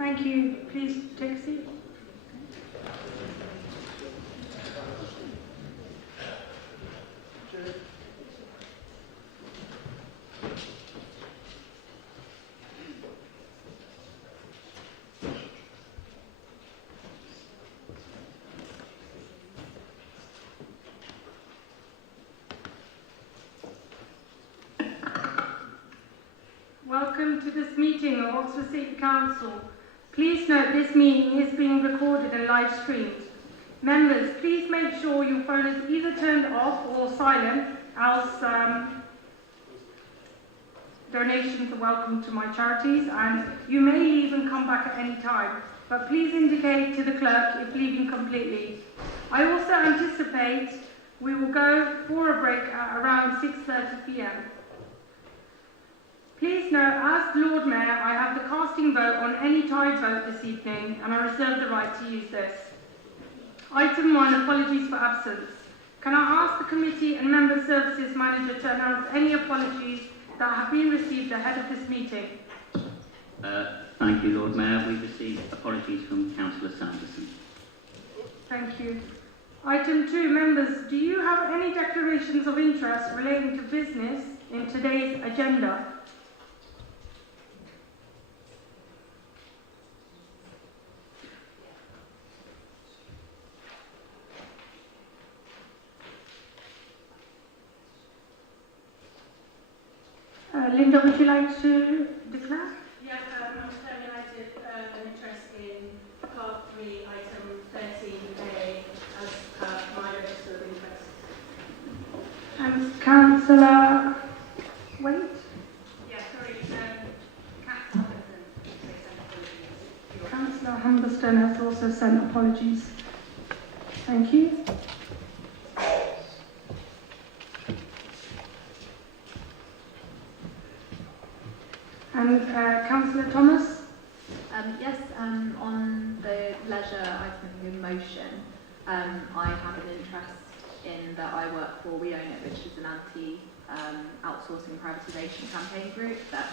Thank you. Please take a seat. Welcome to this meeting of Oxford City Council. Please note this meeting is being recorded and live streamed. Members, please make sure your phone is either turned off or silent, else donations are welcome to my charities, and you may leave and come back at any time, but please indicate to the clerk if leaving completely. I also anticipate we will go for a break at around 6:30 p.m. Please note, as Lord Mayor, I have the casting vote on any tied vote this evening, and I reserve the right to use this. Item 1, apologies for absence. Can I ask the committee and member services manager to announce any apologies that have been received ahead of this meeting? Thank you, Lord Mayor. We've received apologies from Councillor Sanderson. Thank you. Item 2, members, do you have any declarations of interest relating to business in today's agenda? Linda, would you like to declare? Yeah, I'm terminated an interest in Part 3, Item 13A, as my register of interest. And Councillor Waite? Yeah, sorry, Councillor Humberston has also sent apologies. Thank you. And Councillor Thomas? Yes, on the leisure item in motion, I have an interest in that I work for We Own It, which is an anti-outsourcing privatisation campaign group that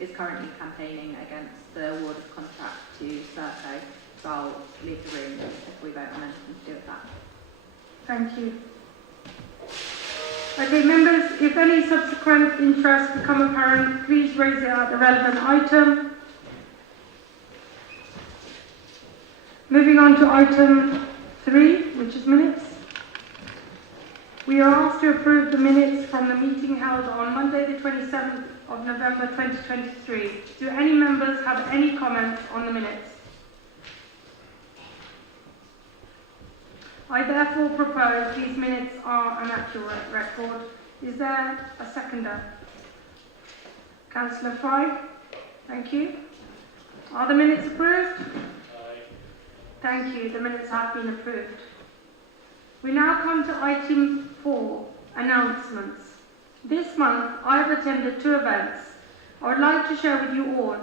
is currently campaigning against the award of contract to Serco. So I'll leave the room if we vote on anything to do with that. Thank you. Okay, members, if any subsequent interests become apparent, please raise it at the relevant item. Moving on to item 3, which is minutes. We are asked to approve the minutes from the meeting held on Monday the 27th of November 2023. Do any members have any comments on the minutes? I therefore propose these minutes are an accurate record. Is there a seconder? Councillor Fry? Thank you. Are the minutes approved? Aye. Thank you. The minutes have been approved. We now come to item 4, announcements. This month I have attended 2 events I would like to share with you all.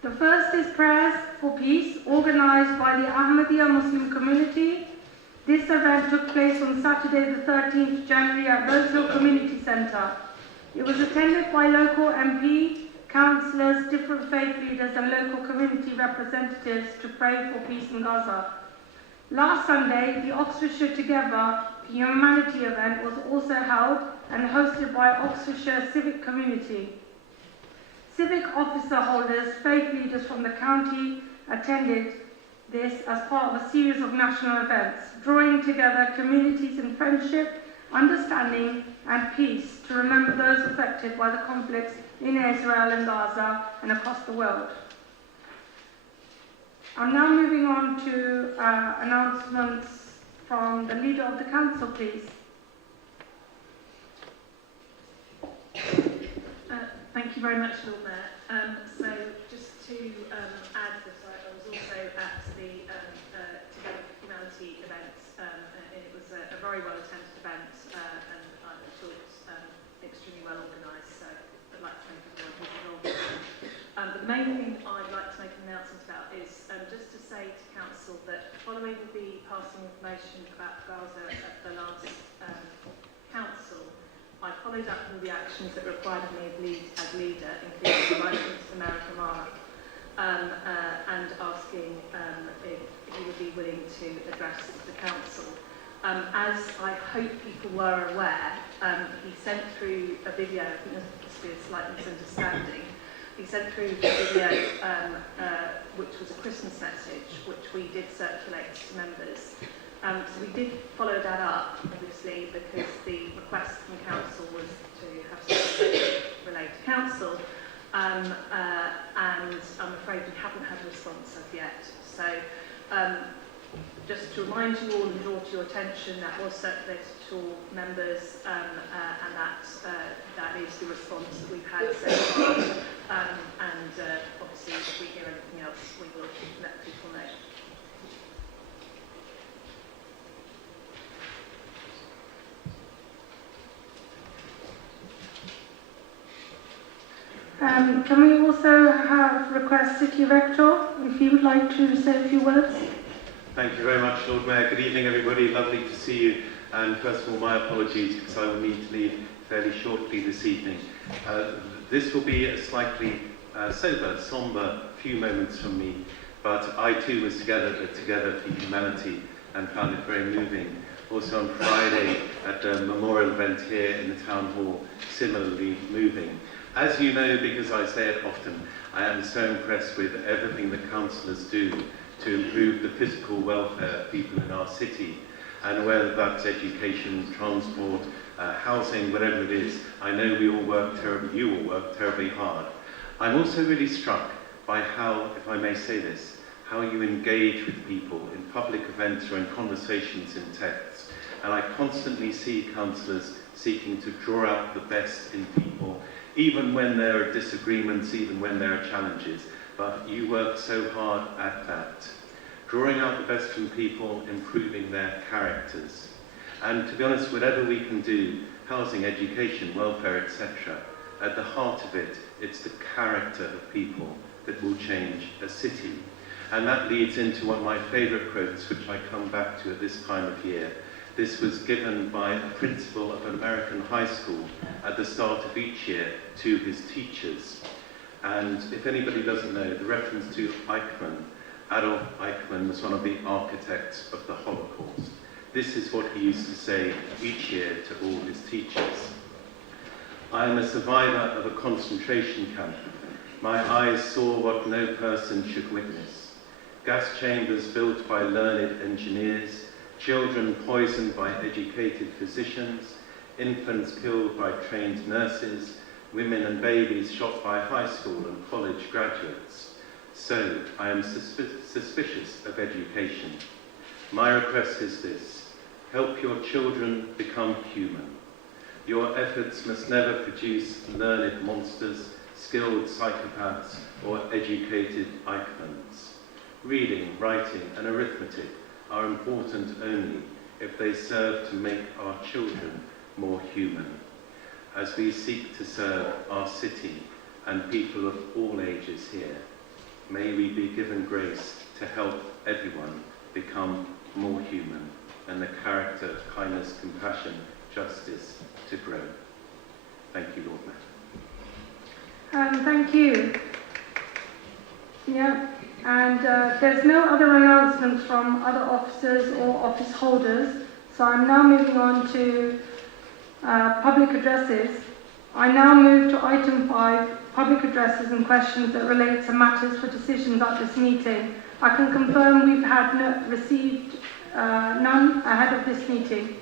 The first is Prayers for Peace, organised by the Ahmadiyya Muslim community. This event took place on Saturday the 13th January at Rosehill Community Centre. It was attended by local MP, councillors, different faith leaders and local community representatives to pray for peace in Gaza. Last Sunday, the Oxfordshire Together for Humanity event was also held and hosted by Oxfordshire Civic Community. Civic officer holders, faith leaders from the county attended this as part of a series of national events, drawing together communities in friendship, understanding and peace to remember those affected by the conflicts in Israel and Gaza and across the world. I'm now moving on to announcements from the leader of the council, please. Thank you very much, Lord Mayor. So just to add that I was also at the Together for Humanity event, and it was a very well attended event, and I thought it was extremely well organised, so I'd like to thank everyone who's involved in it. But the main thing I'd like to make an announcement about is just to say to Council that following the passing information about Gaza at the last Council, I followed up all the actions that required me as leader, including the licence to American Mara. and asking if he would be willing to address the council. As I hope people were aware, he sent through a video, I think there must be a slight misunderstanding. He sent through a video which was a Christmas message, which we did circulate to members. So we did follow that up, obviously, because the request from council was to have something relate to council, and I'm afraid we haven't had a response as yet. So just to remind you all and draw to your attention, that was circulated to all members, and that is the response that we've had so far. And obviously, if we hear anything else, we will let people know. Can we also have request City Rector, if you would like to say a few words? Thank you very much, Lord Mayor. Good evening, everybody. Lovely to see you. And first of all, my apologies, because I will need to leave fairly shortly this evening. This will be a slightly sombre few moments from me, but I too was together for humanity and found it very moving. Also on Friday at the memorial event here in the town hall, similarly moving. As you know, because I say it often, I am so impressed with everything that councillors do to improve the physical welfare of people in our city. And whether that's education, transport, housing, whatever it is, I know you all work terribly hard. I'm also really struck by how, if I may say this, how you engage with people in public events or in conversations in texts. And I constantly see councillors seeking to draw out the best in people, even when there are disagreements, even when there are challenges. But you work so hard at that, drawing out the best from people, improving their characters. And to be honest, whatever we can do, housing, education, welfare, etc., at the heart of it, it's the character of people that will change a city. And that leads into one of my favourite quotes, which I come back to at this time of year. This was given by a principal of an American high school at the start of each year to his teachers. And if anybody doesn't know, the reference to Eichmann, Adolf Eichmann was one of the architects of the Holocaust. This is what he used to say each year to all his teachers. I am a survivor of a concentration camp. My eyes saw what no person should witness. Gas chambers built by learned engineers, children poisoned by educated physicians, infants killed by trained nurses, women and babies shot by high school and college graduates. So, I am suspicious of education. My request is this: help your children become human. Your efforts must never produce learned monsters, skilled psychopaths, or educated Eichmanns. Reading, writing, and arithmetic are important only if they serve to make our children more human. As we seek to serve our city and people of all ages here, may we be given grace to help everyone become more human and the character, kindness, compassion, justice to grow. Thank you, Lord Mayor. Thank you. Yeah, and there's no other announcements from other officers or office holders, so I'm now moving on to public addresses. I now move to item 5, public addresses and questions that relate to matters for decisions at this meeting. I can confirm we've received none ahead of this meeting.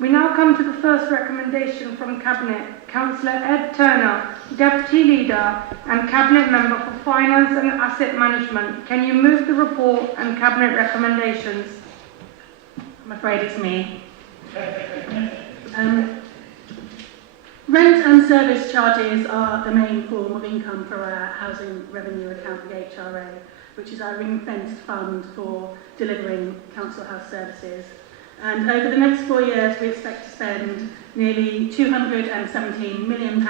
We now come to the first recommendation from Cabinet. Councillor Ed Turner, Deputy Leader and Cabinet Member for Finance and Asset Management. Can you move the report and Cabinet recommendations? I'm afraid it's me. Rent and service charges are the main form of income for our housing revenue account, the HRA, which is our ring-fenced fund for delivering council house services. And over the next 4 years, we expect to spend nearly £217 million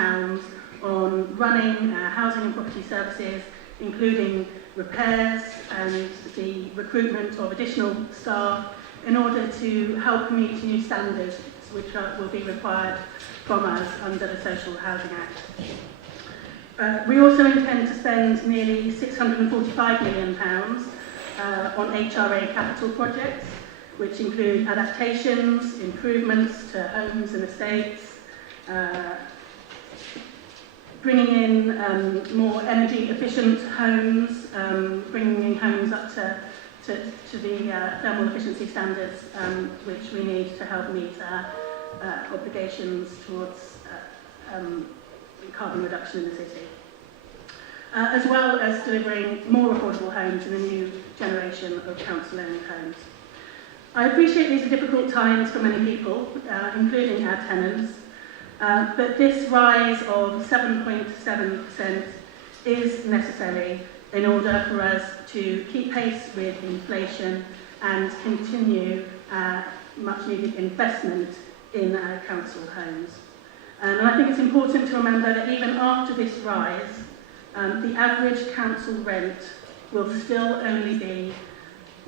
on running housing and property services, including repairs and the recruitment of additional staff in order to help meet new standards which will be required from us under the Social Housing Act. We also intend to spend nearly £645 million on HRA capital projects, which include adaptations, improvements to homes and estates, bringing in more energy efficient homes, bringing in homes up to the thermal efficiency standards which we need to help meet our obligations towards carbon reduction in the city. As well as delivering more affordable homes in a new generation of council-owned homes. I appreciate these are difficult times for many people, including our tenants, but this rise of 7.7% is necessary in order for us to keep pace with inflation and continue much needed investment in our council homes. And I think it's important to remember that even after this rise, the average council rent will still only be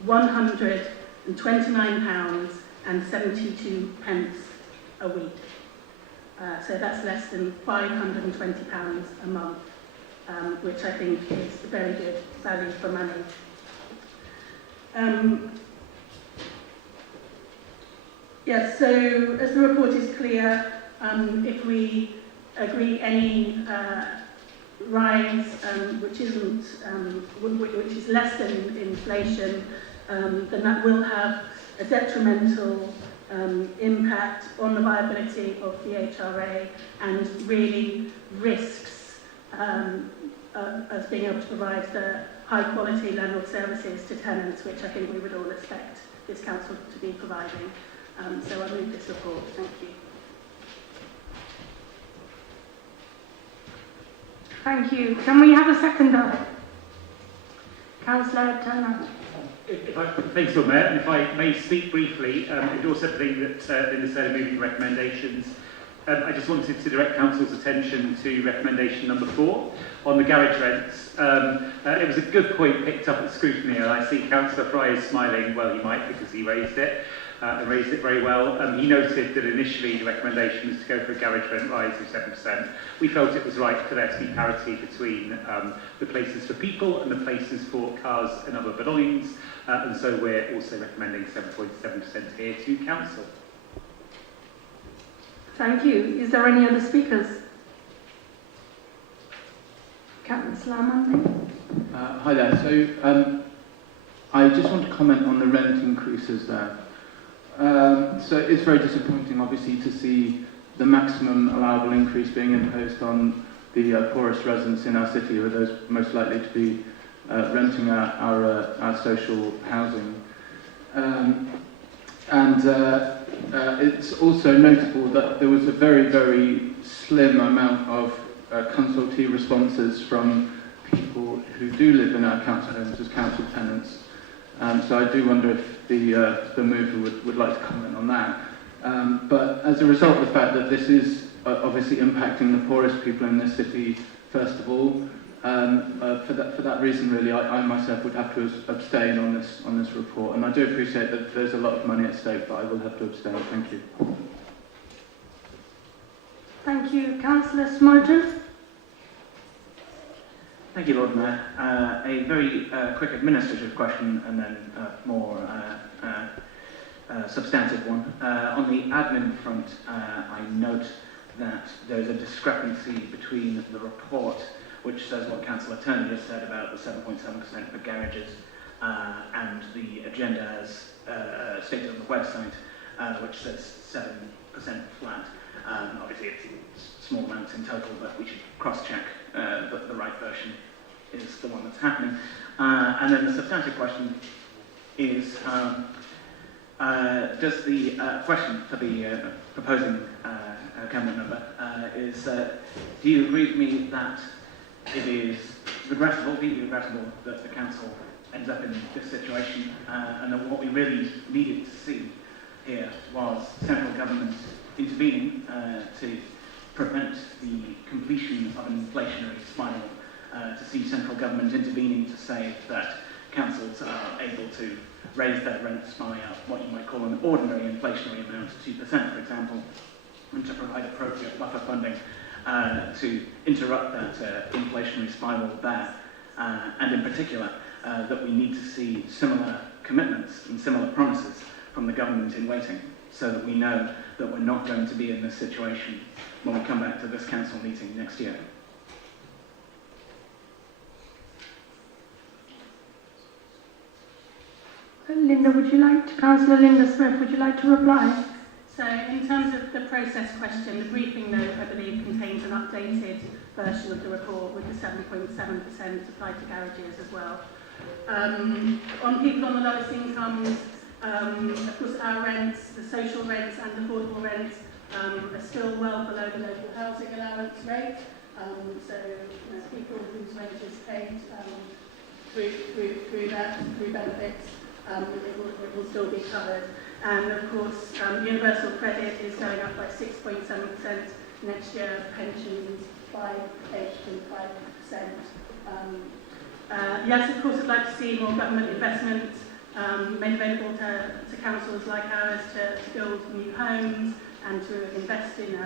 £129.72 a week. So that's less than £520 a month, which I think is very good value for money. Yes, so as the report is clear, if we agree any rise which is less than inflation, then that will have a detrimental impact on the viability of the HRA and really risks us being able to provide the high quality landlord services to tenants, which I think we would all expect this council to be providing. So I move this report. Thank you. Thank you. Can we have a seconder? Councillor Turner. Thanks, Lord Mayor. And if I may speak briefly, endorse everything that Linda said and moving recommendations. I just wanted to direct Council's attention to recommendation number 4 on the garage rents. It was a good point picked up at scrutiny, and I see Councillor Fry is smiling. Well, he might, because he raised it. And raised it very well. He noted that initially the recommendation was to go for a garage rent rise of 7%. We felt it was right for there to be parity between the places for people and the places for cars and other belongings, and so we're also recommending 7.7% here to Council. Thank you. Is there any other speakers? Councillor Mundy. Hi there. So I just want to comment on the rent increases there. So it's very disappointing, obviously, to see the maximum allowable increase being imposed on the poorest residents in our city, or those most likely to be renting our social housing. It's also notable that there was a very, very slim amount of consultee responses from people who do live in our council homes as council tenants. So I do wonder if the mover would like to comment on that. But as a result of the fact that this is obviously impacting the poorest people in this city, first of all, for that reason, really, I myself would have to abstain on this report. And I do appreciate that there's a lot of money at stake, but I will have to abstain. Thank you. Thank you. Councillor Smorton. Thank you, Lord Mayor. A very quick administrative question and then a more substantive one. On the admin front, I note that there is a discrepancy between the report, which says what Councillor Turner just said about the 7.7% for garages, and the agenda as stated on the website, which says 7% flat. Obviously, it's small amounts in total, but we should cross-check that the right version is the one that's happening. And then the substantive question is, does the question for the proposing cabinet member is, do you agree with me that it is regrettable, deeply regrettable, that the council ends up in this situation, and that what we really needed to see here was central government intervening to prevent the completion of an inflationary spiral, to see central government intervening to say that councils are able to raise their rents by what you might call an ordinary inflationary amount, 2%, for example, and to provide appropriate buffer funding to interrupt that inflationary spiral there, and in particular that we need to see similar commitments and similar promises from the government in waiting, so that we know that we're not going to be in this situation when we come back to this council meeting next year. Linda, Councillor Linda Smith, would you like to reply? So in terms of the process question, the briefing note, I believe, contains an updated version of the report with the 7.7% applied to garages as well. On people on the lowest incomes, of course our rents, the social rents and affordable rents are still well below the local housing allowance rate. So people whose rent is paid through benefits, it will still be covered. And of course, universal credit is going up by 6.7% next year, pensions by 8.5%. Yes, of course, I'd like to see more government investment made available to councils like ours to build new homes and to invest in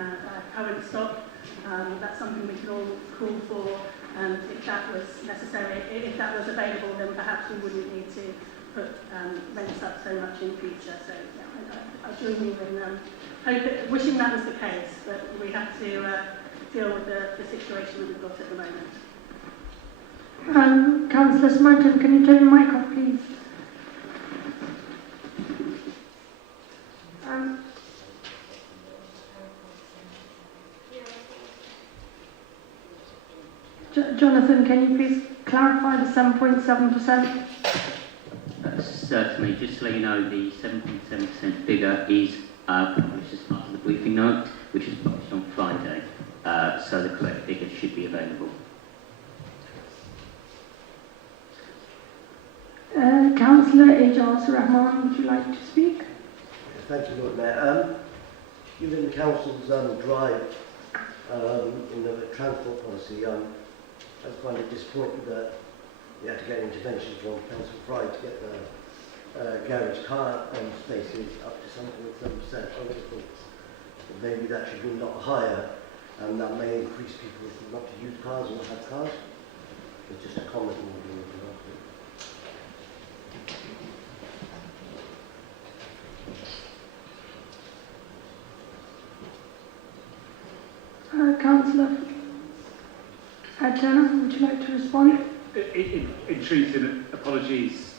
current stock. That's something we can all call for, and if that was necessary, if that was available, then perhaps we wouldn't need to put rents up so much in future. So yeah, I join you in wishing that was the case, but we have to deal with the situation that we've got at the moment. Councillor Smartin, can you turn your mic off, please? Jonathan, can you please clarify the 7.7%? Certainly. Just to let you know, the 7.7% figure is published as part of the briefing note, which was published on Friday. So the correct figure should be available. Councillor Ijaz Rahman, would you like to speak? Thank you, Lord Mayor. Given the Council's drive in the transport policy, I find it disappointing that we had to get intervention from Council Pride to get the garage car spaces up to 7.7%. I would have thought that maybe that should be a lot higher, and that may increase people not to use cars or not have cars. It's just a comment more than anything else. Councillor Turner, would you like to respond? In truth, and apologies,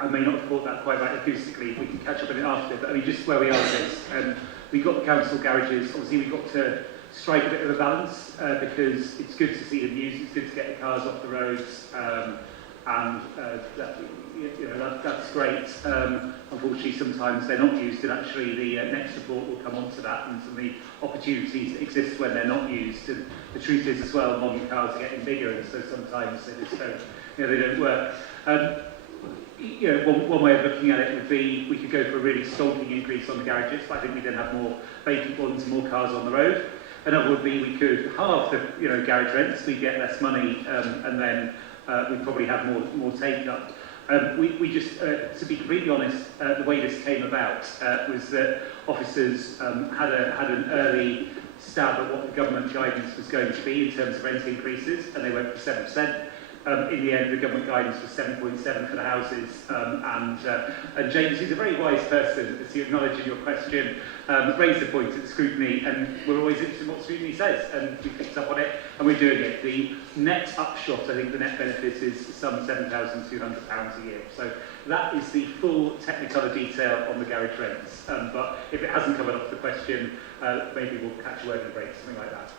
I may not have thought that quite right acoustically. We can catch up on it after, but I mean, just where we are with this. We've got the council garages. Obviously, we've got to strike a bit of a balance because it's good to see them used. It's good to get the cars off the roads, and that's great. Unfortunately, sometimes they're not used, and actually the next report will come on to that and some of the opportunities that exist when they're not used. And the truth is as well, modern cars are getting bigger, and so sometimes they just don't, they don't work. One way of looking at it would be we could go for a really stalking increase on the garages, but I think we then have more vacant ones and more cars on the road. Another would be we could halve the garage rents, we get less money, and then we'd probably have more take-up. We just, to be completely honest, the way this came about was that officers had an early stab at what the government guidance was going to be in terms of rent increases, and they went for 7%. In the end, the government guidance was 7.7 for the houses, and James, who's a very wise person, as you acknowledge in your question, raised the point at the scrutiny, and we're always interested in what scrutiny says, and we picked up on it, and we're doing it. The net upshot, I think the net benefit is some £7,200 a year. So that is the full technicolor detail on the garage rents. But if it hasn't covered off the question, maybe we'll catch a word in a break, something like that.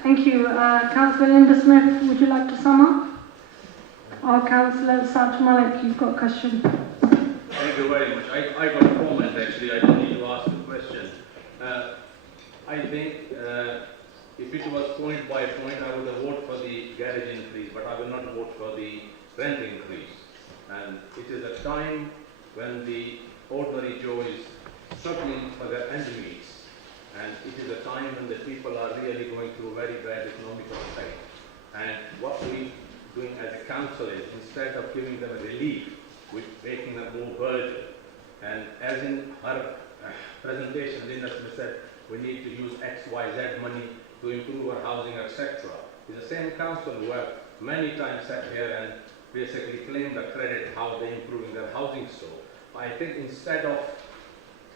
Thank you. Councillor Linda Smith, would you like to sum up? Or Councillor Saj Malik, you've got a question. Thank you very much. I got a comment actually, I don't need to ask a question. I think if it was point by point, I would have voted for the garage increase, but I will not vote for the rent increase. And it is a time when the ordinary Joe is struggling for their end meets. And it is a time when the people are really going through very bad economic state. And what we're doing as a council is, instead of giving them a relief, we're making them more burden. And as in her presentation, Linda Smith said, we need to use X, Y, Z money to improve our housing, etc. It's the same council who have many times sat here and basically claimed the credit how they're improving their housing stock. I think instead of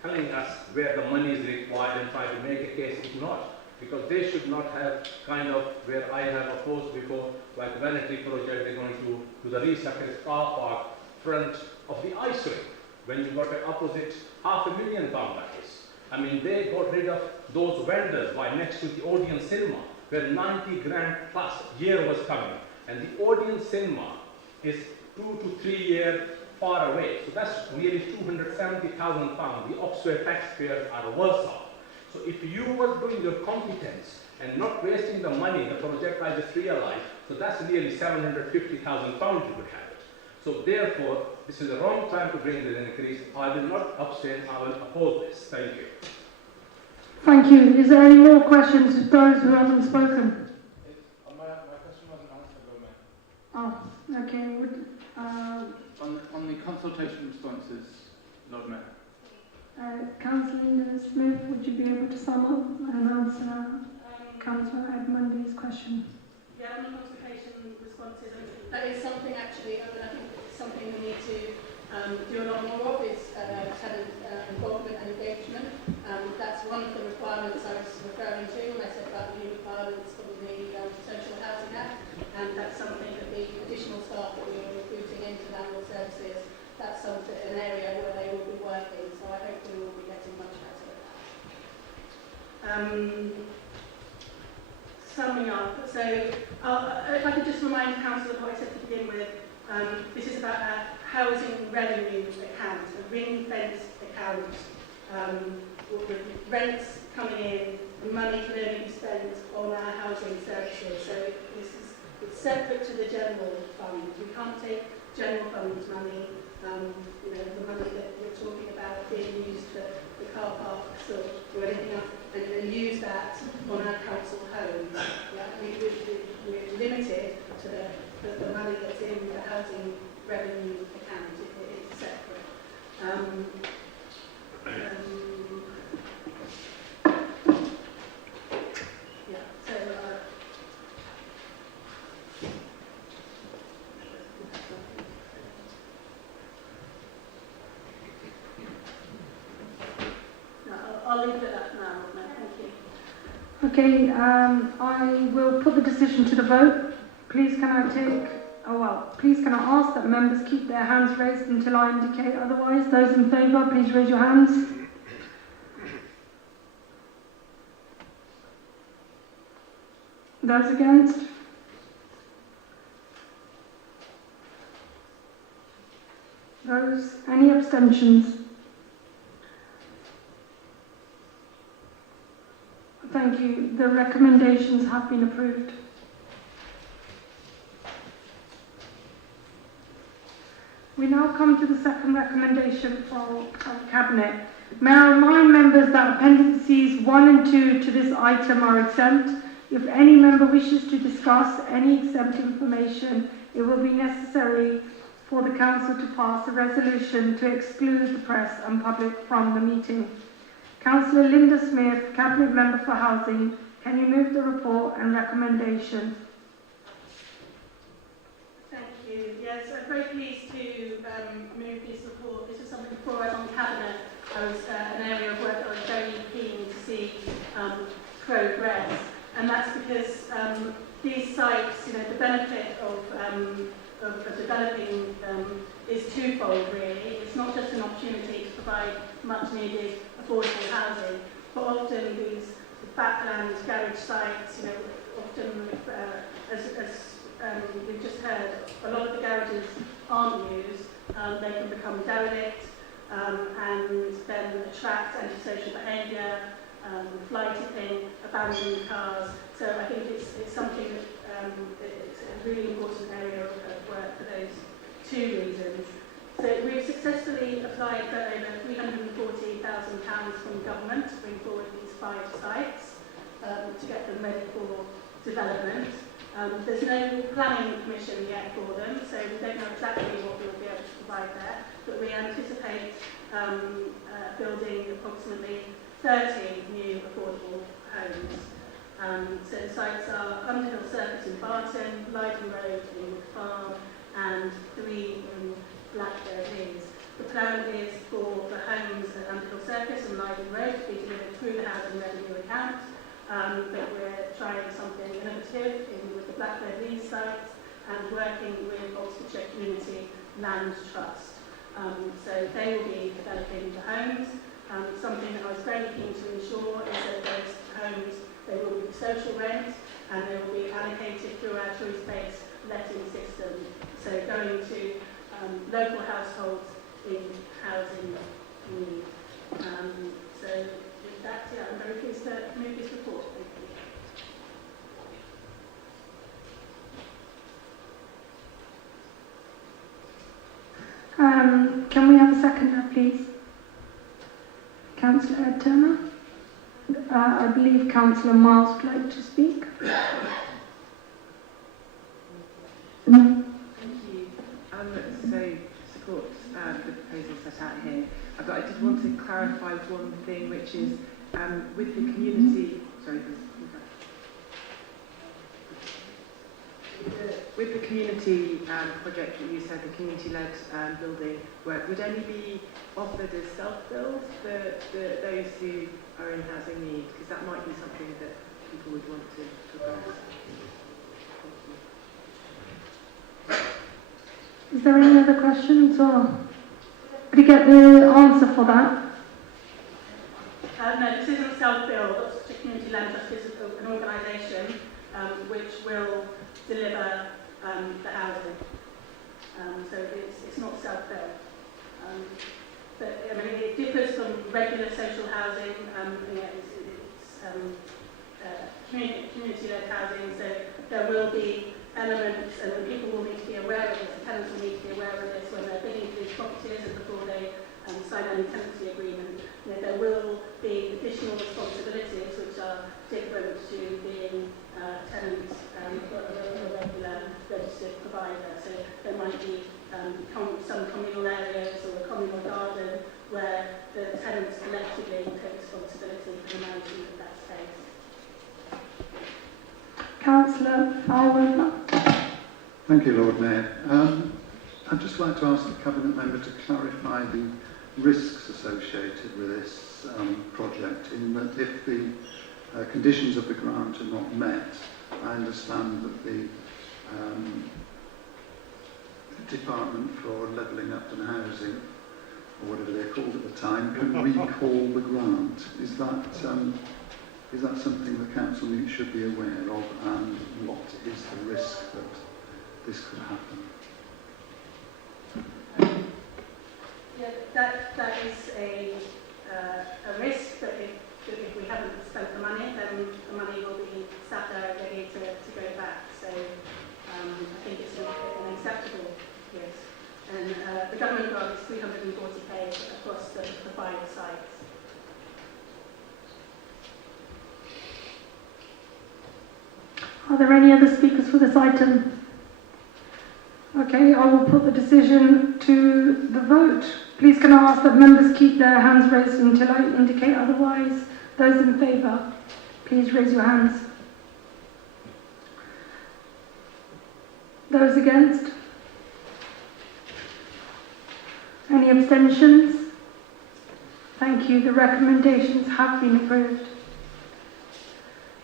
telling us where the money is required and try to make a case, if not, because they should not have kind of where I have opposed before, like vanity project, they're going to do the recycled car park front of the ice rink, when you got an opposite £500,000 that is. I mean, they got rid of those vendors by next to the Odeon Cinema, where 90 grand plus year was coming, and the Odeon Cinema is 2 to 3 years far away. So that's nearly £270,000. The Oxford taxpayers are worse off. So if you were doing your competence and not wasting the money, the project I just realized, so that's nearly £750,000 you could have it. So therefore, this is the wrong time to bring this increase. I will not abstain, I will oppose this. Thank you. Thank you. Is there any more questions to those who haven't spoken? My question wasn't answered, Lord Mayor. Oh, okay. On the consultation responses, Lord Mayor. Councillor Linda Smith, would you be able to sum up and answer Councillor Ed Mundy's question? Yeah, on the consultation responses, that is something actually, I think it's something we need to do a lot more of, is tenant involvement and engagement. That's one of the requirements I was referring to when I said about the new requirements for the Social Housing Act, and that's something that the additional staff that we are recruiting into landlord services, that's something, an area where they will be working, so I hope we will be getting much better at that. Summing up, so if I could just remind Council of what I said to begin with, this is about a housing revenue account, a ring-fenced account, with rents coming in, and money can only be spent on our housing services. So it's separate to the general fund. We can't take general fund money, the money that we're talking about being used for the car parks or anything else, and use that on our council homes. We're limited to the money that's in the housing revenue account. It's separate. I'll leave it at that now, thank you. Okay, I will put the decision to the vote. Please can I ask that members keep their hands raised until I indicate otherwise. Those in favour, please raise your hands. Those against? Any abstentions? Thank you. The recommendations have been approved. We now come to the second recommendation from Cabinet. May I remind members that appendices 1 and 2 to this item are exempt. If any member wishes to discuss any exempt information, it will be necessary for the Council to pass a resolution to exclude the press and public from the meeting. Councillor Linda Smith, Cabinet Member for Housing, can you move the report and recommendation? Thank you. Yes, I'm very pleased to move this report. This was something before I was on Cabinet. I was an area of work that I was very keen to see progress, and that's because these sites, the benefit of developing is twofold really. It's not just an opportunity to provide much needed affordable housing, but often these backland garage sites, often as we've just heard, a lot of the garages aren't used. They can become derelict and then attract antisocial behaviour, fly tipping, abandoned cars. So I think it's something that it's a really important area of work for those two reasons. So we've successfully applied for over £340,000 from the government to bring forward these 5 sites to get them ready for development. There's no planning permission yet for them, so we don't know exactly what we'll be able to provide there, but we anticipate building approximately 30 new affordable homes. So the sites are Underhill Circus in Barton, Leiden Road in Wood Farm, and 3 in Blackbird Heath. The plan is for the homes at Underhill Circus and Leiden Road to be delivered through the housing revenue account, but we're trying something innovative with the Blackbird Heath site and working with Oxfordshire Community Land Trust. So they will be developing the homes. Something that I was very keen to ensure is that those homes, they will be social rent and they will be allocated through our choice-based letting system. So going to local households in housing need. So with that, yeah, I'm very pleased to move this report. Thank you. Can we have a seconder, please? Councillor Ed Turner. I believe Councillor Miles would like to speak. Thank you. So support the proposal set out here. But I just want to clarify one thing, which is with the community. With the community project that you said, the community-led building work, would any be offered as self-build for those who are in housing need? Because that might be something that people would want to progress. Is there any other questions, or did you get the answer for that? No, this isn't self-build. Oxfordshire Community Land Trust is an organisation which will deliver the housing. So it's not self-built. But I mean, it differs from regular social housing. It's community-led housing, so there will be elements, and people will need to be aware of this, the tenants will need to be aware of this when they're bidding for these properties and before they sign any tenancy agreement. You know, there will be additional responsibilities which are different to being tenants for a regular registered provider. So there might be some communal areas or a communal garden where the tenants collectively take responsibility for the management of that space. Councillor Farwell. Thank you, Lord Mayor. I'd just like to ask the Cabinet Member to clarify the risks associated with this project, in that if the conditions of the grant are not met, I understand that the Department for Levelling Up and Housing, or whatever they're called at the time, can recall the grant. Is that something the Council should be aware of, and what is the risk that this could happen? Yeah, that is a risk that if we haven't spent the money, then the money will be sat there ready to go back. So I think it's an acceptable risk. And the government grant is 340k across the 5 sites. Are there any other speakers for this item? Okay, I will put the decision to the vote. Please can I ask that members keep their hands raised until I indicate otherwise. Those in favour, please raise your hands. Those against? Any abstentions? Thank you. The recommendations have been approved.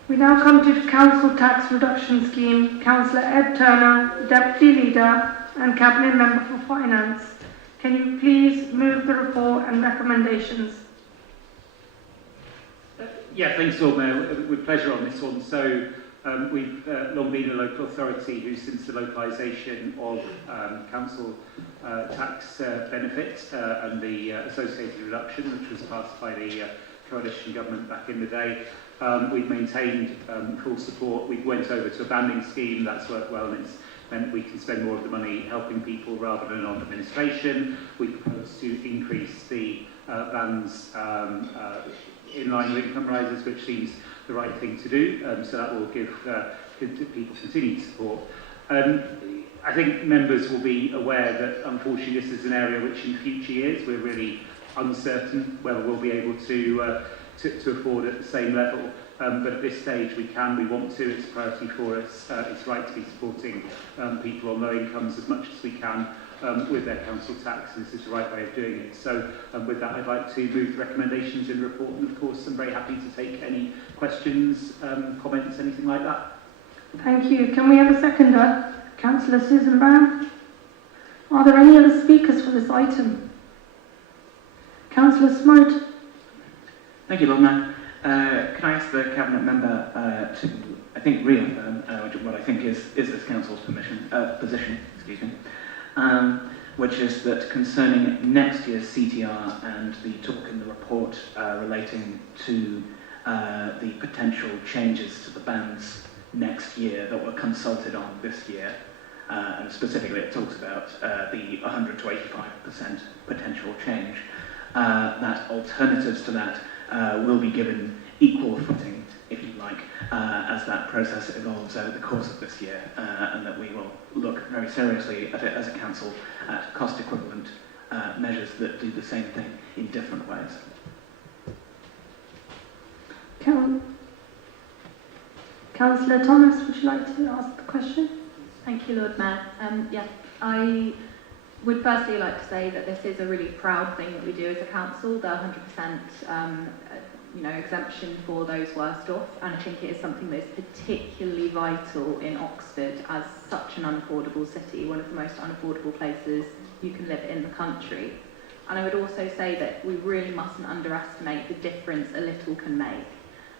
We now come to the Council Tax Reduction Scheme. Councillor Ed Turner, Deputy Leader and Cabinet Member for Finance. Can you please move the report and recommendations? Yeah, thanks, Lord Mayor. With pleasure on this one. So we've long been a local authority who, since the localisation of council tax benefit and the associated reduction, which was passed by the coalition government back in the day, we've maintained full support. We went over to a banding scheme. That's worked well, and it's meant we can spend more of the money helping people rather than on administration. We propose to increase the bands in line with income rises, which seems the right thing to do. So that will give people continued support. I think members will be aware that, unfortunately, this is an area which in future years we're really uncertain whether we'll be able to to afford at the same level. But at this stage we want to, it's a priority for us. It's right to be supporting people on low incomes as much as we can with their council tax, and this is the right way of doing it. So with that I'd like to move the recommendations in the report, and of course I'm very happy to take any questions, comments, anything like that. Thank you. Can we have a seconder? Councillor Susan Brown. Are there any other speakers for this item? Councillor Smote. Thank you, Lord Mayor. Can I ask the Cabinet Member to, I think, reaffirm what I think is this Council's position, excuse me, which is that concerning next year's CTR and the talk in the report relating to the potential changes to the bands next year that were consulted on this year, and specifically it talks about the 100 to 85% potential change, that alternatives to that will be given equal footing, if you like, as that process evolves over the course of this year, and that we will look very seriously at it as a council at cost equivalent measures that do the same thing in different ways. Councillor Thomas, would you like to ask the question? Thank you, Lord Mayor. Yeah, I would firstly like to say that this is a really proud thing that we do as a council, the 100% exemption for those worst off, and I think it is something that is particularly vital in Oxford as such an unaffordable city, one of the most unaffordable places you can live in the country. And I would also say that we really mustn't underestimate the difference a little can make.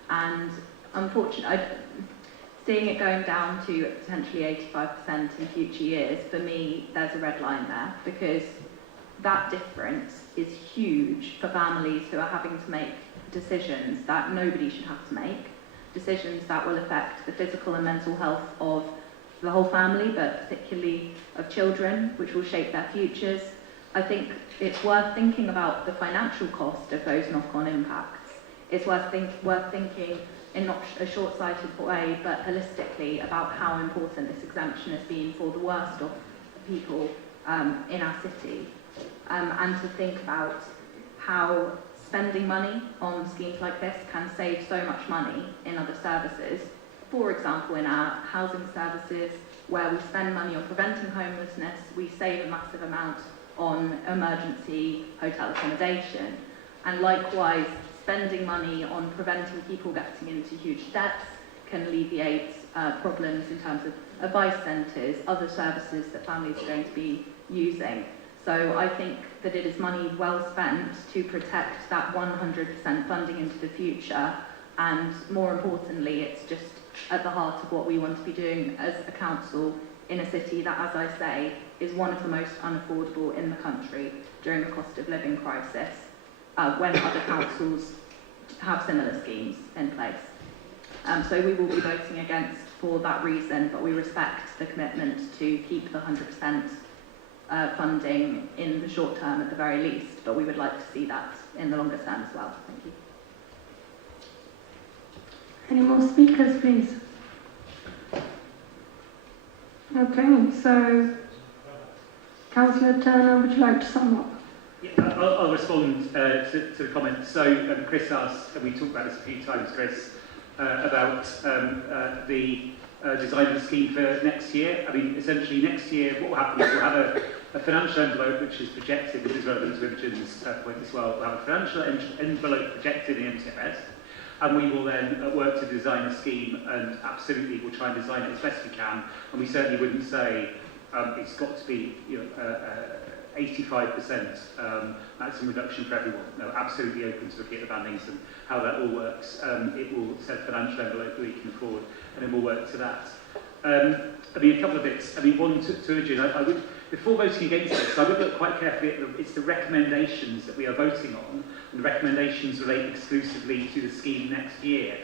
And unfortunately, seeing it going down to potentially 85% in future years, for me, there's a red line there, because that difference is huge for families who are having to make decisions that nobody should have to make, decisions that will affect the physical and mental health of the whole family, but particularly of children, which will shape their futures. I think it's worth thinking about the financial cost of those knock-on impacts. It's worth thinking in not a short-sighted way, but holistically about how important this exemption has been for the worst of people in our city, and to think about how spending money on schemes like this can save so much money in other services. For example, in our housing services, where we spend money on preventing homelessness, we save a massive amount on emergency hotel accommodation. And likewise, spending money on preventing people getting into huge debts can alleviate problems in terms of advice centres, other services that families are going to be using. So I think that it is money well spent to protect that 100% funding into the future, and more importantly, it's just at the heart of what we want to be doing as a council in a city that, as I say, is one of the most unaffordable in the country during the cost of living crisis, when other councils have similar schemes in place. So we will be voting against for that reason, but we respect the commitment to keep the 100% funding in the short term at the very least, but we would like to see that in the longer term as well. Thank you. Any more speakers, please? Okay, so Councillor Turner, would you like to sum up? Yeah, I'll respond to the comments. So Chris asked, and we talked about this a few times, Chris, about the design of the scheme for next year. I mean, essentially next year what will happen is we'll have a financial envelope which is projected, this is relevant to Imogen's point as well, we'll have a financial envelope projected in MTFS, and we will then work to design a scheme, and absolutely we'll try and design it as best we can, and we certainly wouldn't say it's got to be 85% maximum reduction for everyone. No, absolutely open to looking at the bandings and how that all works. It will set a financial envelope that we can afford, and then we'll work to that. I mean, a couple of bits. I mean, one to Imogen, I would, before voting against this, I would look quite carefully at it's the recommendations that we are voting on, and the recommendations relate exclusively to the scheme next year.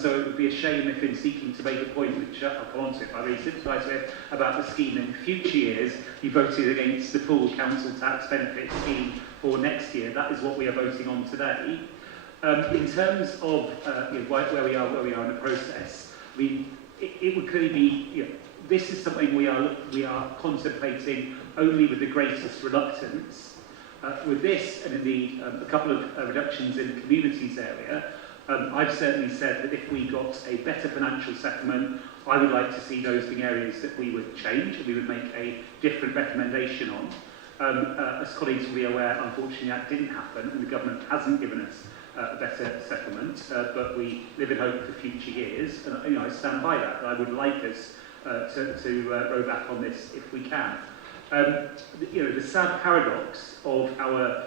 So it would be a shame if in seeking to make a point, which I'll come on to if I really sympathise with, about the scheme in future years, you voted against the full council tax benefit scheme for next year. That is what we are voting on today. In terms of where we are in the process, I mean, it would clearly be, this is something we are contemplating only with the greatest reluctance. With this, and indeed a couple of reductions in the communities area, I've certainly said that if we got a better financial settlement, I would like to see those being areas that we would change and we would make a different recommendation on. As colleagues will be aware, unfortunately that didn't happen and the government hasn't given us a better settlement, but we live in hope for future years, and I stand by that. I would like us to row back on this if we can. The sad paradox of our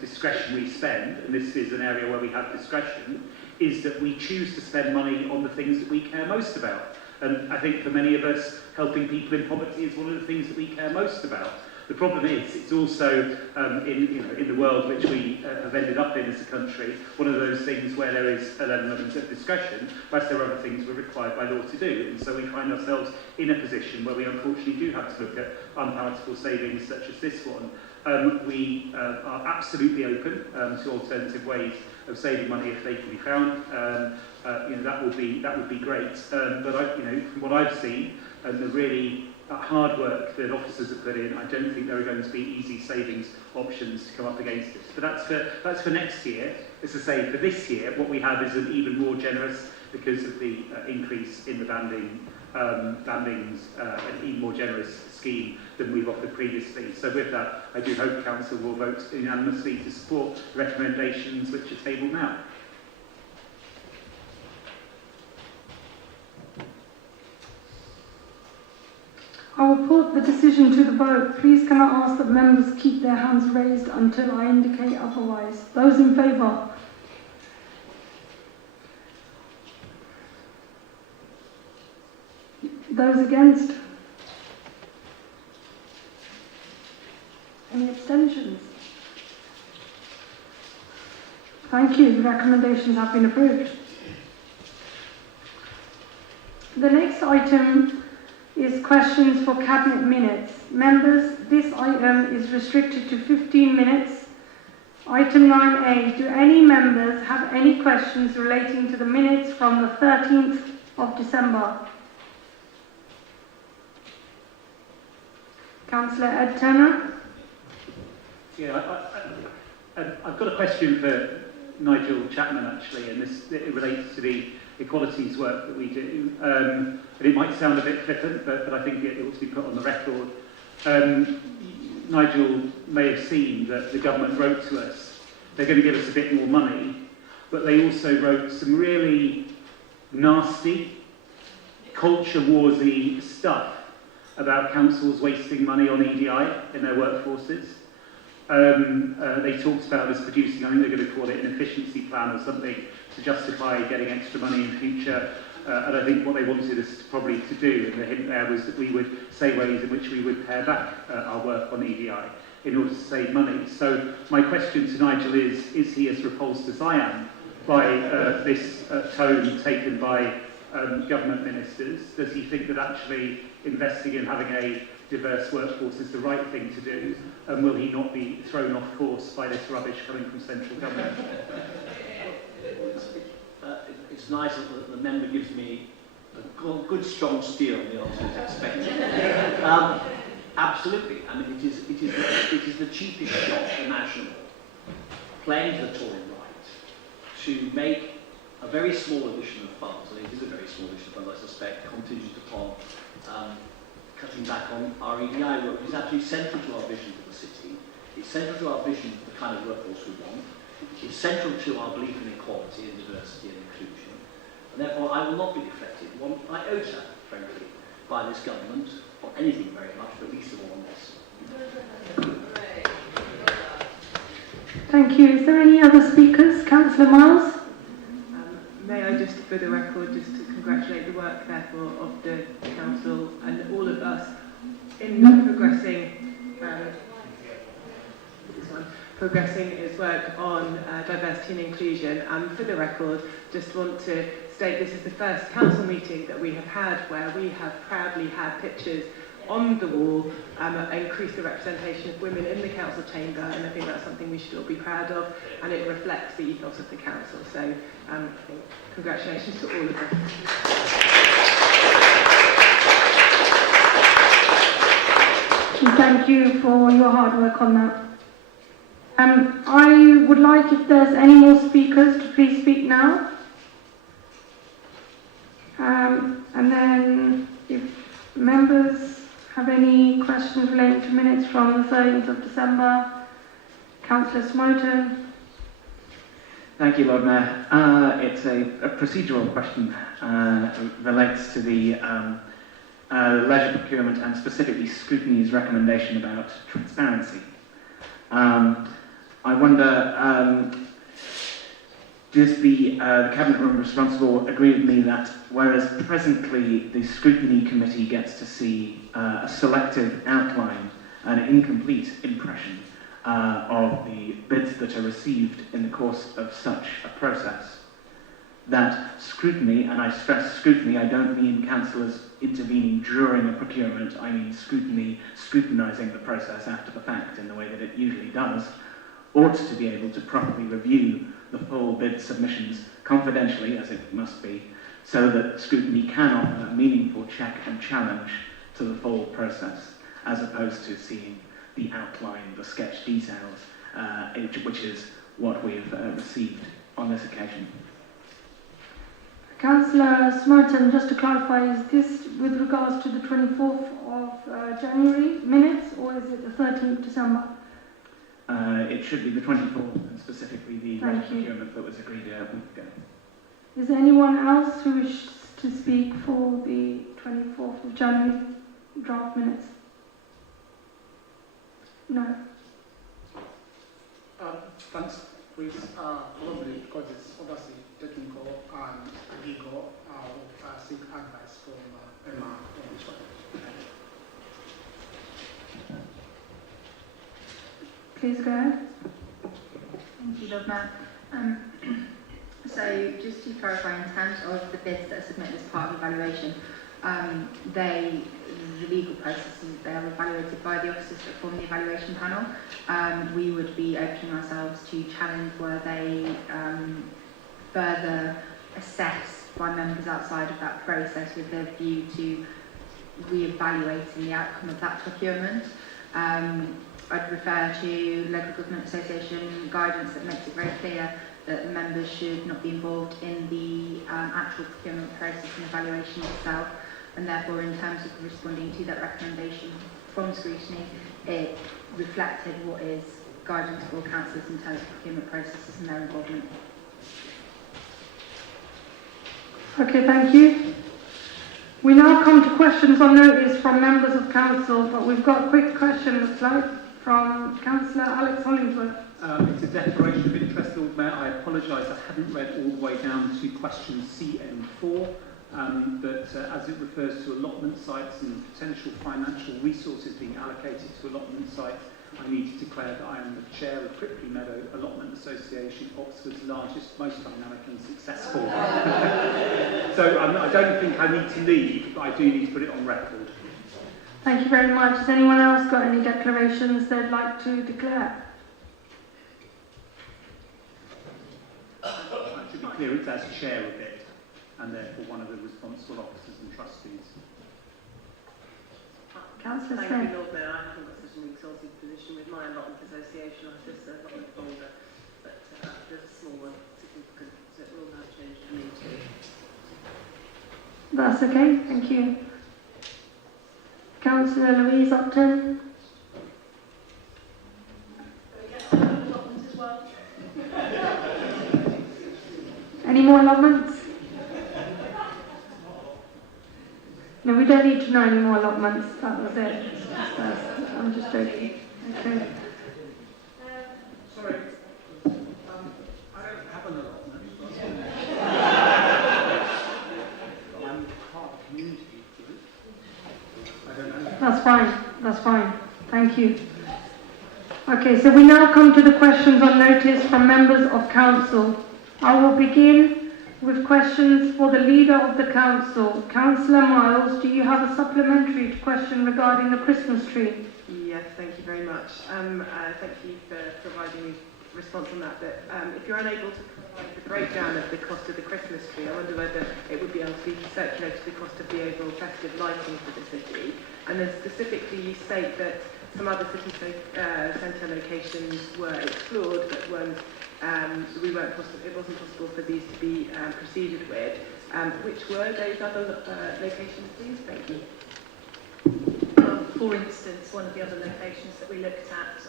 discretionary spend, and this is an area where we have discretion, is that we choose to spend money on the things that we care most about. And I think for many of us, helping people in poverty is one of the things that we care most about. The problem is, it's also in the world which we have ended up in as a country, one of those things where there is an element of discretion, whereas there are other things we're required by law to do. And so we find ourselves in a position where we unfortunately do have to look at unpalatable savings such as this one. We are absolutely open to alternative ways of saving money if they can be found. That would be great. But from what I've seen, and the really hard work that officers have put in, I don't think there are going to be easy savings options to come up against this. But that's for next year. As I say, for this year, what we have is an even more generous, because of the increase in the bandings, an even more generous scheme than we've offered previously. So with that, I do hope Council will vote unanimously to support the recommendations which are tabled now. I will put the decision to the vote. Please can I ask that members keep their hands raised until I indicate otherwise. Those in favour? Those against? Any abstentions? Thank you. The recommendations have been approved. The next item is questions for Cabinet minutes. Members, this item is restricted to 15 minutes. Item 9A, do any members have any questions relating to the minutes from the 13th of December? Councillor Ed Turner. Yeah, I've got a question for Nigel Chapman actually, and it relates to the equalities work that we do. And it might sound a bit flippant, but I think it ought to be put on the record. Nigel may have seen that the government wrote to us, they're going to give us a bit more money, but they also wrote some really nasty, culture warsy stuff about councils wasting money on EDI in their workforces. They talked about us producing, I think they're going to call it an efficiency plan or something, to justify getting extra money in future. And I think what they wanted us probably to do, and the hint there was that we would say ways in which we would pare back our work on EDI in order to save money. So my question to Nigel is he as repulsed as I am by this tone taken by government ministers? Does he think that actually investing in having a diverse workforce is the right thing to do? And will he not be thrown off course by this rubbish coming from central government? It's nice that the member gives me a good strong steer on the answers expected. Absolutely. I mean, it is the cheapest shot imaginable, playing to the Tory right, to make a very small addition of funds, and it is a very small addition of funds, I suspect, contingent upon cutting back on our EDI work. It's absolutely central to our vision for the city. It's central to our vision for the kind of workforce we want. It's central to our belief in equality and diversity and inclusion. And therefore, I will not be deflected one iota, frankly, by this government, or anything very much, but least of all on this. Thank you. Is there any other speakers? Councillor Miles? May I just, for the record, just to congratulate the work, therefore, of the Council and all of us in progressing its work on diversity and inclusion. And for the record, just want to state this is the first Council meeting that we have had where we have proudly had pictures on the wall, increase the representation of women in the Council chamber, and I think that's something we should all be proud of, and it reflects the ethos of the Council. So I think congratulations to all of us. Thank you for your hard work on that. I would like, if there's any more speakers, to please speak now. And then if members have any questions relating to minutes from the 13th of December, Councillor Smoten. Thank you, Lord Mayor. It's a procedural question. Relates to the leisure procurement and specifically scrutiny's recommendation about transparency. I wonder, does the Cabinet Room responsible agree with me that whereas presently the Scrutiny Committee gets to see a selective outline, an incomplete impression of the bids that are received in the course of such a process, that scrutiny, and I stress scrutiny, I don't mean councillors intervening during a procurement, I mean scrutiny scrutinising the process after the fact in the way that it usually does, ought to be able to properly review the full bid submissions confidentially, as it must be, so that scrutiny can offer a meaningful check and challenge to the full process, as opposed to seeing the outline, the sketch details, which is what we have received on this occasion. Councillor Smoten, just to clarify, is this with regards to the 24th of January minutes, or is it the 13th of December? It should be the 24th, and specifically the procurement that was agreed a week ago. Is there anyone else who wishes to speak for the 24th of January draft minutes? No. Thanks, Chris. Probably because it's obviously technical and legal, I'll seek advice from Emma on this one. Please go ahead. Thank you, Lord Mayor. So just to clarify, in terms of the bids that are submitted as part of evaluation, the legal processes, they are evaluated by the officers that form the evaluation panel. We would be opening ourselves to challenge were they further assessed by members outside of that process with a view to re-evaluating the outcome of that procurement. I'd refer to Local Government Association guidance that makes it very clear that the members should not be involved in the actual procurement process and evaluation itself, and therefore in terms of responding to that recommendation from scrutiny, it reflected what is guidance for councillors in terms of procurement processes and their involvement. Okay, thank you. We now come to questions on notice from members of council, but we've got a quick question, looks like, from Councillor Alex Hollingsworth. It's a declaration of interest, Lord Mayor. I apologise, I haven't read all the way down to question CM4, but as it refers to allotment sites and potential financial resources being allocated to allotment sites, I need to declare that I am the chair of Cripley Meadow Allotment Association, Oxford's largest, most dynamic and successful. So I don't think I need to leave, but I do need to put it on record. Thank you very much. Has anyone else got any declarations they'd like to declare? I should be clear, it's as chair of it, and therefore one of the responsible officers and trustees. Councillor Thank Smith. you, Lord Mayor. I haven't got such an exalted position with my allotment association. I've just got a folder, but there's a small one, significant, so it will now change for me too. That's okay, thank you. Councillor Louise Upton. Any more allotments? No, we don't need to know any more allotments. That was it. I'm just joking. Okay. Sorry, I don't have an allotment. I'm part of the community group. I don't know. That's fine. That's fine. Thank you. Okay, so we now come to the questions on notice from members of council. I will begin with questions for the leader of the council. Councillor Miles, do you have a supplementary question regarding the Christmas tree? Yes, thank you very much. Thank you for providing a response on that. But if you're unable to the breakdown of the cost of the Christmas tree. I wonder whether it would be able to be circulated the cost of the overall festive lighting for the city. And then specifically you state that some other city centre locations were explored but weren't, it wasn't possible for these to be proceeded with. Which were those other locations, please? Thank you. For instance, one of the other locations that we looked at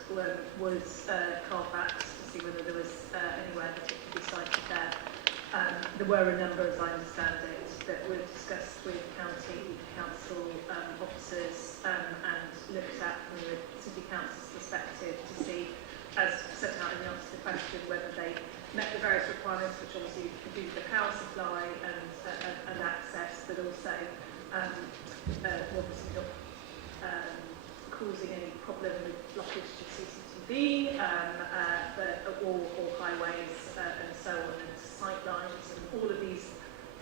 was Carfax, to see whether there was anywhere particularly cited there. There were a number, as I understand it, that were discussed with county council officers and looked at from the city council's perspective to see, as set out in the answer to the question, whether they met the various requirements, which obviously include the power supply and access, but also obviously not causing any problem with blockage to CCTV or highways and so on, and sight lines and all of these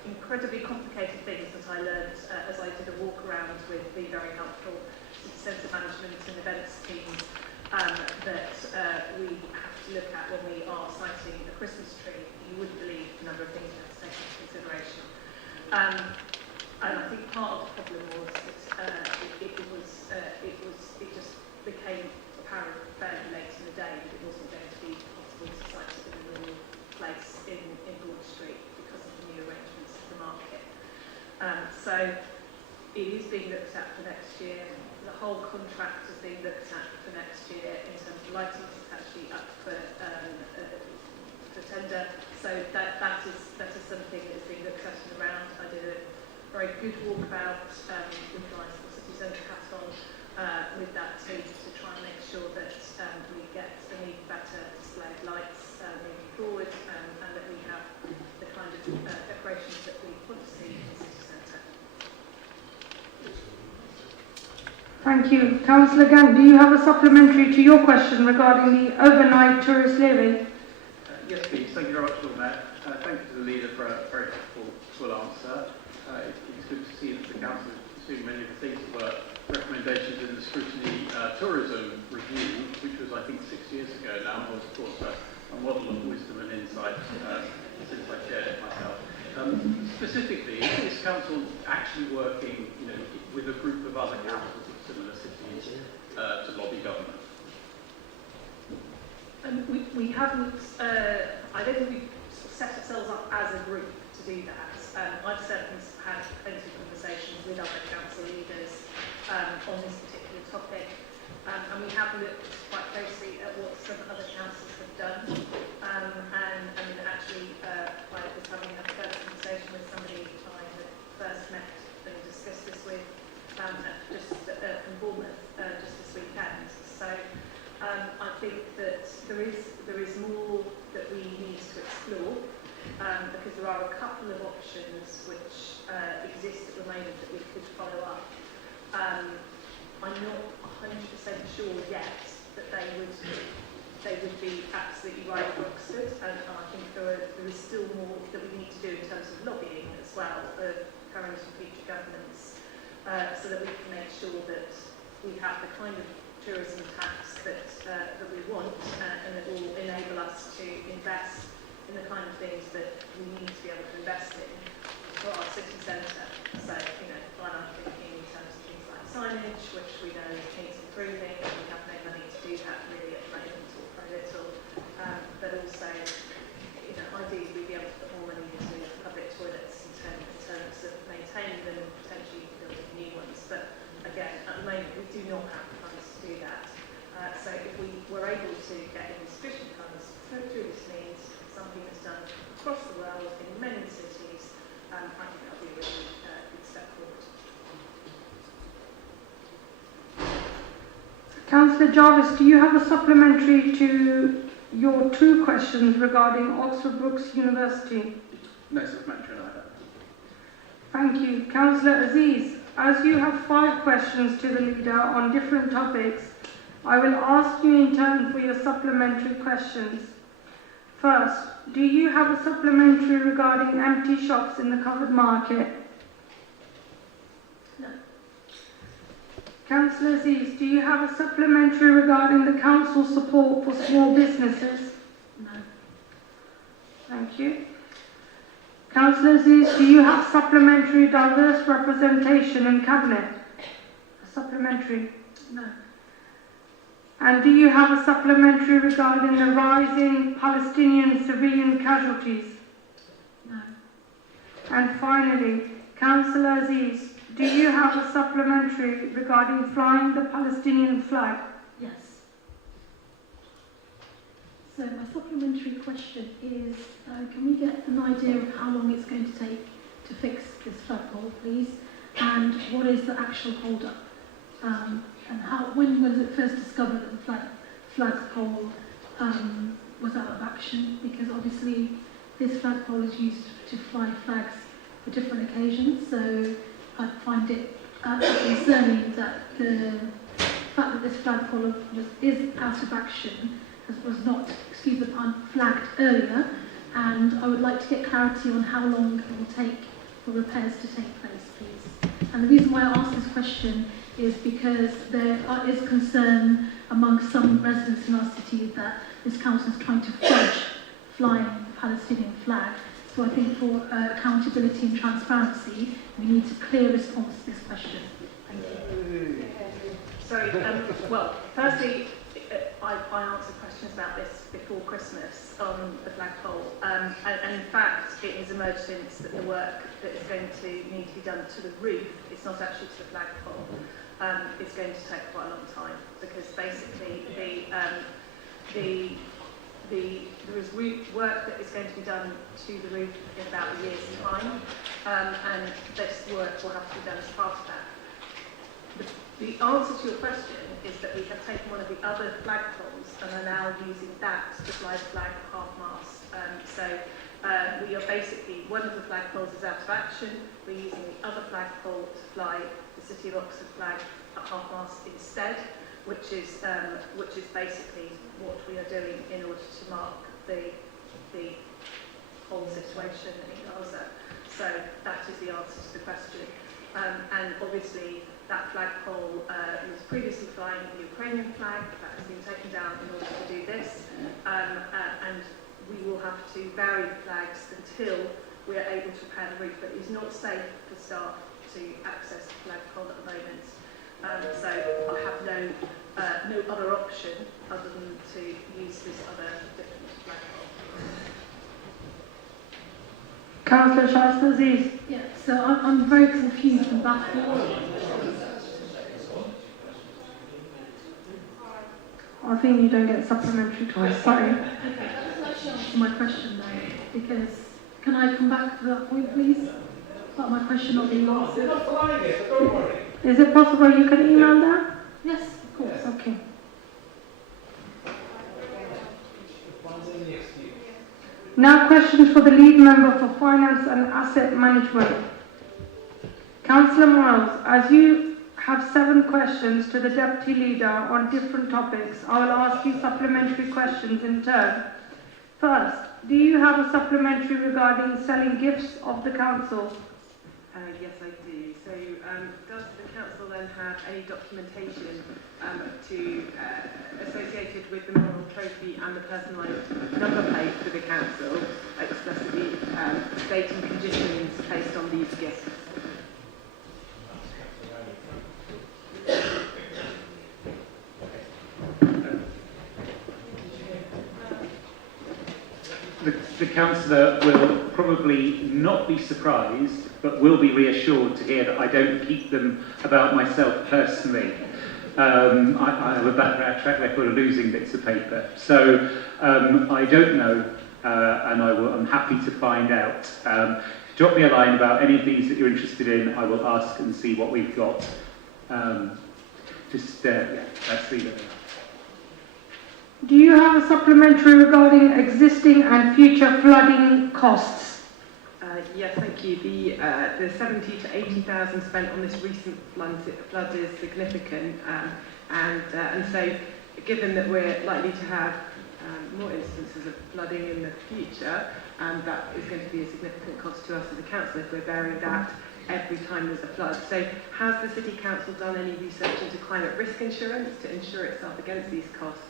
incredibly complicated things that I learned as I did a walk around with the very helpful city centre management and events teams that we have to look at when we are citing a Christmas tree. You wouldn't believe the number of things we have to take into consideration. And I think part of the problem was that it just became apparent fairly late in the day that it wasn't going to be possible to cite it in a normal place in Broad Street because of the new arrangements of the market. So it is being looked at for next year. The whole contract is being looked at for next year in terms of lighting. It's actually up for tender. So that is something that is being looked at and around. I did a very good walkabout with guys at the City Centre Hackathon with that team to try and make sure that we get an even better display of lights moving forward and that we have the kind of decorations that we want to see in the City Centre. Thank you. Councillor Gang, do you have a supplementary to your question regarding the overnight tourist levy? Yes, please. Thank you very much, Lord Mayor. Thank you to the leader for a very full answer. It's good to see that the council is pursuing many of the things that were recommendations in the scrutiny tourism review, which was, I think, 6 years ago now. It was, of course, a model of wisdom and insight since I shared it myself. Specifically, is council actually working, with a group of other councils of similar cities to lobby government? We haven't, I don't think we've set ourselves up as a group to do that. I've certainly had plenty of conversations with other council leaders on this particular topic, and we have looked quite closely at what some other councils have done. And actually, I was having a further conversation with somebody I had first met and discussed this with from Bournemouth just this weekend. So I think that there is more that we need to explore. Because there are a couple of options which exist at the moment that we could follow up. I'm not 100% sure yet that they would be absolutely right for Oxford, and I think there is still more that we need to do in terms of lobbying as well of current and future governments, so that we can make sure that we have the kind of tourism tax that we want and that will enable us to invest in the kind of things that we need to be able to invest in for our city centre. So, I'm thinking in terms of things like signage, which we know needs improving, and we have no money to do that really at the moment, or very little. But also, ideally we'd be able to put more money into public toilets in terms of maintaining them and potentially building new ones. But again, at the moment we do not have the funds to do that. So if we were able to get in sufficient funds through this means, something that's done across the world in many cities, I think that would be a really good step forward. Councillor Jarvis, do you have a supplementary to your two questions regarding Oxford Brookes University? No supplementary either. Thank you. Councillor Aziz, as you have 5 questions to the leader on different topics, I will ask you in turn for your supplementary questions. First, do you have a supplementary regarding empty shops in the covered market? No. Councillor Aziz, do you have a supplementary regarding the council's support for small businesses? No. Thank you. Councillor Aziz, do you have supplementary diverse representation in Cabinet? A supplementary? No. And do you have a supplementary regarding the rising Palestinian civilian casualties? No. And finally, Councillor Aziz, do you have a supplementary regarding flying the Palestinian flag? Yes. So my supplementary question is, can we get an idea of how long it's going to take to fix this flagpole, please? And what is the actual hold-up? And when was it first discovered that the flagpole was out of action? Because obviously this flagpole is used to fly flags for different occasions, so I find it concerning that the fact that this flagpole is out of action was not, excuse the pun, flagged earlier, and I would like to get clarity on how long it will take for repairs to take place, please. And the reason why I ask this question is because there is concern among some residents in our city that this council is trying to fudge flying the Palestinian flag. So I think for accountability and transparency, we need a clear response to this question. Thank you. Sorry, well, firstly, I answered questions about this before Christmas on the flagpole, and in fact it has emerged since that the work that is going to need to be done to the roof, it's not actually to the flagpole, it's going to take quite a long time, because basically there is work that is going to be done to the roof in about a year's time, and this work will have to be done as part of that. The answer to your question is that we have taken one of the other flagpoles and are now using that to fly the flag at half-mast. So we are basically, one of the flagpoles is out of action, we're using the other flagpole to fly the City of Oxford flag at half-mast instead, which is basically what we are doing in order to mark the whole situation in Gaza. So that is the answer to the question. And obviously, that flagpole was previously flying the Ukrainian flag, that has been taken down in order to do this, and we will have to vary the flags until we are able to repair the roof, but it is not safe for staff to access the flagpole at the moment. So I have no other option other than to use this other different flagpole. Councillor Shasta Aziz. Yeah, so I'm very confused and baffled. I think you don't get supplementary twice, sorry. Answer my question though, because can I come back to that point, please? But my question not being answered. Is it possible you can email that? Yes, of course. Okay. Now questions for the lead member for Finance and Asset Management. Councillor Miles, as you have 7 questions to the Deputy Leader on different topics, I will ask you supplementary questions in turn. First, do you have a supplementary regarding selling gifts of the Council? Yes, I do. So does the Council then have any documentation associated with the moral trophy and the personalised number plate for the Council, explicitly stating conditions based on these gifts? The councillor will probably not be surprised, but will be reassured to hear that I don't keep them about myself personally. I have a track record of losing bits of paper, so I don't know, and I'm happy to find out. Drop me a line about any of these that you're interested in. I will ask and see what we've got. Let's leave it there. Do you have a supplementary regarding existing and future flooding costs? Yes, thank you. The 70 to 80,000 spent on this recent flood is significant, and so given that we're likely to have more instances of flooding in the future, that is going to be a significant cost to us as a council if we're bearing that every time there's a flood. So has the City Council done any research into climate risk insurance to insure itself against these costs?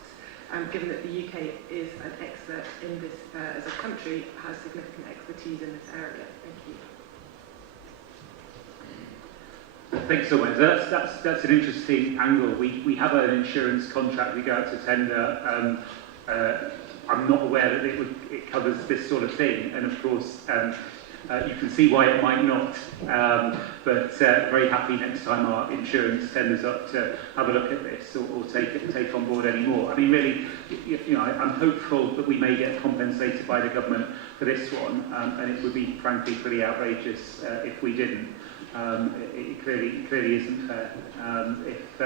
given that the UK is an expert in this as a country, has significant expertise in this area. Thank you. Thanks so much. That's an interesting angle. We have an insurance contract. We go out to tender. I'm not aware that it covers this sort of thing, and of course you can see why it might not. But very happy next time our insurance tenders up to have a look at this or take on board any more. I mean, really, I'm hopeful that we may get compensated by the government for this one, and it would be frankly pretty outrageous if we didn't. It clearly isn't fair if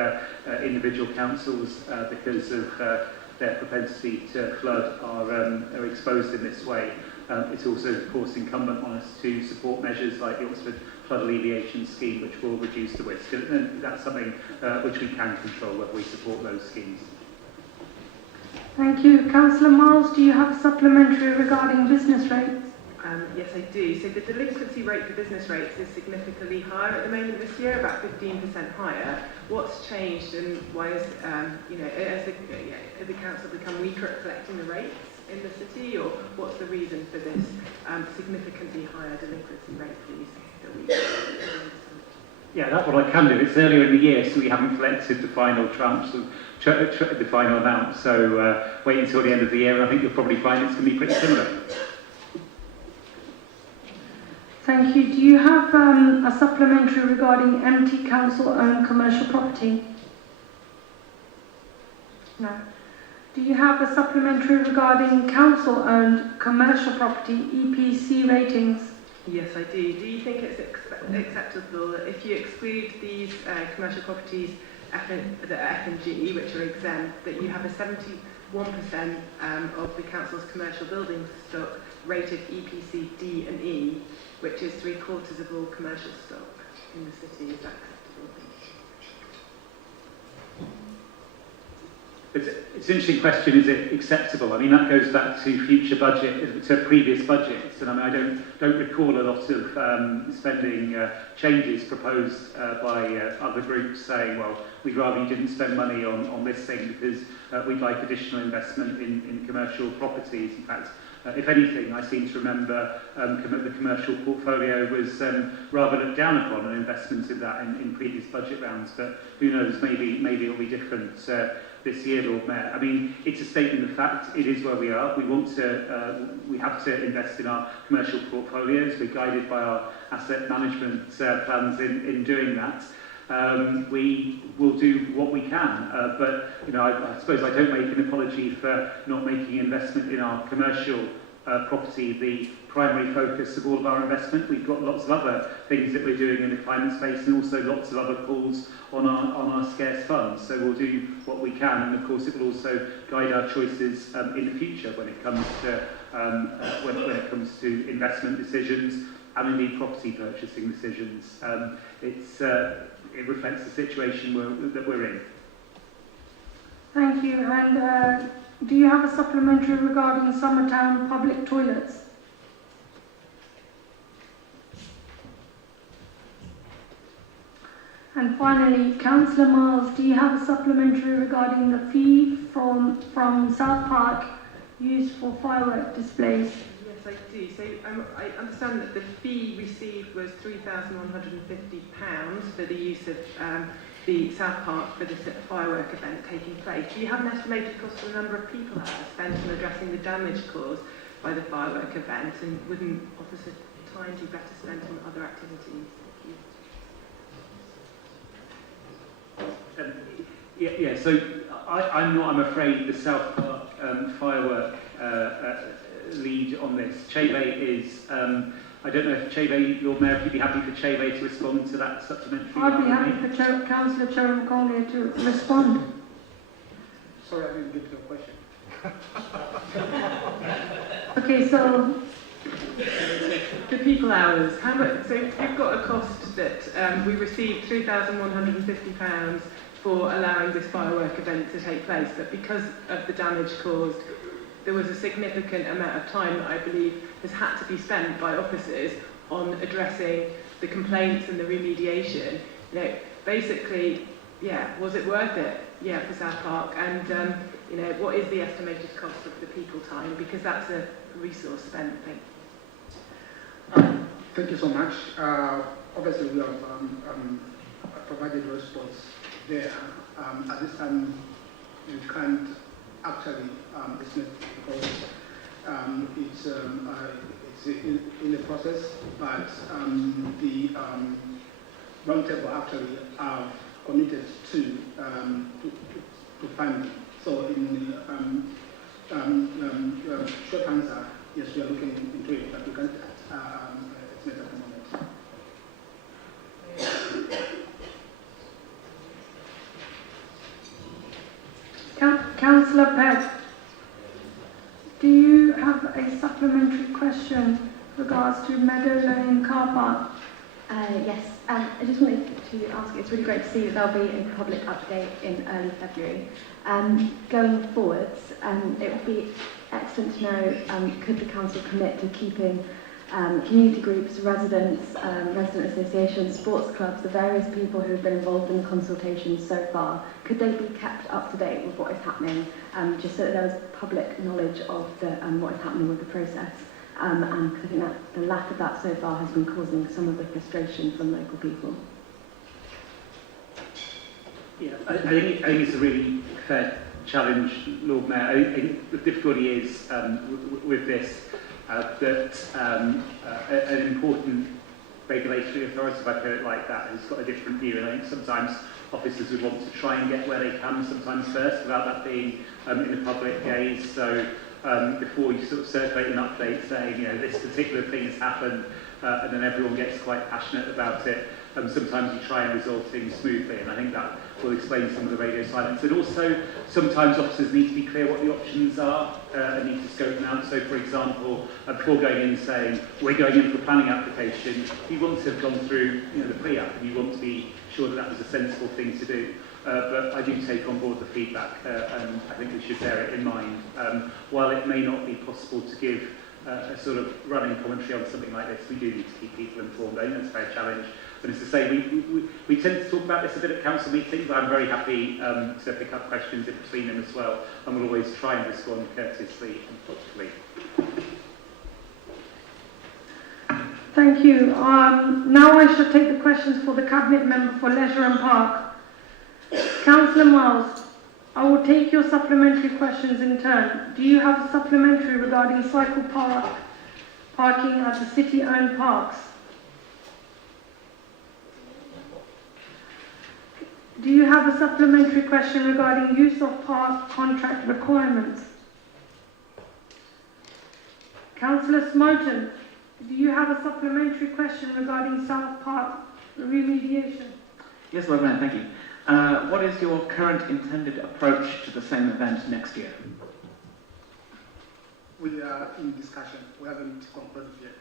individual councils, because of their propensity to flood, are exposed in this way. It's also, of course, incumbent on us to support measures like the Oxford Flood Alleviation Scheme, which will reduce the risk. And that's something which we can control, whether we support those schemes. Thank you. Councillor Miles, do you have a supplementary regarding business rates? Yes, I do. So the delinquency rate for business rates is significantly higher at the moment this year, about 15% higher. What's changed, and why is, has the council become weaker at collecting the rates in the city, or what's the reason for this significantly higher delinquency rate, please? Yeah, that's what I can do. It's earlier in the year, so we haven't collected the final tranche, the final amount. So wait until the end of the year, and I think you'll probably find it's going to be pretty similar. Thank you. Do you have a supplementary regarding empty council-owned commercial property? No. Do you have a supplementary regarding council-owned commercial property EPC ratings? Yes, I do. Do you think it's acceptable that if you exclude these commercial properties, the F and G, which are exempt, that you have a 71% of the council's commercial building stock rated EPC D and E, which is 3/4 of all commercial stock in the city? Is that acceptable? It's an interesting question. Is it acceptable? I mean, that goes back to future budget, to previous budgets, and I mean, I don't recall a lot of spending changes proposed by other groups saying, well, we'd rather you didn't spend money on this thing because we'd like additional investment in commercial properties. In fact, if anything, I seem to remember the commercial portfolio was rather looked down upon, an investment in that in previous budget rounds. But who knows? Maybe it'll be different this year, Lord Mayor. I mean, it's a statement of fact. It is where we are. We have to invest in our commercial portfolios. We're guided by our asset management plans in doing that. We will do what we can, but I suppose I don't make an apology for not making investment in our commercial property the primary focus of all of our investment. We've got lots of other things that we're doing in the climate space, and also lots of other calls on our scarce funds. So we'll do what we can, and of course it will also guide our choices in the future when it comes to investment decisions and indeed property purchasing decisions. It reflects the situation that we're in. Thank you. And do you have a supplementary regarding Summertown public toilets? And finally, Councillor Miles, do you have a supplementary regarding the fee from South Park used for firework displays? Yes, I do. So I understand that the fee received was £3,150 for the use of the South Park for this firework event taking place. Do you have an estimated cost for the number of people that are spent on addressing the damage caused by the firework event, and wouldn't officer time be better spent on other activities? So I'm afraid the South Park firework lead on this. Cheve is, I don't know if Cheve, Lord Mayor, if you'd be happy for Cheve to respond to that supplementary. I'd be happy for Councillor Cherry-McConaughey to respond. Sorry, I didn't get to the question. Okay, so the people hours. How much? So we've got a cost that we received £3,150 for allowing this firework event to take place, but because of the damage caused, there was a significant amount of time that I believe has had to be spent by officers on addressing the complaints and the remediation. Basically, was it worth it? Yeah, for South Park. And You know, what is the estimated cost of the people time? Because that's a resource spent thing. Thank you so much. Obviously, we have provided a response there. At this time, you can't actually estimate because it's in the process, but the roundtable actually have committed to funding. So in short answer, yes, we are looking into it, but we can't estimate at the moment. Councillor Pett, do you have a supplementary question regards to Meadow Lane car park? Yes, I just wanted to ask, it's really great to see that there'll be a public update in early February. Going forwards, it would be excellent to know, could the council commit to keeping community groups, residents, resident associations, sports clubs, the various people who have been involved in the consultations so far, could they be kept up to date with what is happening, just so that there is public knowledge of what is happening with the process? And I think that the lack of that so far has been causing some of the frustration from local people. Yeah, I think it's a really fair challenge, Lord Mayor. I think the difficulty is with this that an important regulatory authority, if I put it like that, has got a different view, and I think sometimes officers would want to try and get where they can sometimes first without that being in the public gaze. So before you sort of circulate an update saying, you know, this particular thing has happened, and then everyone gets quite passionate about it, sometimes you try and resolve things smoothly, and I think that will explain some of the radio silence. And also, sometimes officers need to be clear what the options are and need to scope them out. So, for example, before going in saying, we're going in for a planning application, you want to have gone through, you know, the pre-app, and you want to be sure that that was a sensible thing to do. But I do take on board the feedback, and I think we should bear it in mind. While it may not be possible to give a sort of running commentary on something like this, we do need to keep people informed. I think that's a fair challenge. But as I say, we tend to talk about this a bit at council meetings. I'm very happy to pick up questions in between them as well, and we'll always try and respond courteously and thoughtfully. Thank you. Now I shall take the questions for the Cabinet Member for Leisure and Park. Councillor Miles, I will take your supplementary questions in turn. Do you have a supplementary regarding cycle parking at the city-owned parks? Do you have a supplementary question regarding use of park contract requirements? Councillor Smoten, do you have a supplementary question regarding South Park remediation? Yes, Lord Mayor, thank you. What is your current intended approach to the same event next year? We are in discussion. We haven't concluded yet.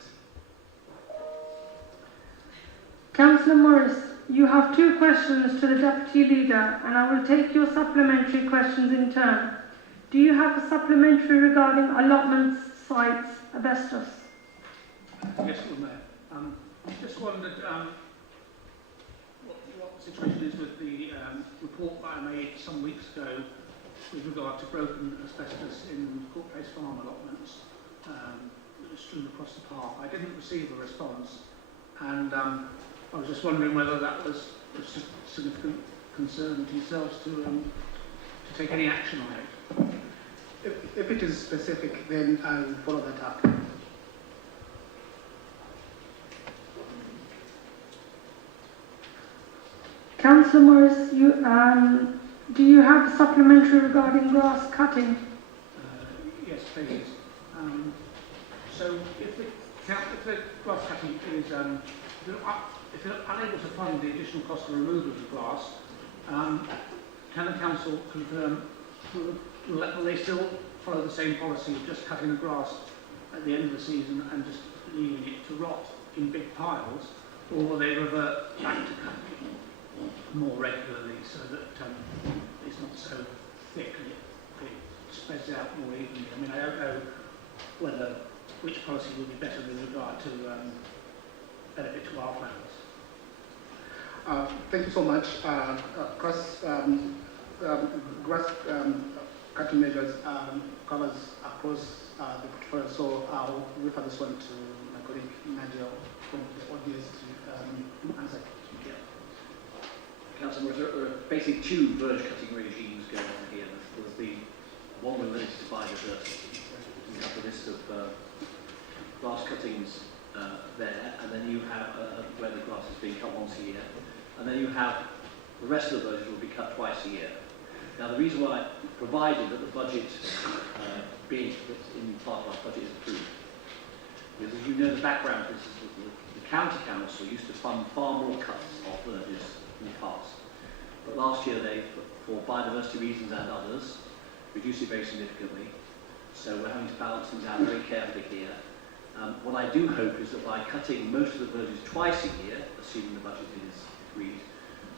Councillor Morris, you have 2 questions to the Deputy Leader, and I will take your supplementary questions in turn. Do you have a supplementary regarding allotments, sites, asbestos? Yes, Lord Mayor. I just wondered what the situation is with the report that I made some weeks ago with regard to broken asbestos in Court Place Farm allotments that was strewn across the park. I didn't receive a response, and I was just wondering whether that was a significant concern to yourselves to take any action on it. If it is specific, then I will follow that up. Councillor Morris, do you have a supplementary regarding grass cutting? Yes, please. So if the grass cutting is, if you're unable to fund the additional cost of removal of the grass, can the council confirm, will they still follow the same policy of just cutting the grass at the end of the season and just leaving it to rot in big piles, or will they revert back to cutting more regularly so that it's not so thick and it spreads out more evenly? I mean, I don't know which policy would be better with regard to benefit to our plans. Thank you so much. Grass cutting measures covers across the portfolio, so I'll refer this one to my colleague Nigel from the ODS to answer. Councillor, there are basically two verge cutting regimes going on here. There's the one related to biodiversity. You have the list of grass cuttings there, and then you have where the grass is being cut once a year, and then you have the rest of the verges will be cut twice a year. Now, the reason why I provided that the budget being in part of our budget is approved, because as you know, the background to this is that the county council used to fund far more cuts of verges in the past. But last year they, for biodiversity reasons and others, reduced it very significantly. So we're having to balance things out very carefully here. What I do hope is that by cutting most of the verges twice a year, assuming the budget is agreed,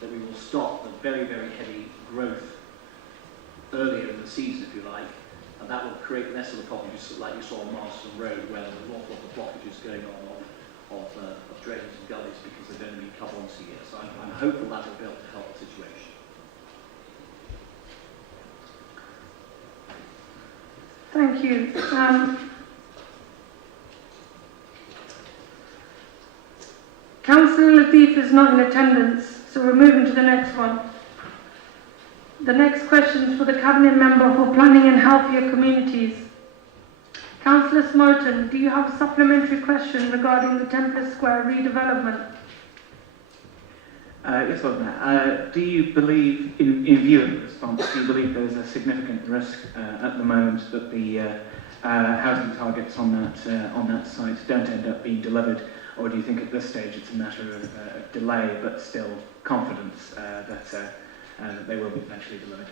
that we will stop the very, very heavy growth earlier in the season, if you like, and that will create less of a problem, just like you saw on Marston Road, where there was an awful lot of blockages going on of drains and gullies because they're going to be cut once a year. So I'm hopeful that will be able to help the situation. Thank you. Councillor Latif is not in attendance, so we're moving to the next one. The next question is for the Cabinet Member for Planning and Healthier Communities. Councillor Smoten, do you have a supplementary question regarding the Templar Square redevelopment? Yes, Lord Mayor. Do you believe, in view of the response, do you believe there is a significant risk at the moment that the housing targets on that site don't end up being delivered, or do you think at this stage it's a matter of delay but still confidence that they will be eventually delivered?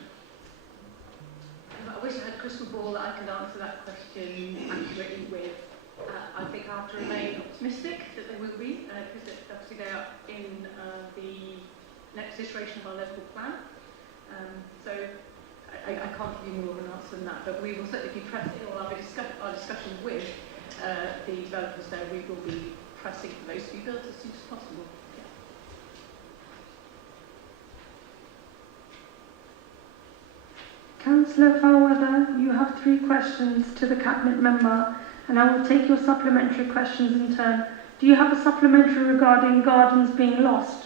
I wish I had a crystal ball that I could answer that question accurately with. I think I have to remain optimistic that they will be, because obviously they are in the next iteration of our local plan. So I can't give you more of an answer than that, but we will certainly be pressing, or our discussion with the developers there, we will be pressing for those to be built as soon as possible. Councillor Fairweather, you have 3 questions to the Cabinet Member, and I will take your supplementary questions in turn. Do you have a supplementary regarding gardens being lost?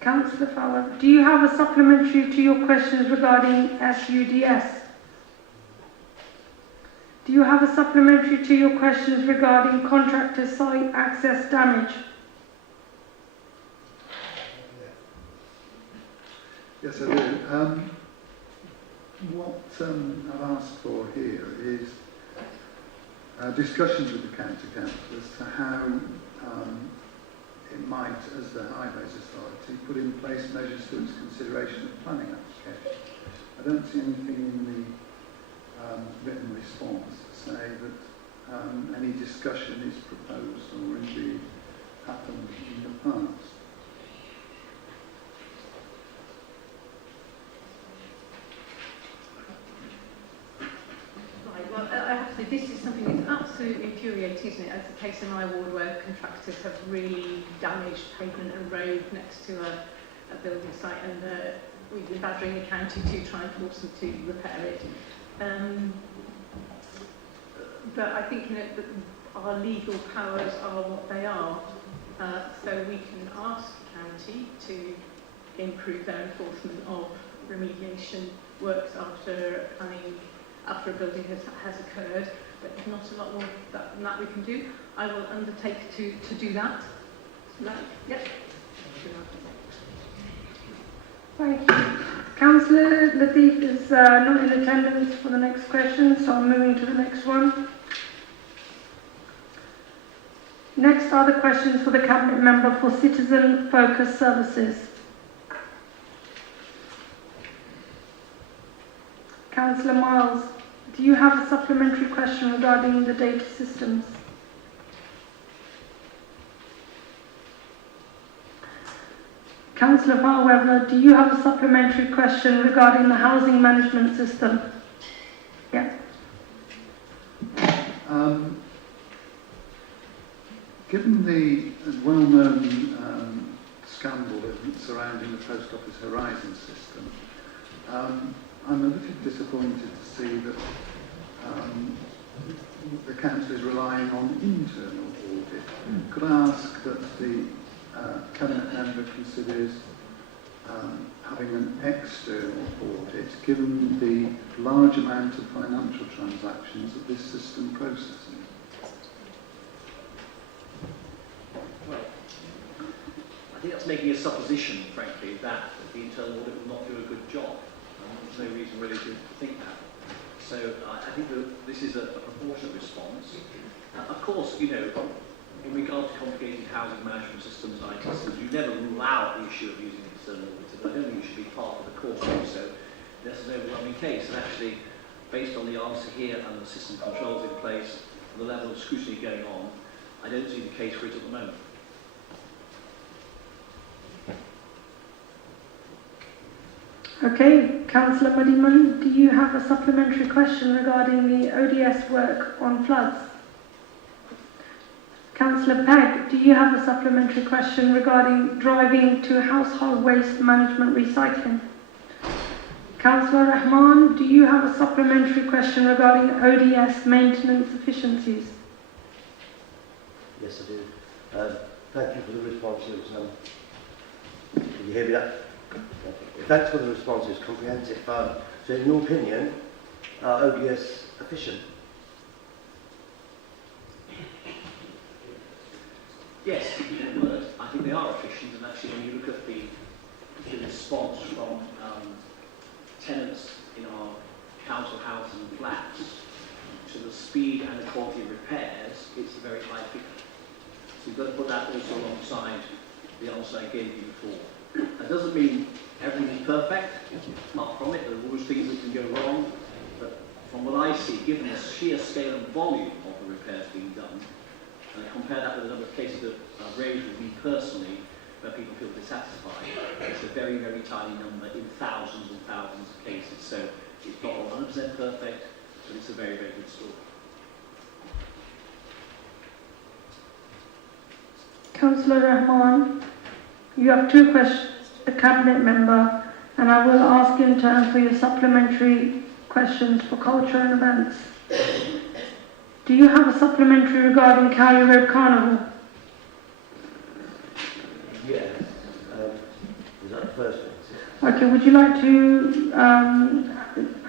Councillor Fairweather, do you have a supplementary to your questions regarding SUDS? Do you have a supplementary to your questions regarding contractor site access damage? Yes, I do. What I've asked for here is discussions with the county council as to how it might, as the Highways Authority, put in place measures to its consideration of planning applications. I don't see anything in the written response to say that any discussion is proposed or indeed happened in the past. This is something that's absolutely infuriating, isn't it? As the case in my ward where contractors have really damaged pavement and road next to a building site, and we've been badgering the county to try and force them to repair it. But I think that our legal powers are what they are, so we can ask the county to improve their enforcement of remediation works after a building has occurred, but there's not a lot more than that we can do. I will undertake to do that. Yep. Thank you. Councillor Latif is not in attendance for the next question, so I'm moving to the next one. Next are the questions for the Cabinet Member for Citizen Focused Services. Councillor Miles, do you have a supplementary question regarding the data systems? Councillor Fairweather, do you have a supplementary question regarding the housing management system? Yeah. Given the well-known scandal surrounding the Post Office Horizon system, I'm a little disappointed to see that the council is relying on internal audit. Could I ask that the cabinet member considers having an external audit, given the large amount of financial transactions that this system processes? Well, I think that's making a supposition, frankly, that the internal audit will not do a good job. There's no reason really to think that. So I think that this is a proportionate response. Of course, you know, in regard to complicated housing management systems and IT systems, you never rule out the issue of using external auditors, but I don't think it should be part of the course also. That's an overwhelming case, and actually, based on the answer here and the system controls in place, and the level of scrutiny going on, I don't see the case for it at the moment. Okay, Councillor Muddyman, do you have a supplementary question regarding the ODS work on floods? Councillor Pegg, do you have a supplementary question regarding driving to household waste management recycling? Councillor Rahman, do you have a supplementary question regarding ODS maintenance efficiencies? Yes, I do. Thank you for the responses. Can you hear me now? Thanks for the responses, comprehensive. So in your opinion, are ODS efficient? Yes, in a word, I think they are efficient, and actually when you look at the response from tenants in our council houses and flats to the speed and the quality of repairs, it's a very high figure. So you've got to put that also alongside the answer I gave you before. That doesn't mean everything is perfect, far from it, there are always things that can go wrong, but from what I see, given the sheer scale and volume of the repairs being done, and I compare that with the number of cases that I've raised with me personally, where people feel dissatisfied, it's a very, very tiny number in thousands and thousands of cases, so it's not 100% perfect, but it's a very, very good story. Councillor Rahman, you have two questions to the Cabinet Member, and I will ask in turn for your supplementary questions for culture and events. Do you have a supplementary regarding Cowley Road Carnival? Yes. Is that the first one? Okay, would you like to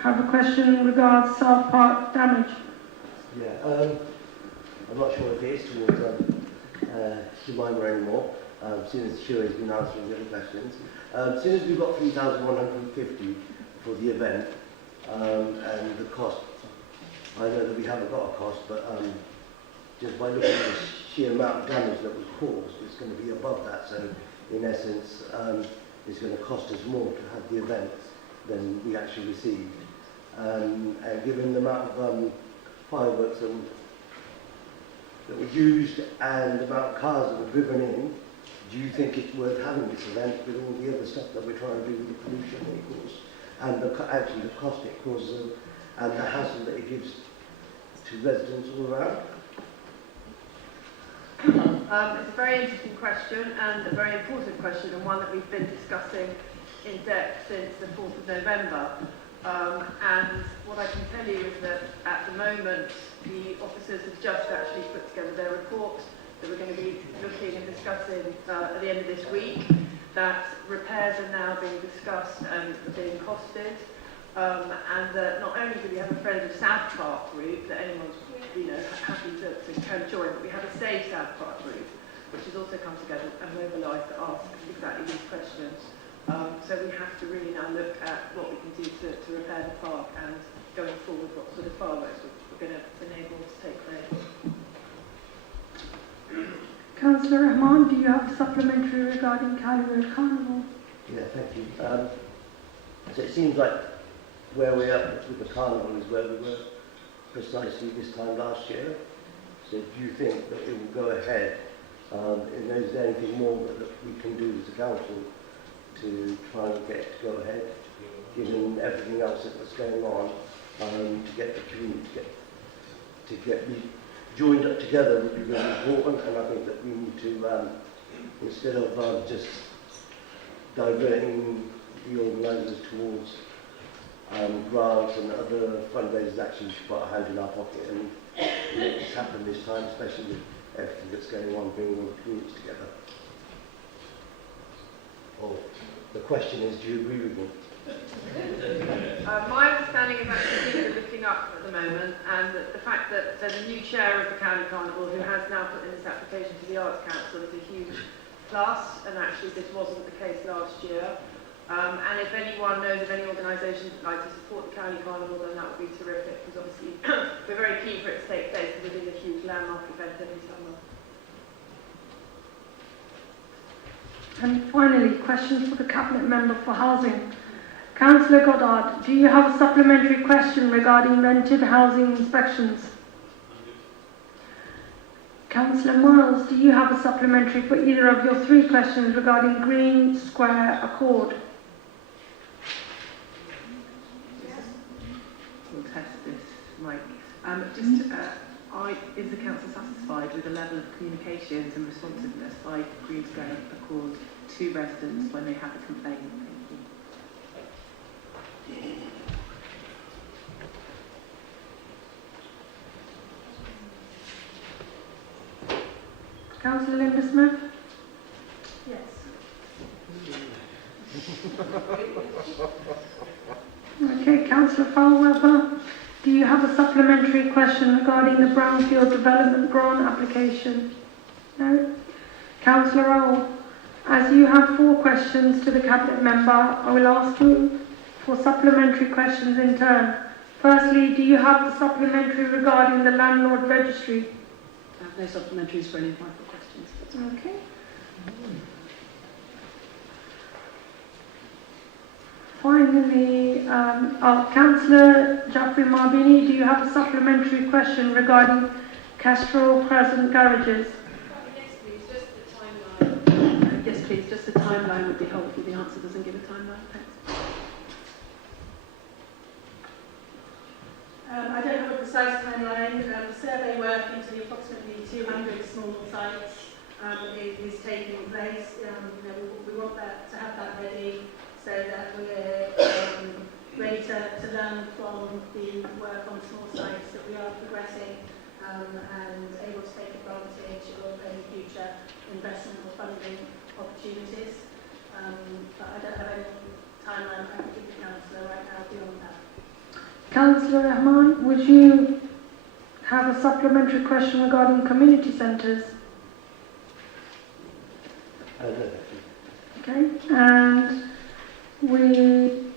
have a question in regards to South Park damage? Yeah. I'm not sure if it is towards Jemima anymore, seeing as Shirley's been answering the other questions. Seeing as we've got 3,150 for the event, and the cost, I know that we haven't got a cost, but just by looking at the sheer amount of damage that was caused, it's going to be above that. So, in essence, it's going to cost us more to have the event than we actually received. And given the amount of fireworks that were used and the amount of cars that were driven in, do you think it's worth having this event with all the other stuff that we're trying to do with the pollution that it causes, and actually the cost it causes, and the hassle that it gives to residents all around? It's a very interesting question and a very important question, and one that we've been discussing in depth since the 4th of November. And what I can tell you is that at the moment the officers have just actually put together their report that we're going to be looking and discussing at the end of this week. That repairs are now being discussed and being costed, and that not only do we have a Friends of South Park group that anyone's happy to co-join, but we have a Save South Park group which has also come together and mobilised to ask exactly these questions. So we have to really now look at what we can do to repair the park, and going forward what sort of fireworks we're going to enable to take place. Councillor Rahman, do you have a supplementary regarding Cowley Road Carnival? Yeah, thank you. So it seems like where we're at with the carnival is where we were precisely this time last year. So do you think that it will go ahead? And is there anything more that we can do as a council to try and get it to go ahead, given everything else that's going on, to get the community to get joined up together would be really important, and I think that we need to, instead of just diverting the organisers towards grants and other fundraisers actually put a hand in our pocket and make this happen this time, especially with everything that's going on, bringing all the communities together. Oh, the question is, do you agree with me? My understanding is actually things are looking up at the moment, and that the fact that there's a new chair of the County Carnival who has now put in this application to the Arts Council is a huge plus, and actually this wasn't the case last year. And if anyone knows of any organisations that like to support the County Carnival, then that would be terrific, because obviously we're very keen for it to take place, because it is a huge landmark event every summer. And finally, questions for the Cabinet Member for Housing. Councillor Goddard, do you have a supplementary question regarding rented housing inspections? Councillor Miles, do you have a supplementary for either of your three questions regarding Green Square Accord? We'll test this, Mike. Is the Council satisfied with the level of communications and responsiveness by Green Square Accord to residents when they have a complaint? Thank you. Councillor Linda Smith? Yes. Okay, Councillor Falweber, do you have a supplementary question regarding the Brownfield Development Grant application? No? Councillor Owl, as you have 4 questions to the Cabinet Member, I will ask you for supplementary questions in turn. Firstly, do you have the supplementary regarding the Landlord Registry? I have no supplementaries for any of my 4 questions. Okay. Finally, Councillor Jeffrey Marbini, do you have a supplementary question regarding Castrol Crescent garages? Yes, please, just the timeline. Yes, please, just the timeline would be helpful. The answer doesn't give a timeline. Thanks. I don't have a precise timeline. The survey work into the approximately 200 small sites is taking place. We want that to have that ready so that we're ready to learn from the work on small sites, that we are progressing and able to take advantage of any future investment or funding opportunities. But I don't have any timeline I can give the Councillor right now beyond that. Councillor Rahman, would you have a supplementary question regarding community centres? Okay, and we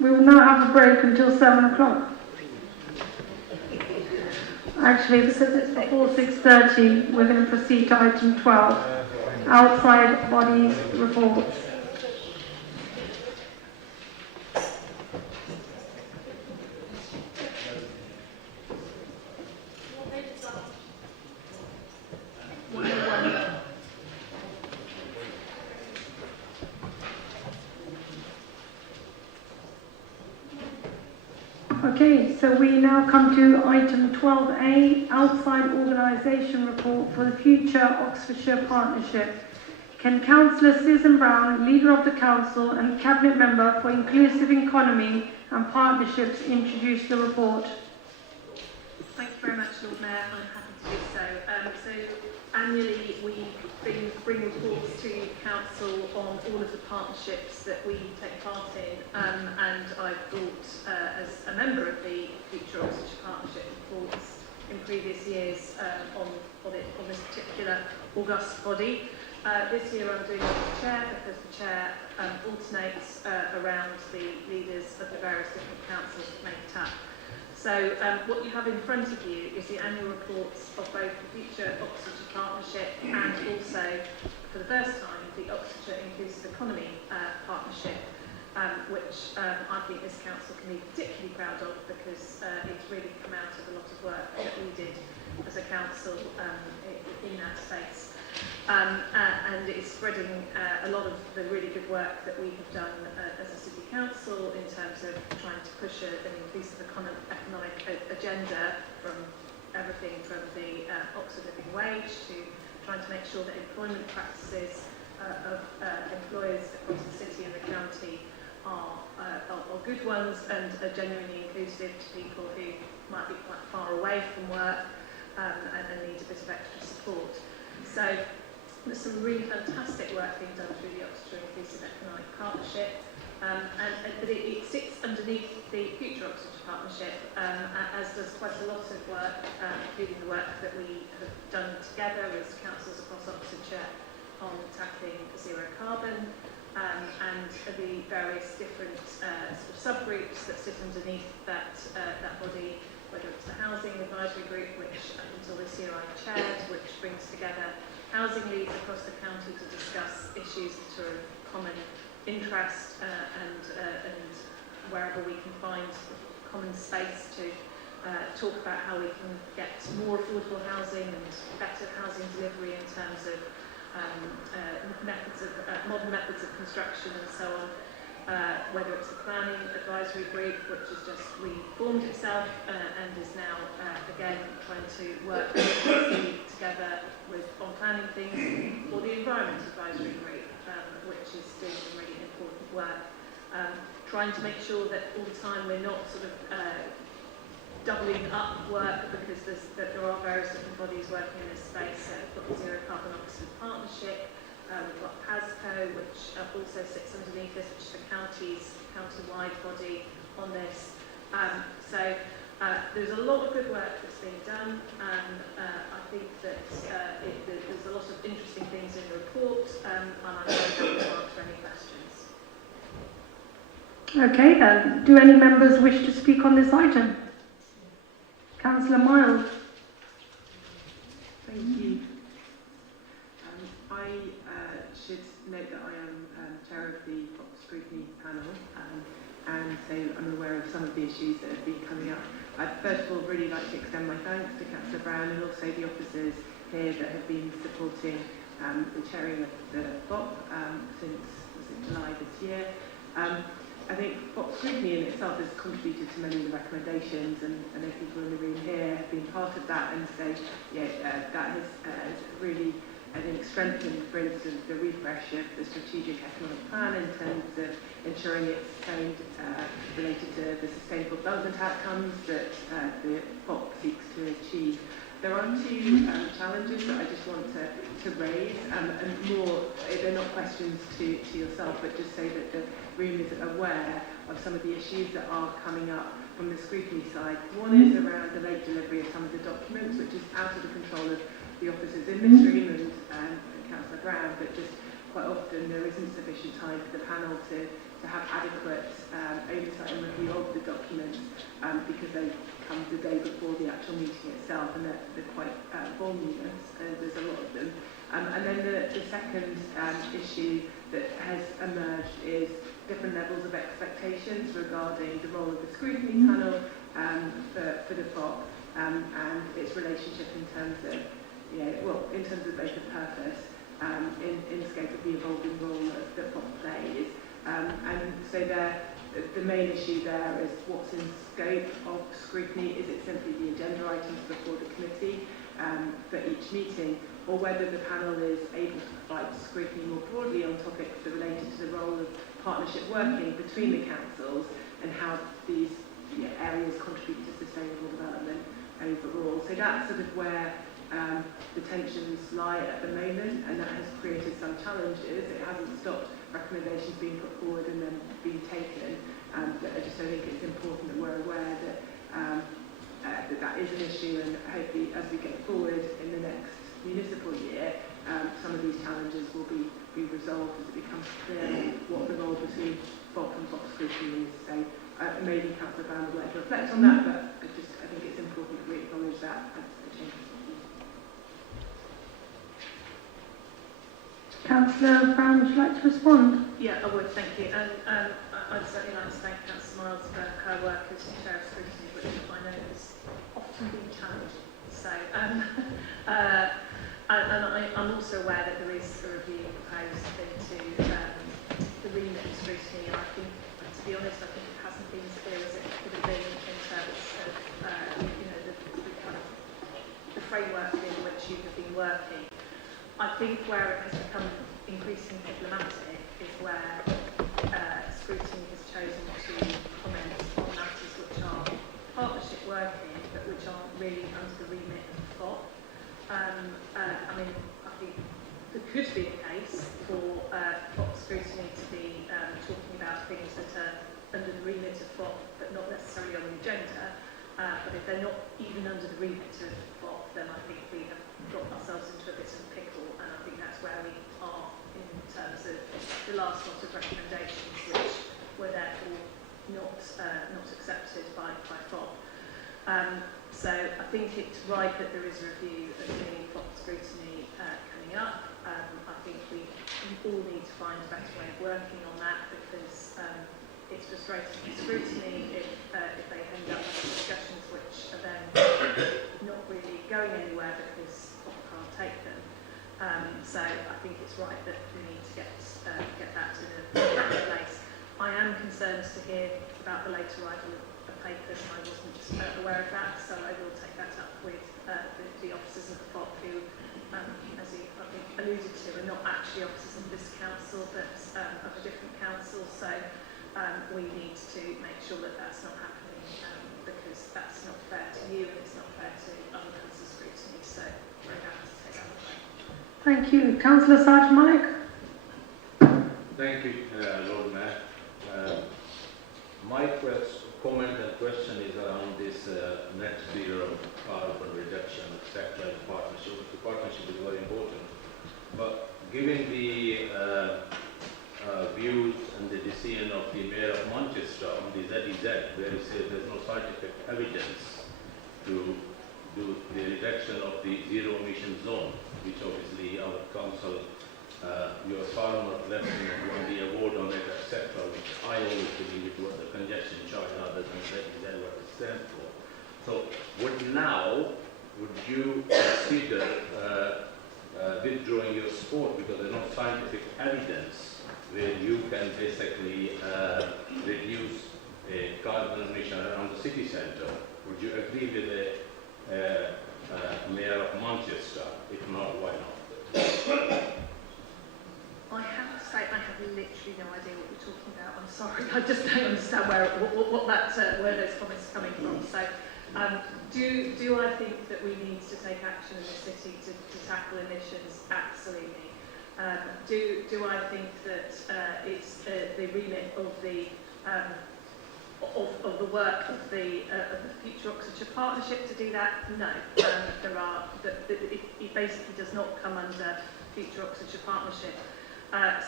will now have a break until 7 o'clock. Actually, because it's before 6:30, we're going to proceed to item 12, outside bodies reports. Okay, so we now come to item 12A, outside organisation report for the future Oxfordshire Partnership. Can Councillor Susan Brown, Leader of the Council and Cabinet Member for Inclusive Economy and Partnerships, introduce the report? Thank you very much, Lord Mayor. I'm happy to do so. So annually we bring reports to Council on all of the partnerships that we take part in, and I've brought, as a member of the Future Oxfordshire Partnership, reports in previous years on this particular august body. This year I'm doing it as the chair, because the chair alternates around the leaders of the various different councils that make it up. So what you have in front of you is the annual reports of both the Future Oxfordshire Partnership and also, for the first time, the Oxfordshire Inclusive Economy Partnership, which I think this council can be particularly proud of, because it's really come out of a lot of work that we did as a council in that space. And it's spreading a lot of the really good work that we have done as a city council in terms of trying to push an inclusive economic agenda, from everything from the Oxford Living Wage to trying to make sure that employment practices employers across the city and the county are good ones and are genuinely inclusive to people who might be quite far away from work and need a bit of extra support. So there's some really fantastic work being done through the Oxfordshire Inclusive Economic Partnership, but it sits underneath the Future Oxfordshire Partnership, as does quite a lot of work, including the work that we have done together as councils across Oxfordshire on tackling zero carbon, and the various different sort of subgroups that sit underneath that body, whether it's the Housing Advisory Group, which until this year I chaired, which brings together housing leads across the county to discuss issues that are of common interest and wherever we can find common space to talk about how we can get more affordable housing and better housing delivery in terms of modern methods of construction and so on, whether it's the Planning Advisory Group, which has just reformed itself and is now again trying to work together on planning things, or the Environment Advisory Group, which is doing some really important work, trying to make sure that all the time we're not sort of doubling up work, because there are various different bodies working in this space. So we've got the Zero Carbon Oxford Partnership, we've got PASCO, which also sits underneath this, which is the county-wide body on this. So there's a lot of good work that's being done, and I think that there's a lot of interesting things in the report, and I'm very happy to answer any questions. Okay then, do any members wish to speak on this item? Councillor Miles. Thank you. I should note that I am chair of the Fox Scrutiny panel, and so I'm aware of some of the issues that have been coming up. I'd first of all really like to extend my thanks to Councillor Brown and also the officers here that have been supporting the chairing of the FOP since July this year. I think Fox Scrutiny in itself has contributed to many of the recommendations, and I know people in the room here have been part of that, and so that has really, I think, strengthened, for instance, the refresh of the strategic economic plan in terms of ensuring it's sustained, related to the sustainable development outcomes that the FOP seeks to achieve. There are two challenges that I just want to raise, and more, they're not questions to yourself, but just so that the room is aware of some of the issues that are coming up from the scrutiny side. One is around the late delivery of some of the documents, which is out of the control of the officers in this room and Councillor Brown, but just quite often there isn't sufficient time for the panel to have adequate oversight and review of the documents because they come the day before the actual meeting itself, and they're quite voluminous. There's a lot of them. And then the second issue that has emerged is different levels of expectations regarding the role of the scrutiny panel for the FOP and its relationship in terms of, in terms of both the purpose in scope of the evolving role that the FOP plays. And so the main issue there is what's in scope of scrutiny. Is it simply the agenda items before the committee for each meeting, or whether the panel is able to provide scrutiny more broadly on topics that are related to the role of partnership working between the councils and how these areas contribute to sustainable development overall. So that's sort of where the tensions lie at the moment, and that has created some challenges. It hasn't stopped recommendations being put forward and then being taken, but I just think it's important that we're aware that that is an issue, and hopefully as we get forward in the next municipal year, some of these challenges will be resolved as it becomes clear what the role between FOP and Fox Scrutiny is. So maybe Councillor Brown would like to reflect on that, but I think it's important that we acknowledge that as a change. Councillor Brown, would you like to respond? Yeah, I would, thank you. And I'd certainly like to thank Councillor Miles for her work as Chair of Scrutiny, which I know has often been challenging. So, I'm also aware that there is a review proposed into the remit of scrutiny, and I think, to be honest, I think it hasn't been as clear as it could have been in terms of the kind of the framework in which you have been working. I think where it has become increasingly problematic is where scrutiny has chosen to comment on matters which are partnership working, but which aren't really under the remit of FOP. I mean, I think there could be a case for FOP scrutiny to be talking about things that are under the remit of FOP, but not necessarily on the agenda. But if they're not even under the remit of FOP, then I think we have got ourselves into a bit of a pickle, and I think that's where we are in terms of the last lot of recommendations, which were therefore not accepted by FOP. So I think it's right that there is a review of the FOP scrutiny coming up. I think we all need to find a better way of working on that, because it's frustrating with scrutiny if they end up having discussions which are then not really going anywhere because FOP can't take them. So I think it's right that we need to get that in a place. I am concerned to hear about the late arrival of papers. I wasn't aware of that, so I will take that up with the officers of the FOP who, as you I think alluded to, are not actually officers of this council but of a different council. So we need to make sure that that's not happening, because that's not fair to you and it's not fair to other council scrutiny. So we're going to have to take that away. Thank you. Councillor Sarge Malik. Thank you, Lord Mayor. My comment and question is around this net zero carbon reduction sector partnership. The partnership is very important, but given the views and the decision of the Mayor of Manchester on the ZEZ, where he says there's no scientific evidence to do the reduction of the zero emission zone, which obviously our council, your farmer blessing won the award on it, etc., which I always believe it was the congestion charge rather than ZEZ what it stands for. So would you consider withdrawing your support because there's no scientific evidence where you can basically reduce carbon emission around the city centre? Would you agree with the Mayor of Manchester? If not, why not? I have to say I have literally no idea what you're talking about. I'm sorry, I just don't understand where those comments are coming from. So, do I think that we need to take action in the city to tackle emissions? Absolutely. Do I think that it's the remit of the work of the Future Oxfordshire Partnership to do that? No. It basically does not come under Future Oxfordshire Partnership.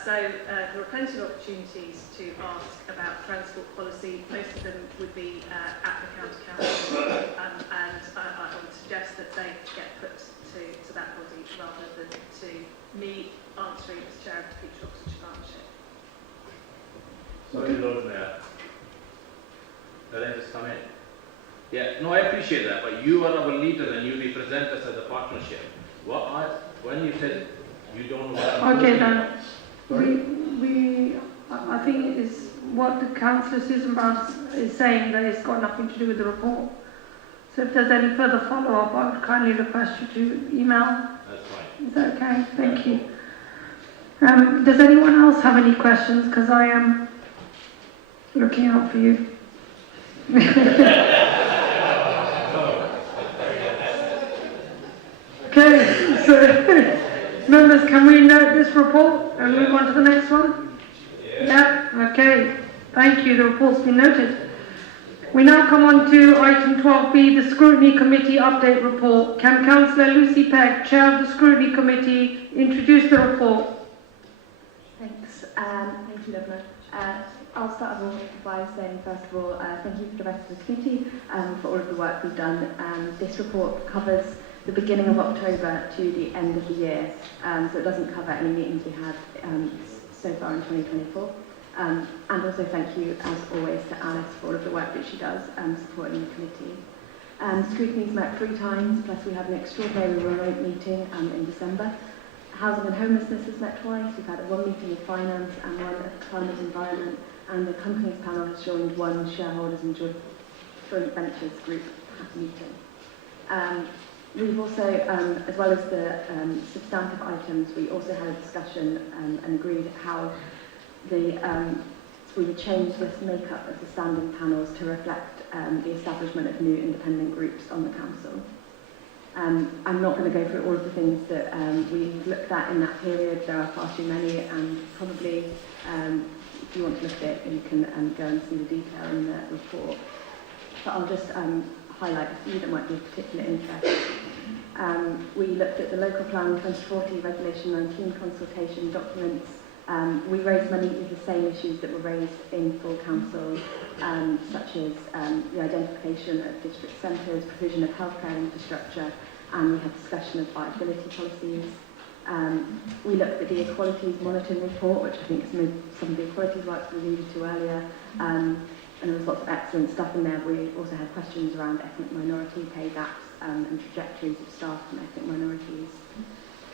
So there are plenty of opportunities to ask about transport policy. Most of them would be at the County Council, and I would suggest that they get put to that body rather than to me answering as chair of the Future Oxfordshire Partnership. Sorry, Lord Mayor. Let us come in. Yeah, no, I appreciate that, but you are our leader and you represent us as a partnership. When you said you don't know what Okay, then. I think it is what the Councillor Susan Brown is saying, that it's got nothing to do with the report. So if there's any further follow-up, I would kindly request you to email. That's fine. Is that okay? Thank you. Does anyone else have any questions? Because I am looking out for you. Okay, so members, can we note this report and move on to the next one? Yeah. Okay. Thank you. The report's been noted. We now come on to item 12B, the Scrutiny Committee Update Report. Can Councillor Lucy Pegg, Chair of the Scrutiny Committee, introduce the report? Thanks. Thank you, Governor. I'll start by saying, first of all, thank you for the rest of the committee for all of the work we've done. This report covers the beginning of October to the end of the year, so it doesn't cover any meetings we had so far in 2024. And also thank you, as always, to Alice for all of the work that she does supporting the committee. Scrutiny's met 3 times, plus we had an extraordinary remote meeting in December. Housing and homelessness has met twice. We've had 1 meeting with finance and 1 at climate environment, and the companies panel has joined 1 shareholders and joint ventures group meeting. We've also, as well as the substantive items, we also had a discussion and agreed how we would change this makeup of the standing panels to reflect the establishment of new independent groups on the council. I'm not going to go through all of the things that we looked at in that period. There are far too many, and probably if you want to look at it, you can go and see the detail in the report. But I'll just highlight a few that might be of particular interest. We looked at the Local Plan 2040 Regulation 19 consultation documents. We raised many of the same issues that were raised in full council, such as the identification of district centres, provision of healthcare infrastructure, and we had discussion of viability policies. We looked at the Equalities Monitoring Report, which I think some of the equalities rights we alluded to earlier, and there was lots of excellent stuff in there. We also had questions around ethnic minority pay gaps and trajectories of staff from ethnic minorities.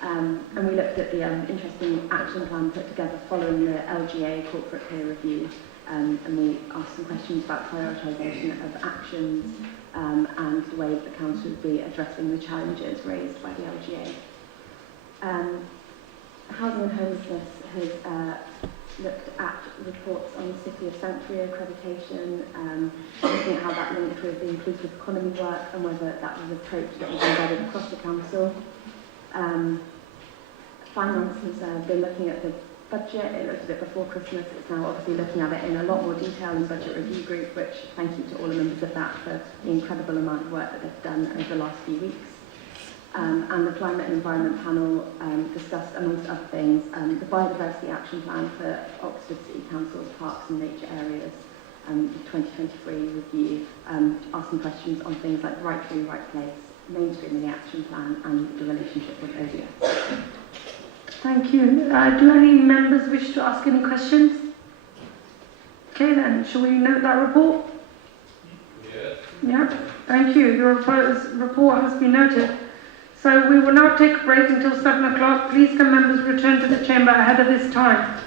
And we looked at the interesting action plan put together following the LGA corporate peer review, and we asked some questions about prioritisation of actions and the way that the council would be addressing the challenges raised by the LGA. Housing and Homelessness has looked at reports on City of Sanctuary accreditation, looking at how that linked with the inclusive economy work and whether that was an approach that was embedded across the council. Finance has been looking at the budget. It looked at it before Christmas. It's now obviously looking at it in a lot more detail in Budget Review Group, which thank you to all the members of that for the incredible amount of work that they've done over the last few weeks. And the Climate and Environment Panel discussed, amongst other things, the Biodiversity Action Plan for Oxford City Council's parks and nature areas, the 2023 review, asking questions on things like right tree, right place, mainstreaming the action plan, and the relationship with ODS. Thank you. Do any members wish to ask any questions? Okay then, shall we note that report? Yes. Yeah, thank you. Your report has been noted. So we will now take a break until 7 o'clock. Please can members return to the chamber ahead of this time.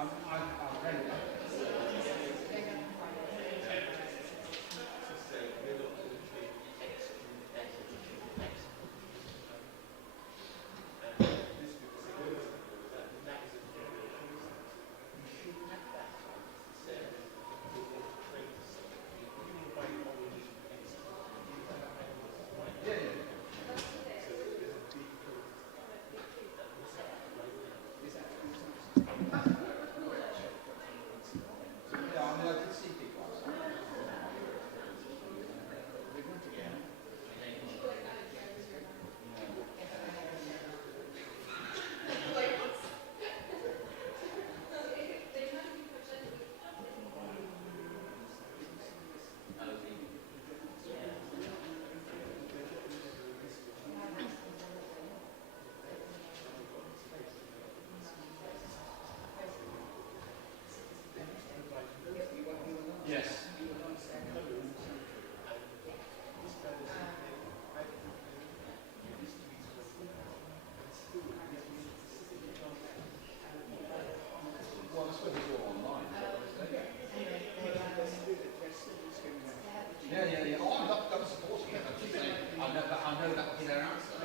I've read it. Yes. Well, I suppose it's all online. Yeah. Oh, I'm supporting it. I'm saying, I know that will be their answer.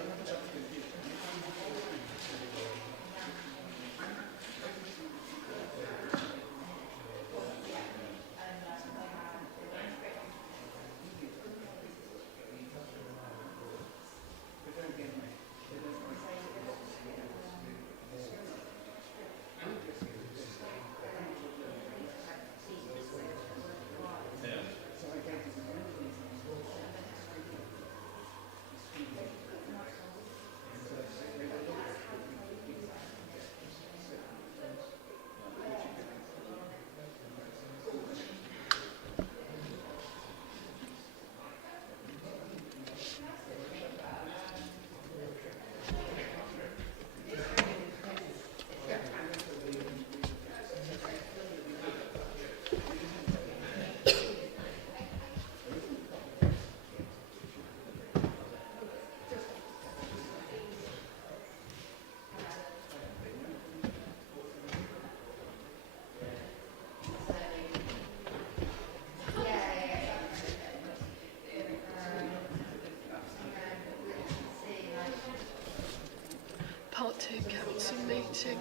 Part 2 Council meeting,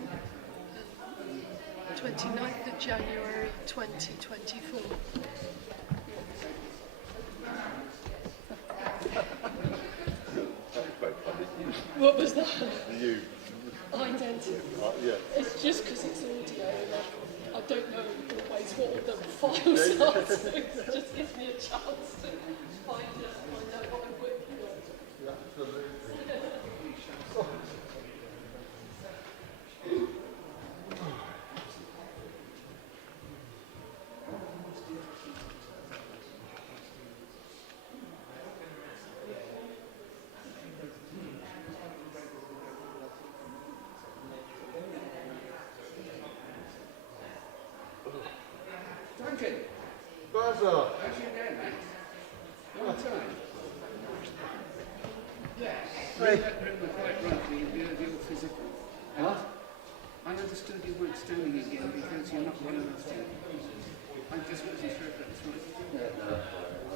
29th of January 2024. What was that? You. Identical. Yeah. It's just because it's audio and I don't know always what the files are, so it just gives me a chance to find out what I'm working on. Absolutely. Duncan. Basil. How's you doing, mate? Long time. Yes. Hey. That room was quite rightly in view of your physical. Huh? I understood you weren't standing again because you're not well enough to. I just wasn't sure if that was right.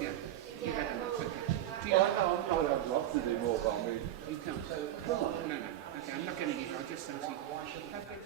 Yeah. You had enough. Okay. Do you I'd love to do more, but I mean... You can't. No. Okay, I'm not getting it. I'll just say, have they...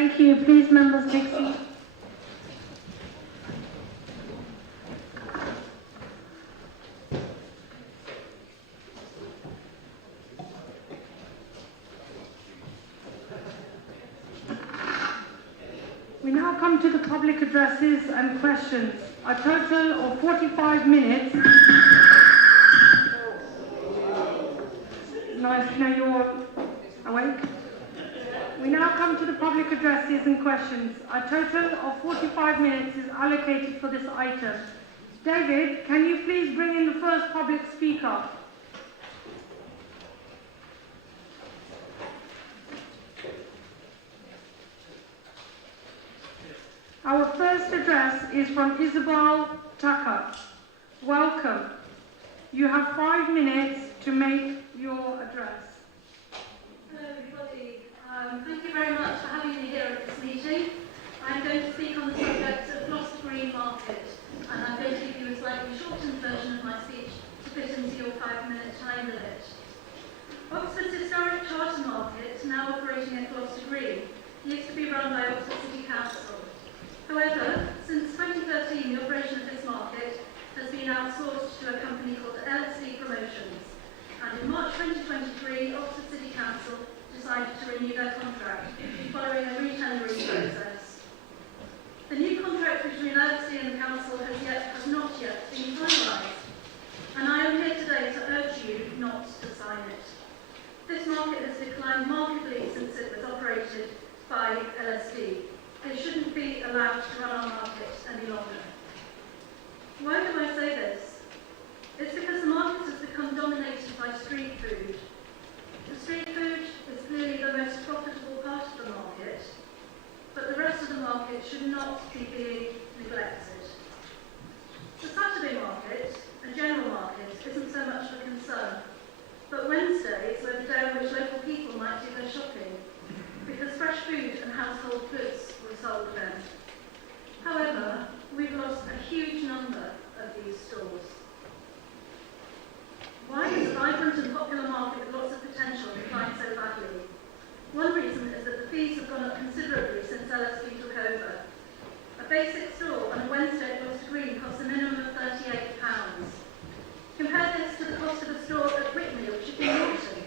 Thank you. Please, members, take seat. We now come to the public addresses and questions. A total of 45 minutes. Nice to know you're awake. We now come to the public addresses and questions. A total of 45 minutes is allocated for this item. David, can you please bring in the first public speaker? Our first address is from Isabel Tucker. Welcome. You have 5 minutes to make your address. Hello everybody. Thank you very much for having me here at this meeting. I'm going to speak on the subject of Gloucester Green Market, and I'm going to give you a slightly shortened version of my speech to fit into your 5-minute time limit. Oxford's historic charter market, now operating at Gloucester Green, used to be run by Oxford City Council. However, since 2013, the operation of this market has been outsourced to a company called LSD Promotions, and in March 2023, Oxford City Council decided to renew their contract following a re-tendering process. The new contract between LSD and the Council has not yet been finalised, and I am here today to urge you not to sign it. This market has declined markedly since it was operated by LSD. They shouldn't be allowed to run our market any longer. Why do I say this? It's because the market has become dominated by street food. The street food is clearly the most profitable part of the market, but the rest of the market should not be being neglected. The Saturday market, a general market, isn't so much of a concern, but Wednesdays were the day on which local people might do their shopping, because fresh food and household goods were sold then. However, we've lost a huge number of these stores. Why has a vibrant and popular market with lots of potential declined so badly? One reason is that the fees have gone up considerably since LSD took over. A basic store on a Wednesday at Gloucester Green costs a minimum of £38. Compare this to the cost of a store at Whitney or Chipping Norton.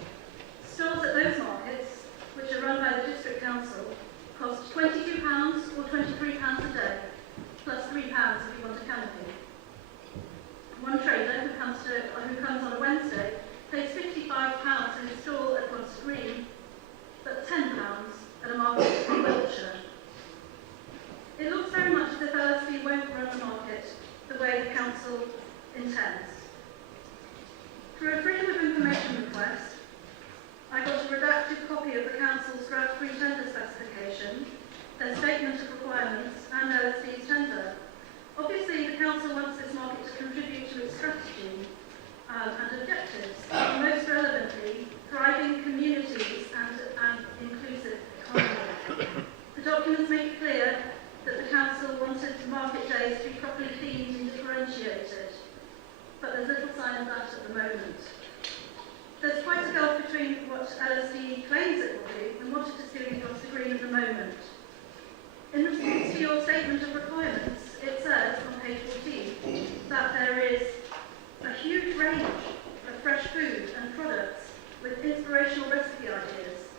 Stores at those markets, which are run by the District Council, cost £22 or £23 a day, plus £3 if you want a canopy. One trader who comes on a Wednesday pays £55 to install at Gloucester Green, but £10 at a market in Wiltshire. It looks very much as if LSD won't run the market the way the Council intends. Through a Freedom of Information request, I got a redacted copy of the Council's draft pre-tender specification, their statement of requirements, and LSD's tender. Obviously, the Council wants this market to contribute to its strategy and objectives, most relevantly, thriving communities and an inclusive economy. The documents make clear that the Council wanted market days to be properly themed and differentiated, but there's little sign of that at the moment. There's quite a gulf between what LSD claims it will do and what it is doing at Gloucester Green at the moment. In response to your statement of requirements, it says on page 14 that there is a huge range of fresh food and products with inspirational recipe ideas,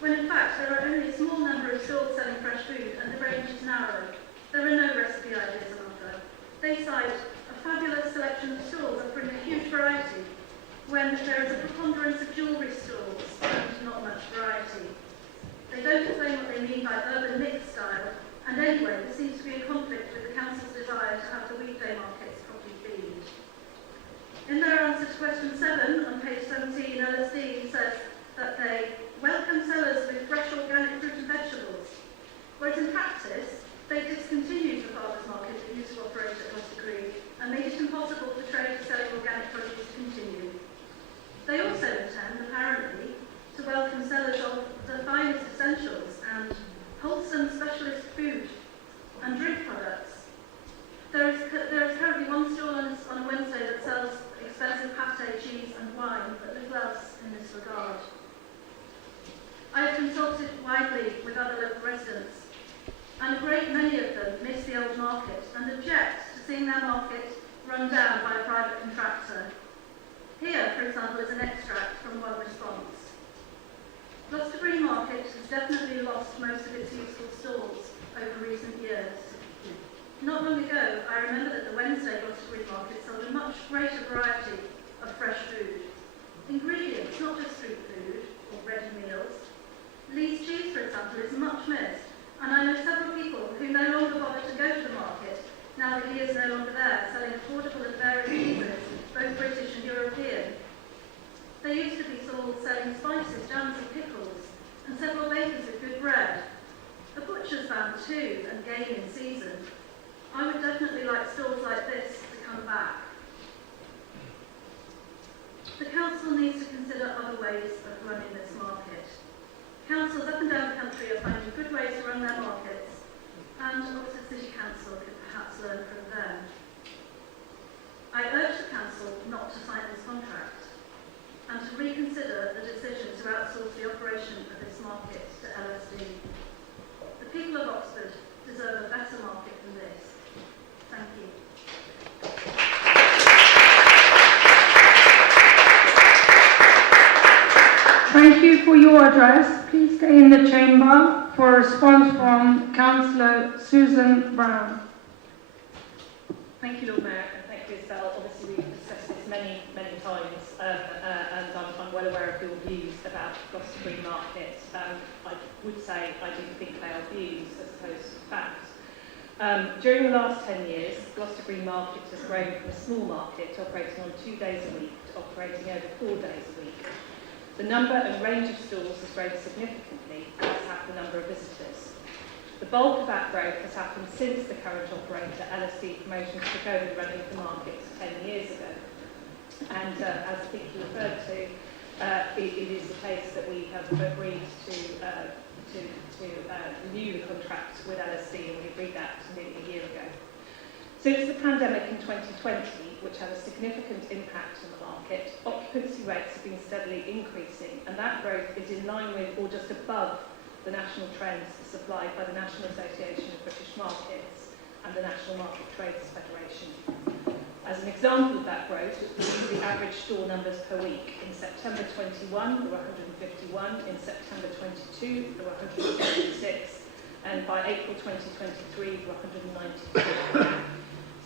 when in fact there are only a small number of stalls selling fresh food and the range is narrow. There are no recipe ideas on offer. They cite a fabulous selection of stalls offering a huge variety, when there is a preponderance of jewellery stalls and not much variety. They don't explain what they mean by urban mixed style, and anyway, this seems to be in conflict with the Council's desire to have the weekday markets properly themed. In their answer to question 7 on page 17, LSD says that they welcome sellers with fresh organic fruit and vegetables, whereas in practice, they discontinued the farmers' market that used to operate at Gloucester Green and made it impossible for traders selling organic produce to continue. They also intend, apparently, to welcome sellers of the finest essentials and wholesome specialist food and drink products. There is currently one stall on a Wednesday that sells expensive pâté, cheese and wine, but little else in this regard. I have consulted widely with other local residents and a great many of them miss the old market and object to seeing their market run down by a private contractor. Here, for example, is an extract from one response. Gloucester Green Market has definitely lost most of its useful stalls over recent years. Not long ago, I remember that the Wednesday Gloucester Green Market sold a much greater variety of fresh food. Ingredients, not just street food or ready meals. Lee's cheese, for example, is much missed, and I know several people who no longer bother to go to the market now that he is no longer there, selling affordable and varied cheeses, both British and European. They used to be sold selling spices, jams and pickles, and several bakers with good bread. The butcher's van too, and game in season. I would definitely like stalls like this to come back. The council needs to consider other ways of running this market. Councils up and down the country are finding good ways to run their markets, and Oxford City Council could perhaps learn from them. I urge the council not to sign this contract, and to reconsider the decision to outsource the operation of this market to LSD. The people of Oxford deserve a better market than this. Thank you. Thank you for your address. Please stay in the chamber for a response from Councillor Susan Brown. Thank you, Lord Mayor, and thank you, Isabel. Obviously, we've discussed this many, many times, and I'm well aware of your views about Gloucester Green Market. I would say I do think they are views as opposed to facts. During the last 10 years, Gloucester Green Market has grown from a small market operating on 2 days a week to operating over 4 days a week. The number and range of stalls has grown significantly, as have the number of visitors. The bulk of that growth has happened since the current operator, LSD Promotions, took over the running of the market 10 years ago. And as I think you referred to, it is the case that we have agreed to renew the contract with LSD, and we agreed that nearly a year ago. Since the pandemic in 2020, which had a significant impact on the market, occupancy rates have been steadily increasing, and that growth is in line with or just above the national trends supplied by the National Association of British Markets and the National Market Traders Federation. As an example of that growth, the average store numbers per week. In September 21, there were 151. In September 22, there were 176. And by April 2023, there were 192.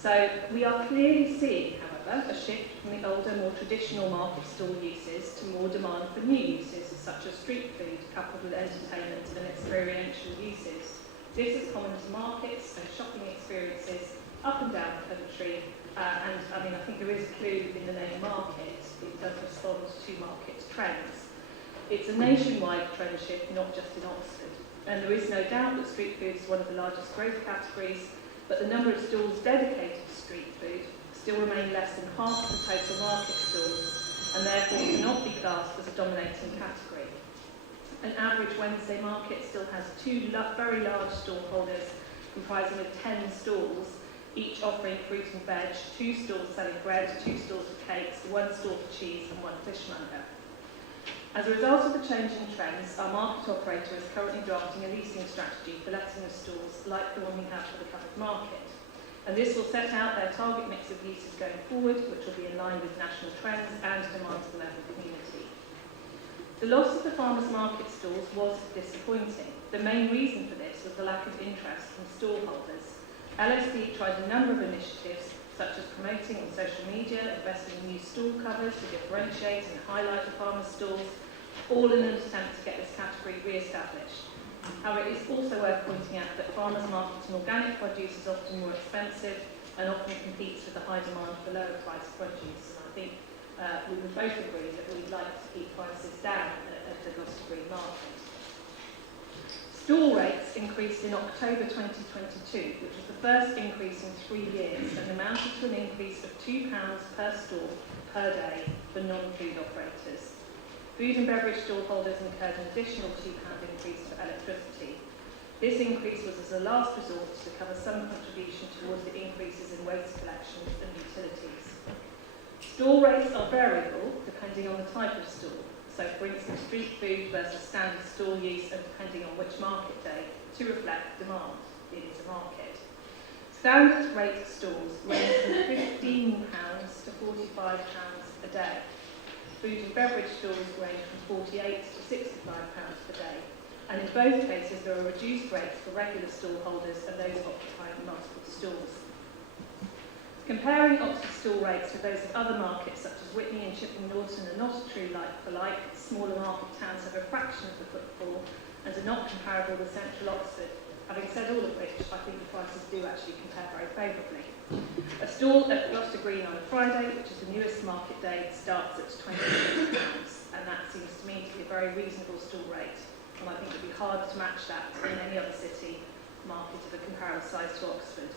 So we are clearly seeing, however, a shift from the older, more traditional market stall uses to more demand for new uses, such as street food, coupled with entertainment and experiential uses. This is common to markets and shopping experiences up and down the country, and I mean, I think there is a clue in the name market. It does respond to market trends. It's a nationwide trend shift, not just in Oxford. And there is no doubt that street food is one of the largest growth categories, but the number of stalls dedicated to street food still remain less than half of the total market stalls, and therefore cannot be classed as a dominating category. An average Wednesday market still has 2 very large stallholders comprising of 10 stalls, each offering fruit and veg, 2 stalls selling bread, 2 stalls of cakes, 1 stall for cheese and 1 fishmonger. As a result of the changing trends, our market operator is currently drafting a leasing strategy for letting of stalls like the one we have for the covered market. And this will set out their target mix of uses going forward, which will be in line with national trends and demands of the local community. The loss of the farmers' market stalls was disappointing. The main reason for this was the lack of interest from stallholders. LSD tried a number of initiatives, such as promoting on social media, investing in new stall covers to differentiate and highlight the farmers' stalls, all in an attempt to get this category re-established. However, it is also worth pointing out that farmers' markets and organic produce is often more expensive and often competes with the high demand for lower priced produce. And I think we would both agree that we'd like to keep prices down at the Gloucester Green Market. Stall rates increased in October 2022, which was the first increase in 3 years, and amounted to an increase of £2 per stall per day for non-food operators. Food and beverage stallholders incurred an additional £2 increase for electricity. This increase was as a last resort to cover some contribution towards the increases in waste collections and utilities. Stall rates are variable depending on the type of stall. So, for instance, street food versus standard stall use and depending on which market day, to reflect demand. it is a market. Standard rate stores range from £15 to £45 a day. Food and beverage stores range from £48 to £65 per day. And in both cases, there are reduced rates for regular stall holders and those occupying multiple stalls. Comparing Oxford stall rates with those of other markets such as Whitney and Chipping Norton are not a true like-for-like. Smaller market towns have a fraction of the footfall and are not comparable with central Oxford. Having said all of which, I think the prices do actually compare very favourably. A stall at Gloucester Green on a Friday, which is the newest market day, starts at £26, and that seems to me to be a very reasonable stall rate. And I think it would be hard to match that in any other city market of a comparable size to Oxford.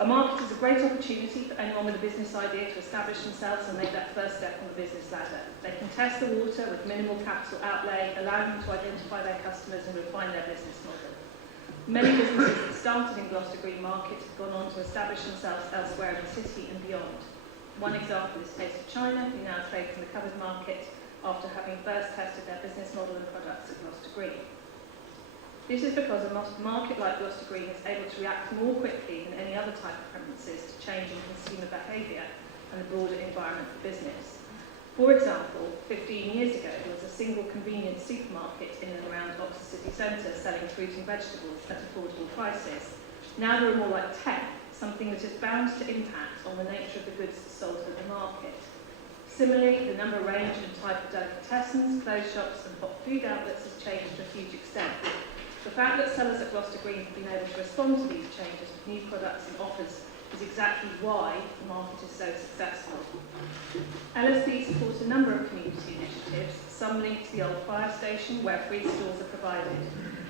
A market is a great opportunity for anyone with a business idea to establish themselves and make that first step on the business ladder. They can test the water with minimal capital outlay, allowing them to identify their customers and refine their business model. Many businesses that started in Gloucester Green Market have gone on to establish themselves elsewhere in the city and beyond. One example is Taste of China, who now trade from the covered market after having first tested their business model and products at Gloucester Green. This is because a market like Gloucester Green is able to react more quickly than any other type of premises to changing consumer behaviour and the broader environment for business. For example, 15 years ago there was a single convenience supermarket in and around Oxford city centre selling fruit and vegetables at affordable prices. Now there are more like 10, something that is bound to impact on the nature of the goods sold at the market. Similarly, the number, range and type of delicatessens, clothes shops and hot food outlets has changed to a huge extent. The fact that sellers at Gloucester Green have been able to respond to these changes with new products and offers is exactly why the market is so successful. LSD supports a number of community initiatives, some linked to the old fire station where free stalls are provided.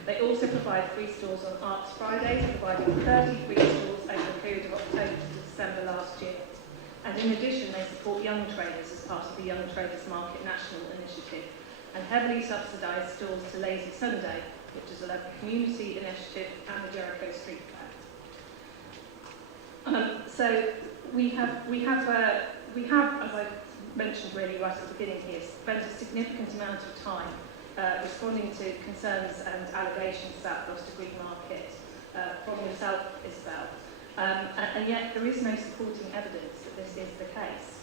They also provide free stalls on Arts Fridays, providing 30 free stalls over the period of October to December last year. And in addition, they support young traders as part of the Young Traders Market National Initiative and heavily subsidise stalls to Lazy Sunday, which is a local community initiative, and the Jericho Street Fair. So we have, as I mentioned really right at the beginning here, spent a significant amount of time responding to concerns and allegations about Gloucester Green Market from yourself, Isabel. And yet there is no supporting evidence that this is the case.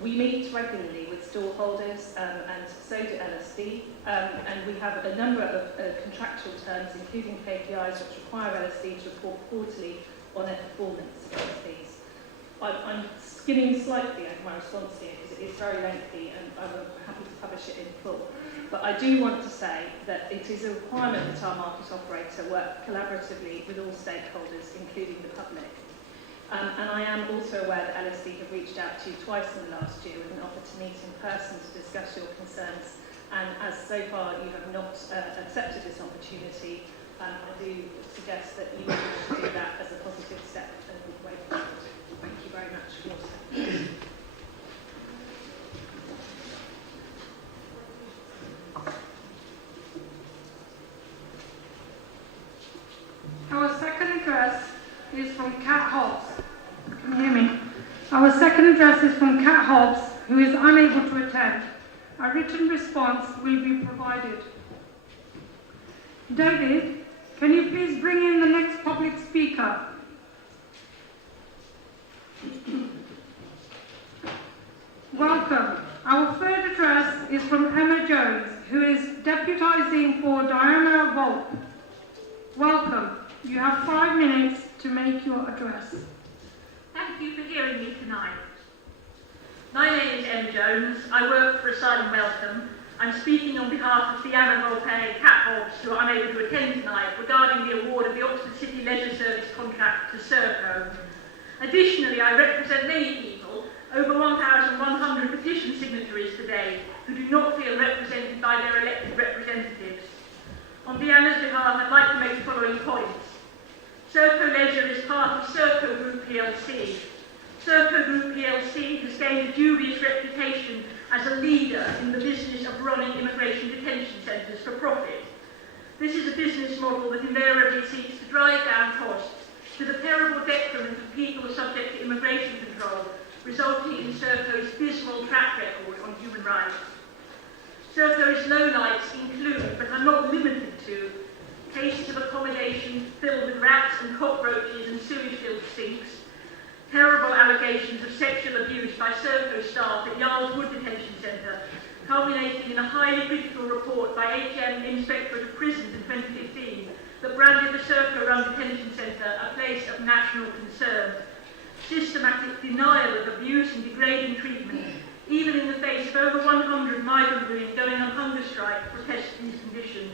We meet regularly with stall holders and so do LSD, and we have a number of contractual terms, including KPIs, which require LSD to report quarterly on their performance against these. I'm skimming slightly over my response here because it is very lengthy and I'm happy to publish it in full. But I do want to say that it is a requirement that our market operator work collaboratively with all stakeholders, including the public. And I am also aware that LSD have reached out to you twice in the last year with an offer to meet in person to discuss your concerns. And as so far you have not accepted this opportunity, I do suggest that you should do that as a positive step and way forward. Thank you very much for your time. Our second address is from Kat Hobbs. Can you hear me? Our second address is from Kat Hobbs, who is unable to attend. A written response will be provided. David, can you please bring in the next public speaker? Welcome. Our third address is from Emma Jones, who is deputising for Diana Volk. Welcome. You have 5 minutes to make your address. Thank you for hearing me tonight. My name is Emma Jones. I work for Asylum Welcome. I'm speaking on behalf of Fianna Volpe and Kat Hobbs, who are unable to attend tonight, regarding the award of the Oxford City Leisure Service contract to Serco. Additionally, I represent many people, over 1,100 petition signatories today, who do not feel represented by their elected representatives. On Diana's behalf, I'd like to make the following points. Serco Leisure is part of Serco Group plc. Serco Group plc has gained a dubious reputation as a leader in the business of running immigration detention centres for profit. This is a business model that invariably seeks to drive down costs to the terrible detriment of people subject to immigration control, resulting in Serco's dismal track record on human rights. Serco's lowlights include, but are not limited to, cases of accommodation station filled with rats and cockroaches and sewage-filled sinks, terrible allegations of sexual abuse by Serco staff at Yards Wood Detention Centre, culminating in a highly critical report by HM Inspectorate of Prisons in 2015 that branded the Serco-run detention centre a place of national concern. Systematic denial of abuse and degrading treatment, even in the face of over 100 migrant women going on hunger strike to protest these conditions.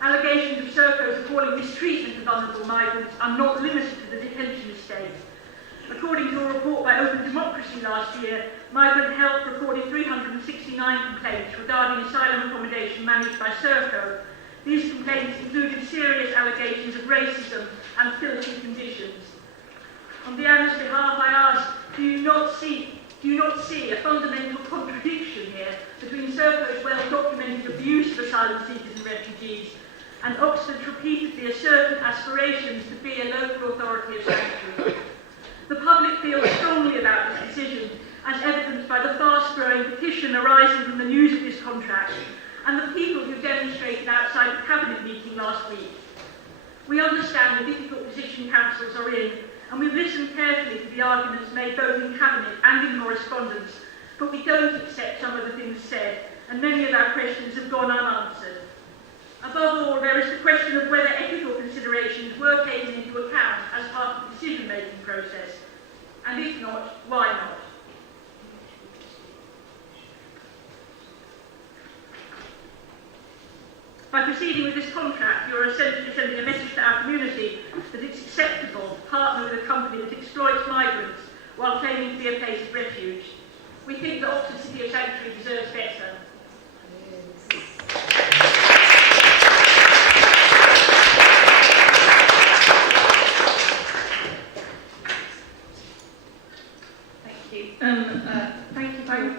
Allegations of Serco's appalling mistreatment of vulnerable migrants are not limited to the detention estate. According to a report by Open Democracy last year, Migrant Health recorded 369 complaints regarding asylum accommodation managed by Serco. These complaints included serious allegations of racism and filthy conditions. On Diana's behalf, I ask, do you not see a fundamental contradiction here between Serco's well-documented abuse of asylum seekers and refugees and Oxford's repeatedly asserted aspirations to be a local authority of sanctuary? The public feels strongly about this decision, as evidenced by the fast-growing petition arising from the news of this contract and the people who demonstrated outside the Cabinet meeting last week. We understand the difficult position councils are in, and we've listened carefully to the arguments made both in Cabinet and in correspondence, but we don't accept some of the things said, and many of our questions have gone unanswered. Above all, there is the question of whether ethical considerations were taken into account as part of the decision-making process, and if not, why not? By proceeding with this contract, you are essentially sending a message to our community that it's acceptable to partner with a company that exploits migrants while claiming to be a place of refuge. We think that Oxford City of Sanctuary deserves better. Thank you. Thank you very much.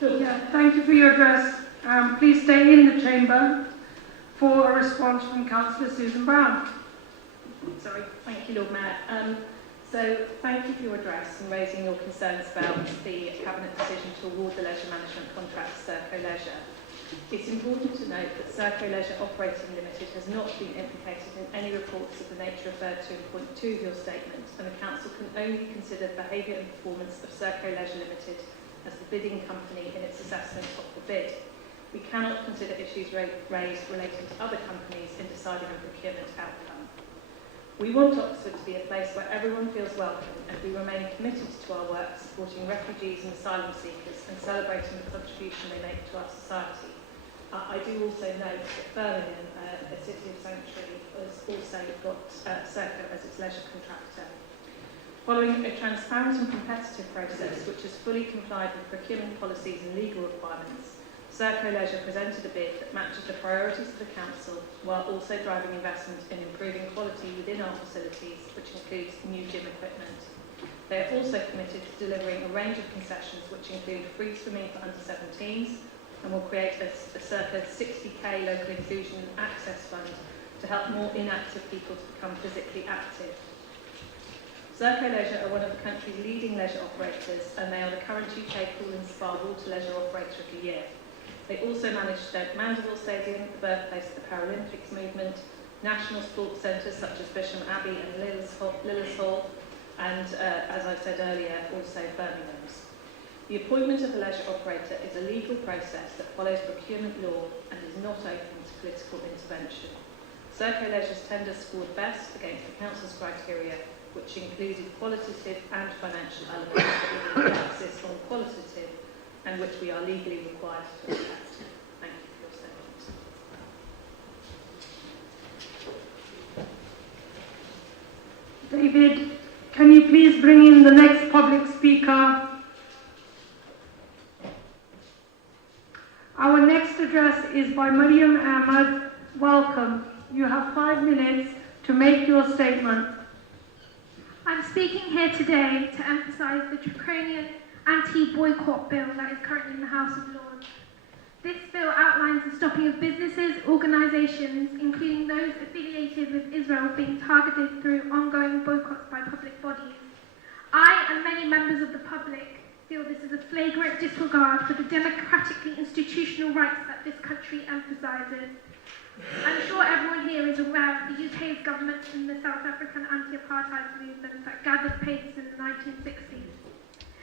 Sorry. Yeah, thank you for your address. Please stay in the chamber for a response from Councillor Susan Brown. Sorry, thank you, Lord Mayor. So thank you for your address and raising your concerns about the Cabinet decision to award the leisure management contract to Serco Leisure. It's important to note that Serco Leisure Operating Limited has not been implicated in any reports of the nature referred to in point 2 of your statement, and the Council can only consider the behaviour and performance of Serco Leisure Limited as the bidding company in its assessment of the bid. We cannot consider issues raised relating to other companies in deciding a procurement outcome. We want Oxford to be a place where everyone feels welcome, and we remain committed to our work supporting refugees and asylum seekers and celebrating the contribution they make to our society. I do also note that Birmingham, a city of sanctuary, has also got Serco as its leisure contractor. Following a transparent and competitive process which has fully complied with procurement policies and legal requirements, Serco Leisure presented a bid that matches the priorities of the Council while also driving investment in improving quality within our facilities, which includes new gym equipment. They are also committed to delivering a range of concessions which include free swimming for under 17s and will create a circa 60k local inclusion and access fund to help more inactive people to become physically active. Serco Leisure are one of the country's leading leisure operators, and they are the current UK pool and spa water leisure operator of the year. They also manage Stoke Mandeville Stadium, the birthplace of the Paralympics movement, national sports centres such as Bisham Abbey and Lillis Hall, and, as I said earlier, also Birmingham's. The appointment of a leisure operator is a legal process that follows procurement law and is not open to political intervention. Serco Leisure's tender scored best against the Council's criteria, which included qualitative and financial elements that will emphasis on qualitative and which we are legally required to respect. Thank you for your statement. David, can you please bring in the next public speaker? Our next address is by Mariam Ahmad. Welcome. You have 5 minutes to make your statement. I'm speaking here today to emphasise the draconian anti-boycott bill that is currently in the House of Lords. This bill outlines the stopping of businesses, organisations, including those affiliated with Israel, being targeted through ongoing boycotts by public bodies. I and many members of the public feel this is a flagrant disregard for the democratically institutional rights that this country emphasises. I'm sure everyone here is aware of the UK's government in the South African anti-apartheid movement that gathered pace in the 1960s,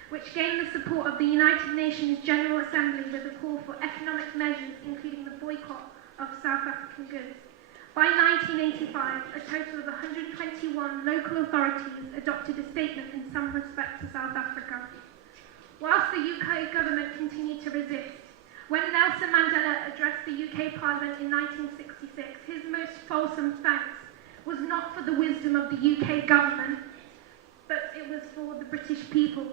which gained the support of the United Nations General Assembly with a call for economic measures, including the boycott of South African goods. By 1985, a total of 121 local authorities adopted a statement in some respect to South Africa. Whilst the UK government continued to resist, when Nelson Mandela addressed the UK Parliament in 1966, his most fulsome thanks was not for the wisdom of the UK government, but it was for the British people.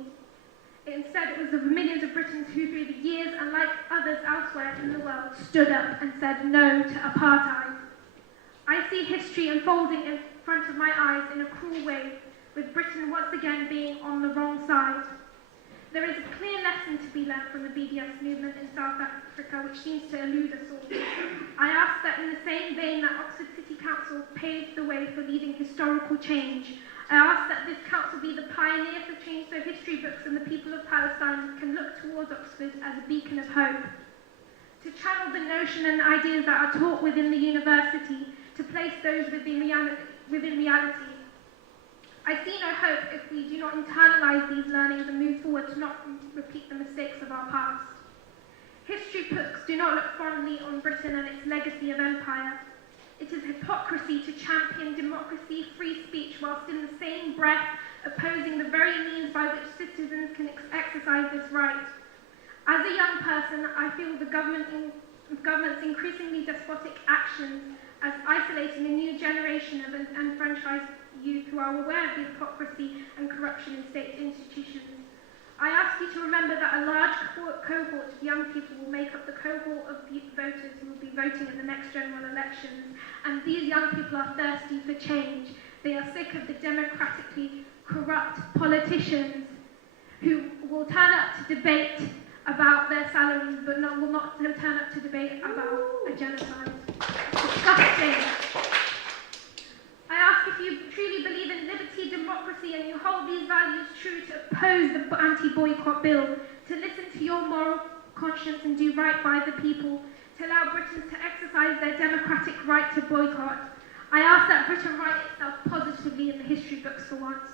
Instead, it was of millions of Britons who, through the years and like others elsewhere in the world, stood up and said no to apartheid. I see history unfolding in front of my eyes in a cruel way, with Britain once again being on the wrong side. There is a clear lesson to be learned from the BDS movement in South Africa, which seems to elude us all. I ask that in the same vein that Oxford City Council paved the way for leading historical change, I ask that this council be the pioneer for change so history books and the people of Palestine can look towards Oxford as a beacon of hope. To channel the notion and ideas that are taught within the university, to place those within reality. I see no hope if we do not internalise these learnings and move forward to not repeat the mistakes of our past. History books do not look fondly on Britain and its legacy of empire. It is hypocrisy to champion democracy, free speech, whilst in the same breath opposing the very means by which citizens can exercise this right. As a young person, I feel the government's increasingly despotic actions as isolating a new generation of enfranchised youth who are aware of the hypocrisy and corruption in state institutions. I ask you to remember that a large cohort of young people will make up the cohort of voters who will be voting in the next general elections, and these young people are thirsty for change. They are sick of the democratically corrupt politicians who will turn up to debate about their salaries but will not turn up to debate about a genocide. Disgusting. I ask if you truly believe in liberty, democracy, and you hold these values true, to oppose the anti-boycott bill, to listen to your moral conscience and do right by the people, to allow Britons to exercise their democratic right to boycott. I ask that Britain write itself positively in the history books for once.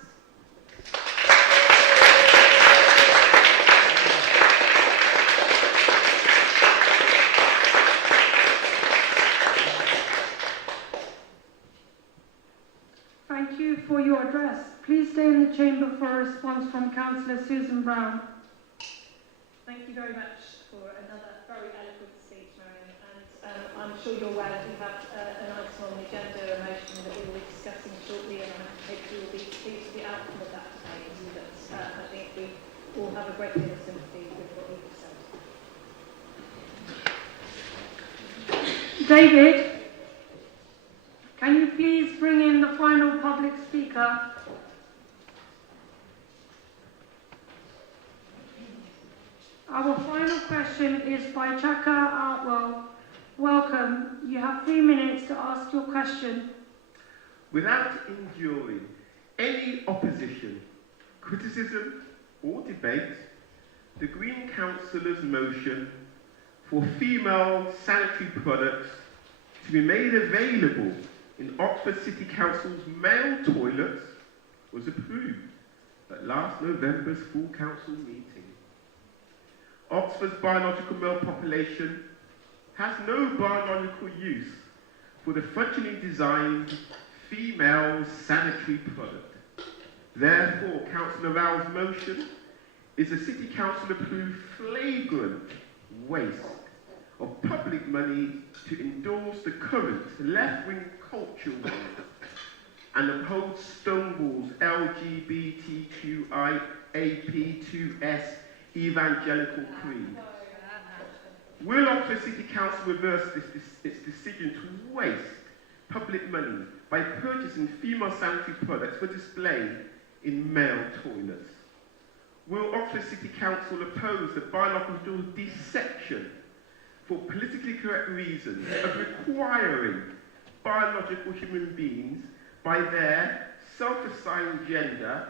Thank you for your address. Please stay in the chamber for a response from Councillor Susan Brown. Thank you very much for another very eloquent speech, Marion. And I'm sure you're aware that we have an item on the agenda, a motion that we will be discussing shortly, and I hope you will be pleased with the outcome of that debate. That I think we all have a great deal of sympathy with what you've said. David, can you please bring in the final public speaker? Our final question is by Chaka Artwell. Welcome. You have 3 minutes to ask your question. Without enduring any opposition, criticism or debate, the Green Councillor's motion for female sanitary products to be made available in Oxford City Council's male toilets was approved at last November's full council meeting. Oxford's biological male population has no biological use for the functionally designed female sanitary product. Therefore, Councillor Rao's motion is a City Council approved flagrant waste of public money to endorse the current left-wing culture war and uphold Stonewall's LGBTQIAP2S evangelical creed. Will Oxford City Council reverse its decision to waste public money by purchasing female sanitary products for display in male toilets? Will Oxford City Council oppose the biological deception for politically correct reasons of requiring biological human beings by their self-assigned gender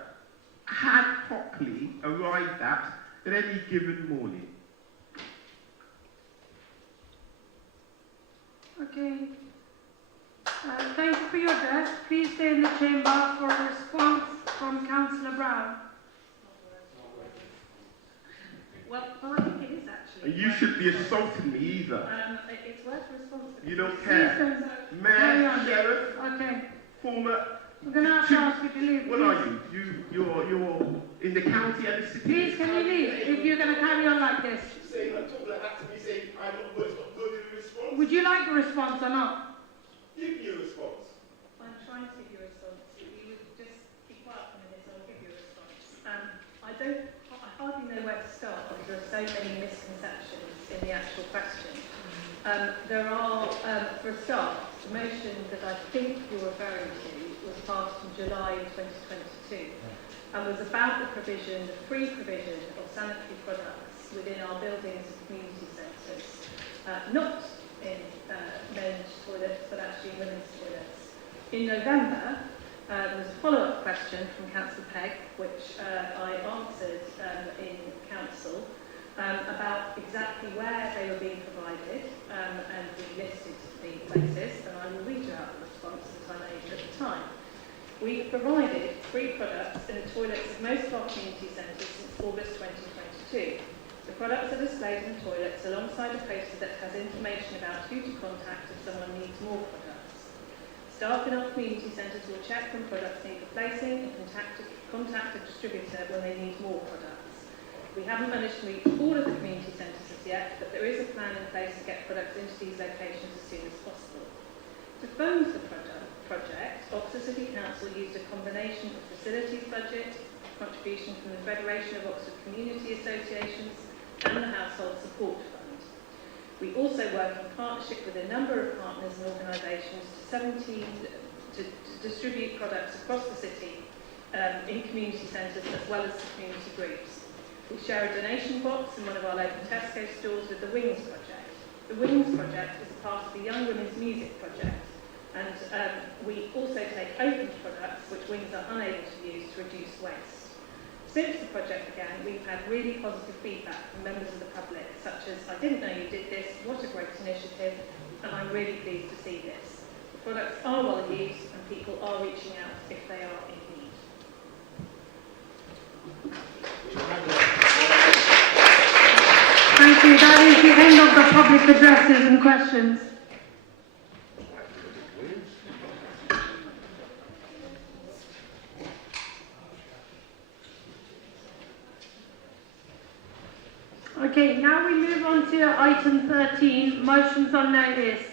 ad hocly arrived at at any given morning. Okay. Thank you for your address. Please stay in the chamber for a response from Councillor Brown. Well, I think it is actually. And you should be assaulting me either. It's worth a response. You don't care. Mayor, Sheriff, Okay. former. We're going to have to ask you to leave. What are you? You're in the county and the city. Please, can you leave if you're going to carry on like this? Saying I'm talking like that to me, saying I'm not good in response. Would you like a response or not? Give me a response. I'm trying to give you a response. If you would just be quiet for a minute, I'll give you a response. I hardly know where to start because there are so many misconceptions in the actual question. There are, for a start, the motion that I think you're referring to was passed in July 2022 and was about the provision, the free provision of sanitary products within our buildings and community centres, not in men's toilets but actually in women's toilets. In November, there was a follow-up question from Councillor Pegg, which I answered in Council about exactly where they were being provided, and we listed the places, and I will read you out the response that I made at the time. We've provided free products in the toilets of most of our community centres since August 2022. The products are displayed in the toilets alongside a poster that has information about who to contact if someone needs more products. Staff in our community centres will check when products need replacing and contact a distributor when they need more products. We haven't managed to reach all of the community centres as yet, but there is a plan in place to get products into these locations as soon as possible. To fund the project, Oxford City Council used a combination of facilities budget, contribution from the Federation of Oxford Community Associations and the Household Support Fund. We also work in partnership with a number of partners and organisations to distribute products across the city in community centres as well as the community groups. We share a donation box in one of our local Tesco stores with the Wings Project. The Wings Project is a part of the Young Women's Music Project, and we also take open products which Wings are unable to use to reduce waste. Since the project began, we've had really positive feedback from members of the public, such as, I didn't know you did this, what a great initiative, and I'm really pleased to see this. The products are well used and people are reaching out if they are in need. Thank you. That is the end of the public addresses and questions. Okay, now we move on to item 13, motions on notice.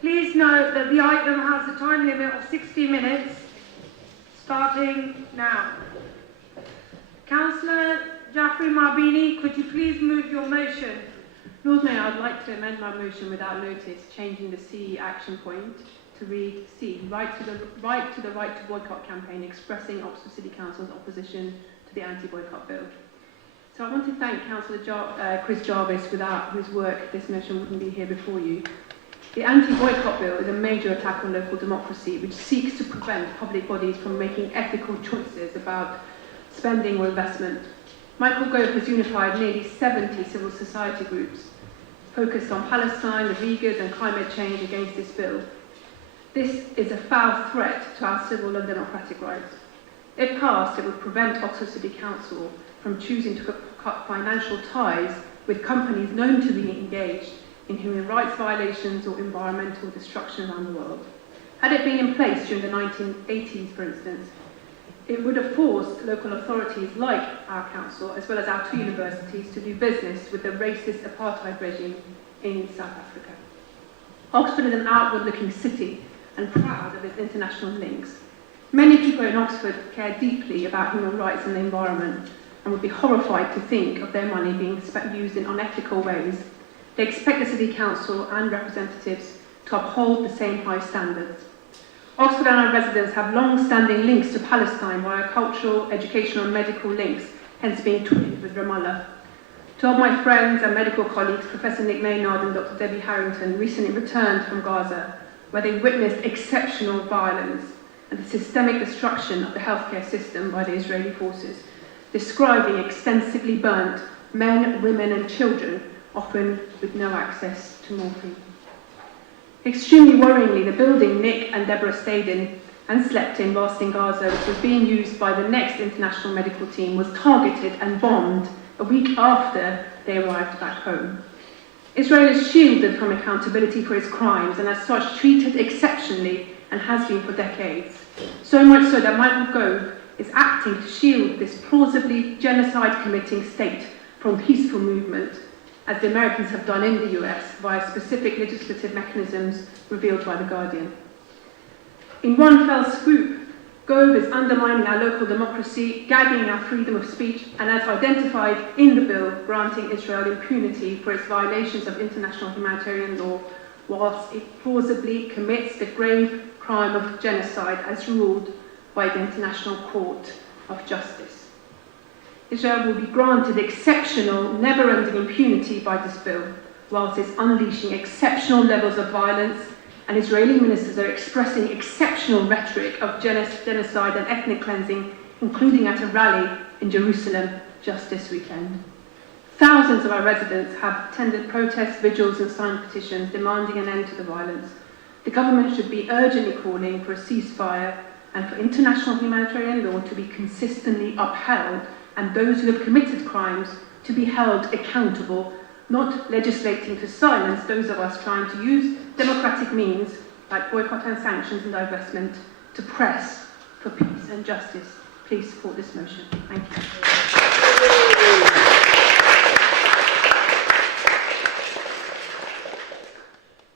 Please note that the item has a time limit of 60 minutes, starting now. Councillor Jaffrey Marbini, could you please move your motion? Lord Mayor, I'd like to amend my motion without notice, changing the C action point to read C, right to the right to boycott campaign, expressing Oxford City Council's opposition to the anti-boycott bill. So I want to thank Councillor Chris Jarvis, without whose work this motion wouldn't be here before you. The anti-boycott bill is a major attack on local democracy, which seeks to prevent public bodies from making ethical choices about spending or investment. Michael Gove has unified nearly 70 civil society groups focused on Palestine, the Uyghurs and climate change against this bill. This is a foul threat to our civil and democratic rights. If passed, it would prevent Oxford City Council from choosing to cut financial ties with companies known to be engaged in human rights violations or environmental destruction around the world. Had it been in place during the 1980s, for instance, it would have forced local authorities like our council, as well as our two universities, to do business with the racist apartheid regime in South Africa. Oxford is an outward-looking city and proud of its international links. Many people in Oxford care deeply about human rights and the environment and would be horrified to think of their money being used in unethical ways. They expect the City Council and representatives to uphold the same high standards. Oxford and our residents have long-standing links to Palestine via cultural, educational and medical links, hence being twinned with Ramallah. Two of my friends and medical colleagues, Professor Nick Maynard and Dr. Debbie Harrington, recently returned from Gaza, where they witnessed exceptional violence and the systemic destruction of the healthcare system by the Israeli forces. describing extensively burnt men, women and children, often with no access to morphine. Extremely worryingly, the building Nick and Deborah stayed in and slept in whilst in Gaza, which was being used by the next international medical team, was targeted and bombed a week after they arrived back home. Israel is shielded from accountability for its crimes and as such treated exceptionally and has been for decades. So much so that Michael Gove is acting to shield this plausibly genocide-committing state from peaceful movement, as the Americans have done in the US via specific legislative mechanisms revealed by The Guardian. In one fell swoop, Gove is undermining our local democracy, gagging our freedom of speech, and as identified in the bill, granting Israel impunity for its violations of international humanitarian law, whilst it plausibly commits the grave crime of genocide as ruled by the International Court of Justice. Israel will be granted exceptional, never-ending impunity by this bill, whilst it's unleashing exceptional levels of violence, and Israeli ministers are expressing exceptional rhetoric of genocide and ethnic cleansing, including at a rally in Jerusalem just this weekend. Thousands of our residents have attended protests, vigils and signed petitions demanding an end to the violence. The government should be urgently calling for a ceasefire and for international humanitarian law to be consistently upheld and those who have committed crimes to be held accountable, not legislating to silence those of us trying to use democratic means like boycott and sanctions and divestment to press for peace and justice. Please support this motion. Thank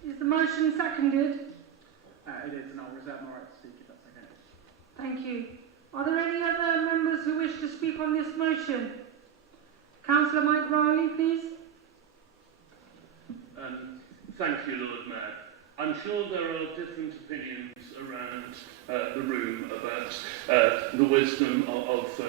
you. Is the motion seconded? It is, and I'll reserve my right to speak if that's okay. Thank you. Are there any other members who wish to speak on this motion? Councillor Mike Rowley, please. Thank you, Lord Mayor. I'm sure there are different opinions around the room about the wisdom of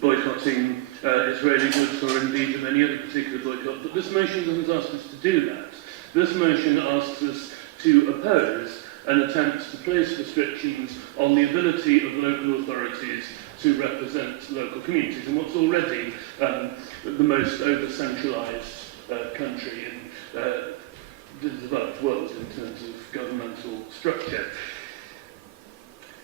boycotting Israeli goods or indeed of any other particular boycott, but this motion doesn't ask us to do that. This motion asks us to oppose an attempt to place restrictions on the ability of local authorities to represent local communities in what's already the most over-centralised country in the developed world in terms of governmental structure.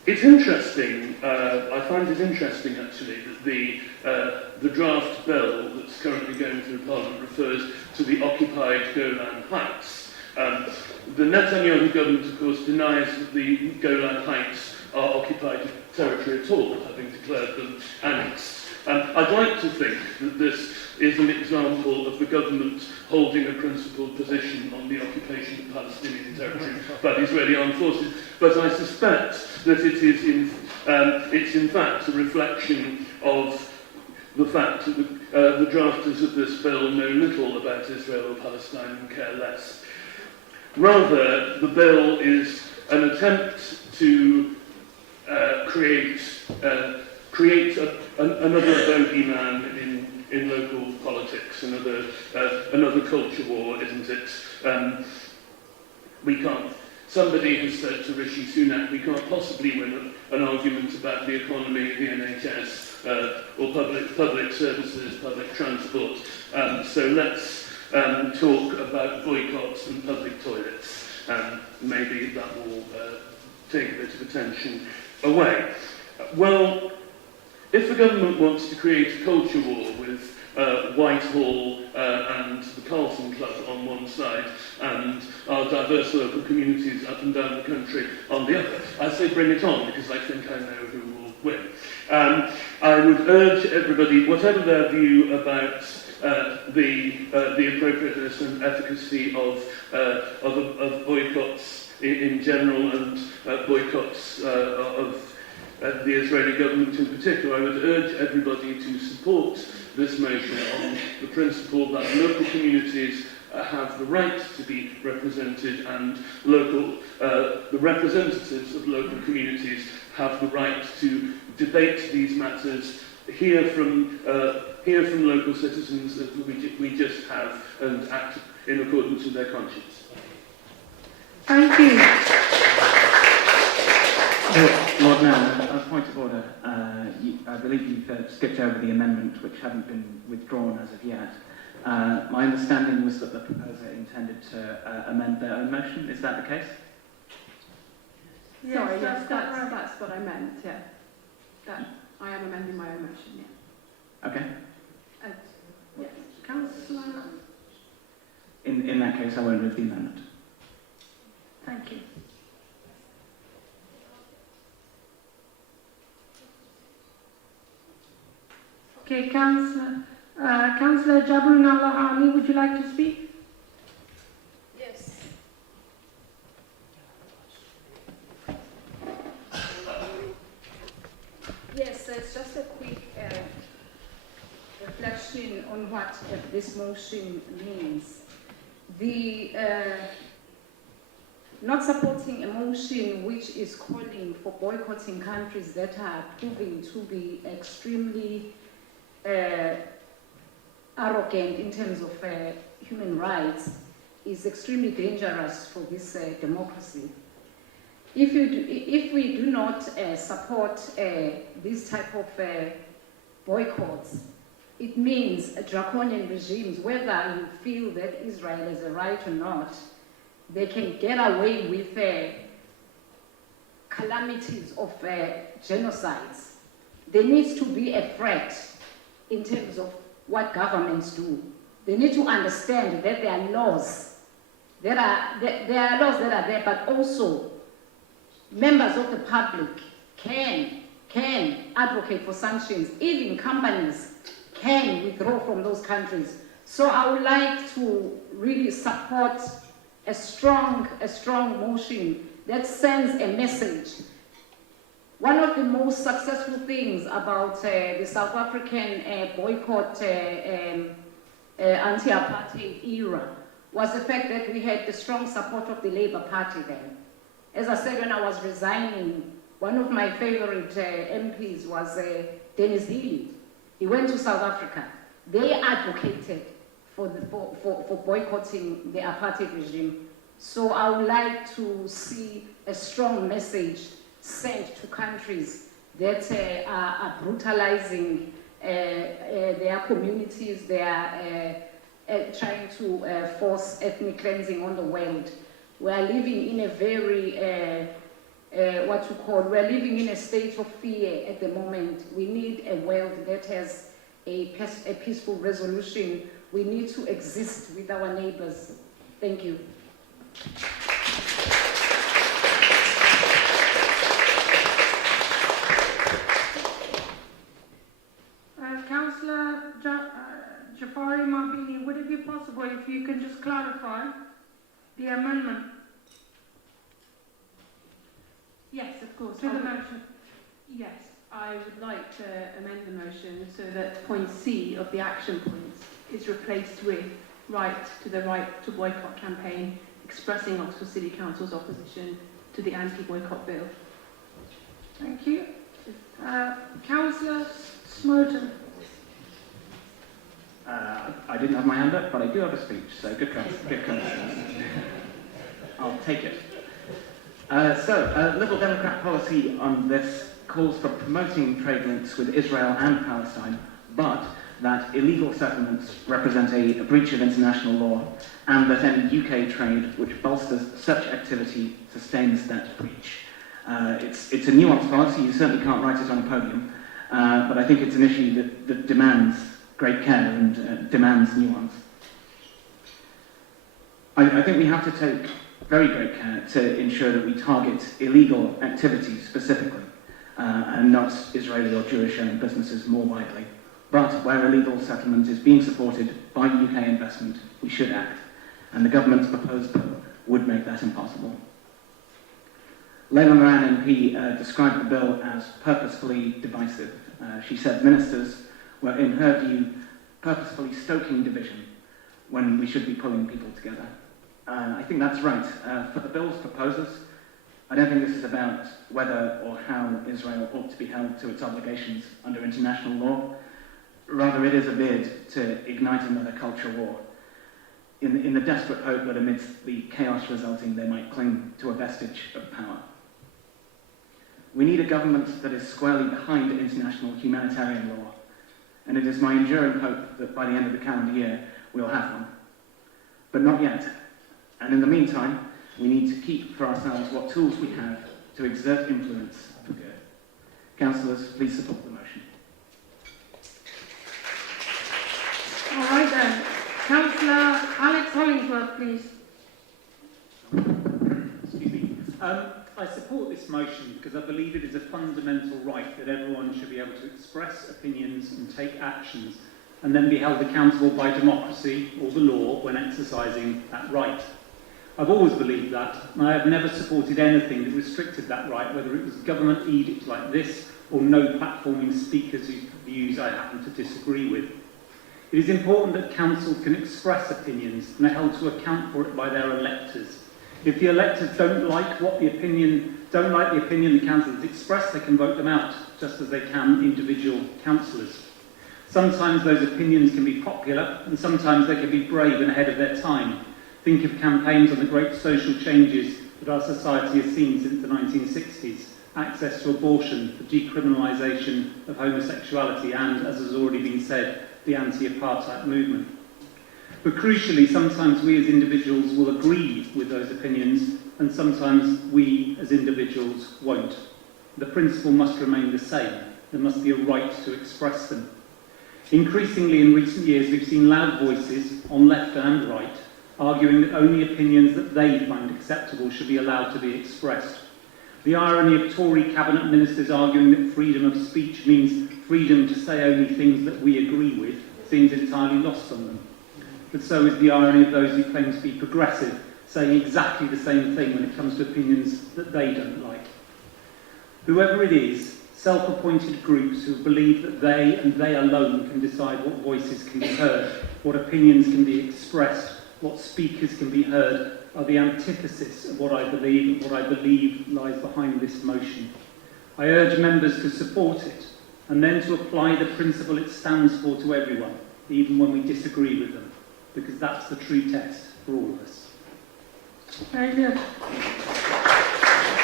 It's interesting, I find it interesting actually, that the draft bill that's currently going through Parliament refers to the occupied Golan Heights. The Netanyahu government, of course, denies that the Golan Heights are occupied territory at all, having declared them annexed. I'd like to think that this is an example of the government holding a principled position on the occupation of Palestinian territory by the Israeli armed forces, but I suspect that it is it's in fact a reflection of the fact that the drafters of this bill know little about Israel or Palestine and care less. Rather, the bill is an attempt to create another bogeyman in local politics, another culture war, isn't it? Somebody has said to Rishi Sunak, we can't possibly win an argument about the economy, the NHS, or public services, public transport. So let's talk about boycotts and public toilets. Maybe that will take a bit of attention away. Well, if the government wants to create a culture war with Whitehall and the Carlton Club on one side and our diverse local communities up and down the country on the other, I say bring it on, because I think I know who will win. I would urge everybody, whatever their view about the appropriateness and efficacy of boycotts in general and boycotts of the Israeli government in particular, I would urge everybody to support this motion on the principle that local communities have the right to be represented, and the representatives of local communities have the right to debate these matters, hear from local citizens as we just have, and act in accordance with their conscience. Thank you. Lord Mayor, a point of order. I believe you've skipped over the amendment, which hadn't been withdrawn as of yet. My understanding was that the proposer intended to amend their own motion. Is that the case? Yes, Sorry, that's right. that's what I meant, yeah. That I am amending my own motion, yeah. Okay. Yes. Councillor. In that case, I won't move the amendment. Thank you. Okay, Councillor Jabrun Al-Ahali, would you like to speak? Yes. Yes, it's just a quick reflection on what this motion means. The not supporting a motion which is calling for boycotting countries that are proving to be extremely arrogant in terms of human rights is extremely dangerous for this democracy. If we do not support this type of boycotts, it means draconian regimes, whether you feel that Israel has a right or not, they can get away with calamities of genocides. There needs to be a threat in terms of what governments do. They need to understand that there are laws that are there, but also members of the public can advocate for sanctions. Even companies can withdraw from those countries. So I would like to really support a strong motion that sends a message. One of the most successful things about the South African boycott anti-apartheid era was the fact that we had the strong support of the Labour Party then. As I said, when I was resigning, one of my favorite MPs was Dennis Healy. He went to South Africa. They advocated for boycotting the apartheid regime. So I would like to see a strong message sent to countries that are brutalizing their communities. They are trying to force ethnic cleansing on the world. We are living in a very, we're living in a state of fear at the moment. We need a world that has a peaceful resolution. We need to exist with our neighbors. Thank you. Councillor Jafari Mabini, would it be possible if you could just clarify the amendment? Yes, of course. To the motion. Yes, I would like to amend the motion so that point C of the action points is replaced with right to the right to boycott campaign, expressing Oxford City Council's opposition to the anti-boycott bill. Thank you. Councillor Smoten. I didn't have my hand up, but I do have a speech, so good coincidence. I'll take it. Liberal Democrat policy on this calls for promoting trade links with Israel and Palestine, but that illegal settlements represent a breach of international law, and that any UK trade which bolsters such activity sustains that breach. It's a nuanced policy. You certainly can't write it on a podium, but I think it's an issue that demands great care and demands nuance. I think we have to take very great care to ensure that we target illegal activities specifically, and not Israeli or Jewish-owned businesses more widely. But where illegal settlement is being supported by UK investment, we should act, and the government's proposed bill would make that impossible. Leila Moran MP described the bill as purposefully divisive. She said ministers were, in her view, purposefully stoking division when we should be pulling people together. I think that's right. For the bill's proposers, I don't think this is about whether or how Israel ought to be held to its obligations under international law. Rather, it is a bid to ignite another culture war, in the desperate hope that amidst the chaos resulting, they might cling to a vestige of power. We need a government that is squarely behind international humanitarian law, and it is my enduring hope that by the end of the calendar year we'll have one. But not yet. And in the meantime, we need to keep for ourselves what tools we have to exert influence for good. Councillors, please support the motion. All right then. Councillor Alex Hollingsworth, please. Excuse me. I support this motion because I believe it is a fundamental right that everyone should be able to express opinions and take actions and then be held accountable by democracy or the law when exercising that right. I've always believed that, and I have never supported anything that restricted that right, whether it was government edicts like this or no platforming speakers whose views I happen to disagree with. It is important that council can express opinions and are held to account for it by their electors. If the electors don't like the opinion the council has expressed, they can vote them out, just as they can individual councillors. Sometimes those opinions can be popular, and sometimes they can be brave and ahead of their time. Think of campaigns on the great social changes that our society has seen since the 1960s, access to abortion, the decriminalisation of homosexuality, and, as has already been said, the anti-apartheid movement. But crucially, sometimes we as individuals will agree with those opinions, and sometimes we as individuals won't. The principle must remain the same. There must be a right to express them. Increasingly in recent years, we've seen loud voices, on left and right, arguing that only opinions that they find acceptable should be allowed to be expressed. The irony of Tory cabinet ministers arguing that freedom of speech means freedom to say only things that we agree with seems entirely lost on them. But so is the irony of those who claim to be progressive, saying exactly the same thing when it comes to opinions that they don't like. Whoever it is, self-appointed groups who believe that they and they alone can decide what voices can be heard, what opinions can be expressed, what speakers can be heard, are the antithesis of what I believe and what I believe lies behind this motion. I urge members to support it and then to apply the principle it stands for to everyone, even when we disagree with them, because that's the true test for all of us. Very good.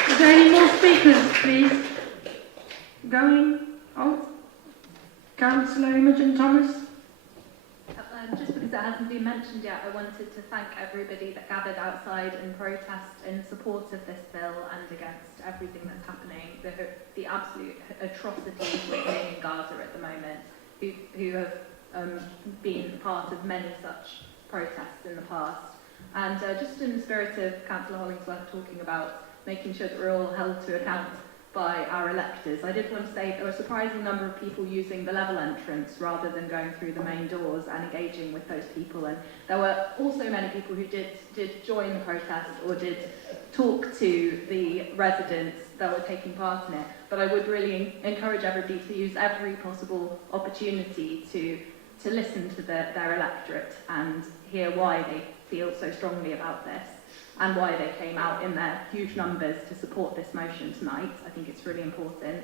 Is there any more speakers, please? Going? Oh, Councillor Imogen Thomas. Just because it hasn't been mentioned yet, I wanted to thank everybody that gathered outside in protest in support of this bill and against everything that's happening, the absolute atrocities happening in Gaza at the moment, who have been part of many such protests in the past. And just in the spirit of Councillor Hollingsworth talking about making sure that we're all held to account by our electors, I did want to say there were a surprising number of people using the level entrance rather than going through the main doors and engaging with those people. And there were also many people who did join the protest or did talk to the residents that were taking part in it. But I would really encourage everybody to use every possible opportunity to listen to their electorate and hear why they feel so strongly about this and why they came out in their huge numbers to support this motion tonight. I think it's really important.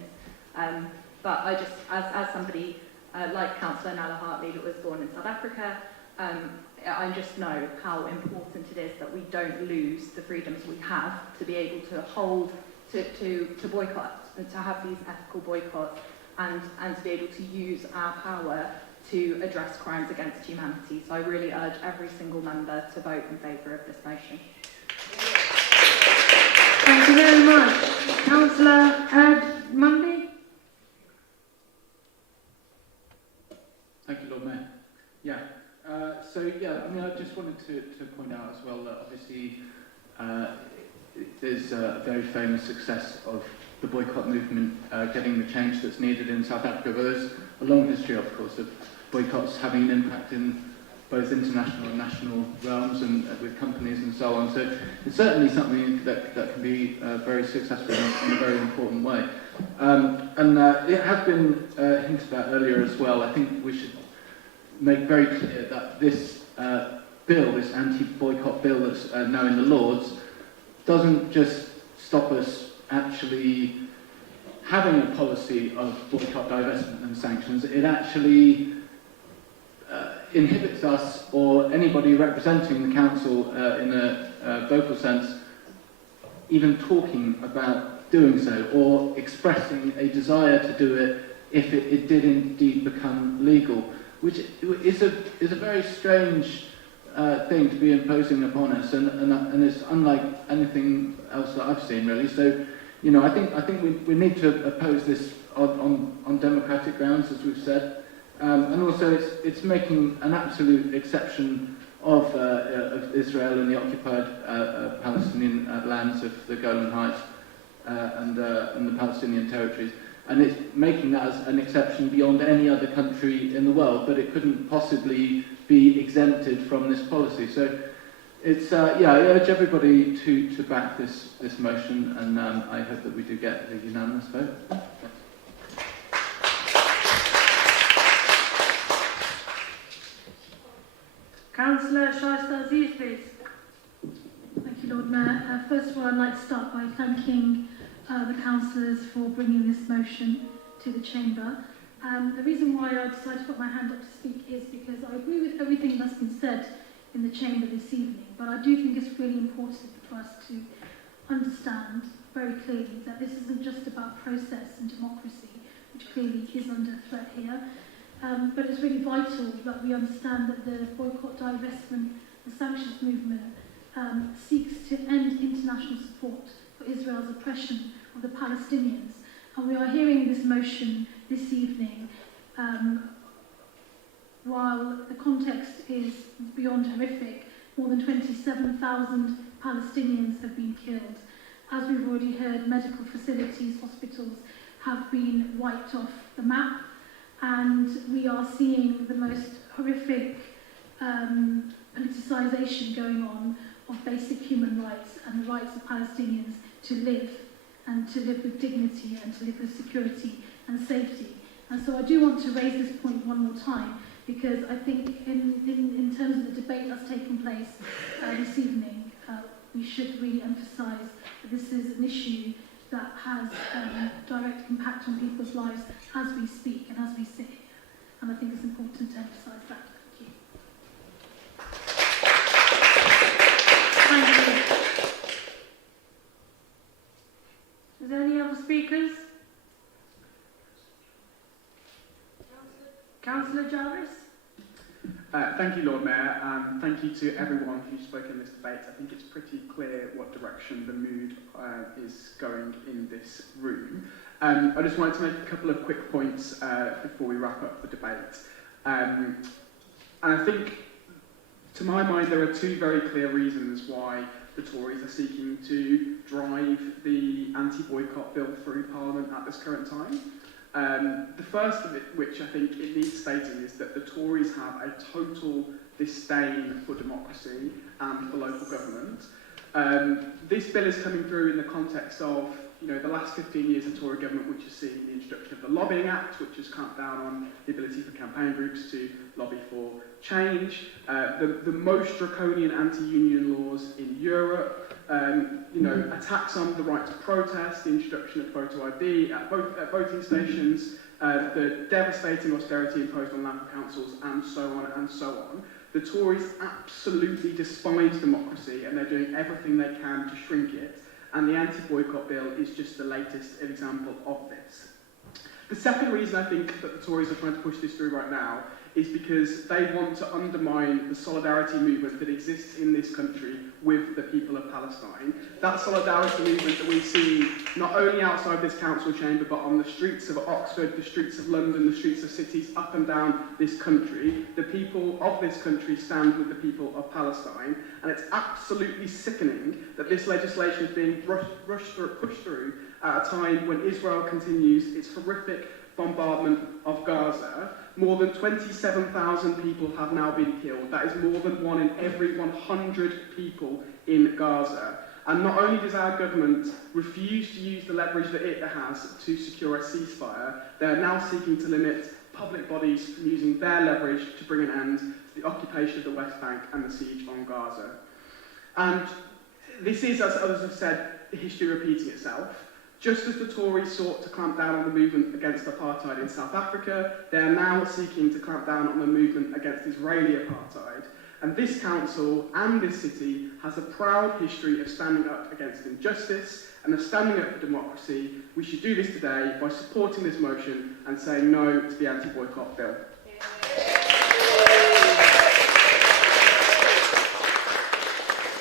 But I just, as somebody like Councillor Nala Hartley that was born in South Africa, I just know how important it is that we don't lose the freedoms we have to be able to hold, to boycott, to have these ethical boycotts and to be able to use our power to address crimes against humanity. So I really urge every single member to vote in favour of this motion. Thank you very much. Councillor Ed Mundy. Thank you, Lord Mayor. I just wanted to point out as well that obviously there's a very famous success of the boycott movement getting the change that's needed in South Africa, but there's a long history, of course, of boycotts having an impact in both international and national realms and with companies and so on. So it's certainly something that can be very successful in a very important way. It has been hinted at earlier as well. I think we should make very clear that this bill, this anti-boycott bill that's now in the Lords, doesn't just stop us actually having a policy of boycott, divestment and sanctions. It actually inhibits us, or anybody representing the council in a vocal sense, even talking about doing so, or expressing a desire to do it if it did indeed become legal, which is a very strange thing to be imposing upon us, and it's unlike anything else that I've seen, really. So, you know, I think we need to oppose this on democratic grounds, as we've said, and also it's making an absolute exception of Israel and the occupied Palestinian lands of the Golan Heights and the Palestinian territories. And it's making that as an exception beyond any other country in the world, but it couldn't possibly be exempted from this policy. So it's, yeah, I urge everybody to back this motion, and I hope that we do get a unanimous vote. Councillor Shaista Aziz, please. Thank you, Lord Mayor. First of all, I'd like to start by thanking the councillors for bringing this motion to the Chamber. The reason why I decided to put my hand up to speak is because I agree with everything that's been said in the Chamber this evening, but I do think it's really important for us to understand very clearly that this isn't just about process and democracy, which clearly is under threat here, but it's really vital that we understand that the boycott, divestment, the sanctions movement seeks to end international support for Israel's oppression of the Palestinians. And we are hearing this motion this evening while the context is beyond horrific. More than 27,000 Palestinians have been killed. As we've already heard, medical facilities, hospitals have been wiped off the map, and we are seeing the most horrific politicisation going on of basic human rights and the rights of Palestinians to live, and to live with dignity and to live with security and safety. And so I do want to raise this point one more time, because I think in terms of the debate that's taken place this evening, we should really emphasise that this is an issue that has direct impact on people's lives as we speak and as we sit here. And I think it's important to emphasise that. Thank you. Thank you. Is there any other speakers? Councillor Jarvis? Thank you, Lord Mayor, and thank you to everyone who spoke in this debate. I think it's pretty clear what direction the mood is going in this room. I just wanted to make a couple of quick points before we wrap up the debate. And I think, to my mind, there are two very clear reasons why the Tories are seeking to drive the anti-boycott bill through Parliament at this current time. The first of it, which I think it needs stating, is that the Tories have a total disdain for democracy and for local government. This bill is coming through in the context of, you know, the last 15 years of Tory government, which has seen the introduction of the Lobbying Act, which has clamped down on the ability for campaign groups to lobby for change, the most draconian anti-union laws in Europe, you know, attacks on the right to protest, the introduction of photo ID at voting stations, the devastating austerity imposed on local councils, and so on and so on. The Tories absolutely despise democracy, and they're doing everything they can to shrink it, and the anti-boycott bill is just the latest example of this. The second reason I think that the Tories are trying to push this through right now is because they want to undermine the solidarity movement that exists in this country with the people of Palestine. That solidarity movement that we see not only outside this council chamber, but on the streets of Oxford, the streets of London, the streets of cities up and down this country. The people of this country stand with the people of Palestine, and it's absolutely sickening that this legislation is being pushed through at a time when Israel continues its horrific bombardment of Gaza. More than 27,000 people have now been killed. That is more than 1 in every 100 people in Gaza. And not only does our government refuse to use the leverage that it has to secure a ceasefire, they are now seeking to limit public bodies from using their leverage to bring an end to the occupation of the West Bank and the siege on Gaza. And this is, as others have said, history repeating itself. Just as the Tories sought to clamp down on the movement against apartheid in South Africa, they are now seeking to clamp down on the movement against Israeli apartheid. And this council and this city has a proud history of standing up against injustice and of standing up for democracy. We should do this today by supporting this motion and saying no to the anti-boycott bill.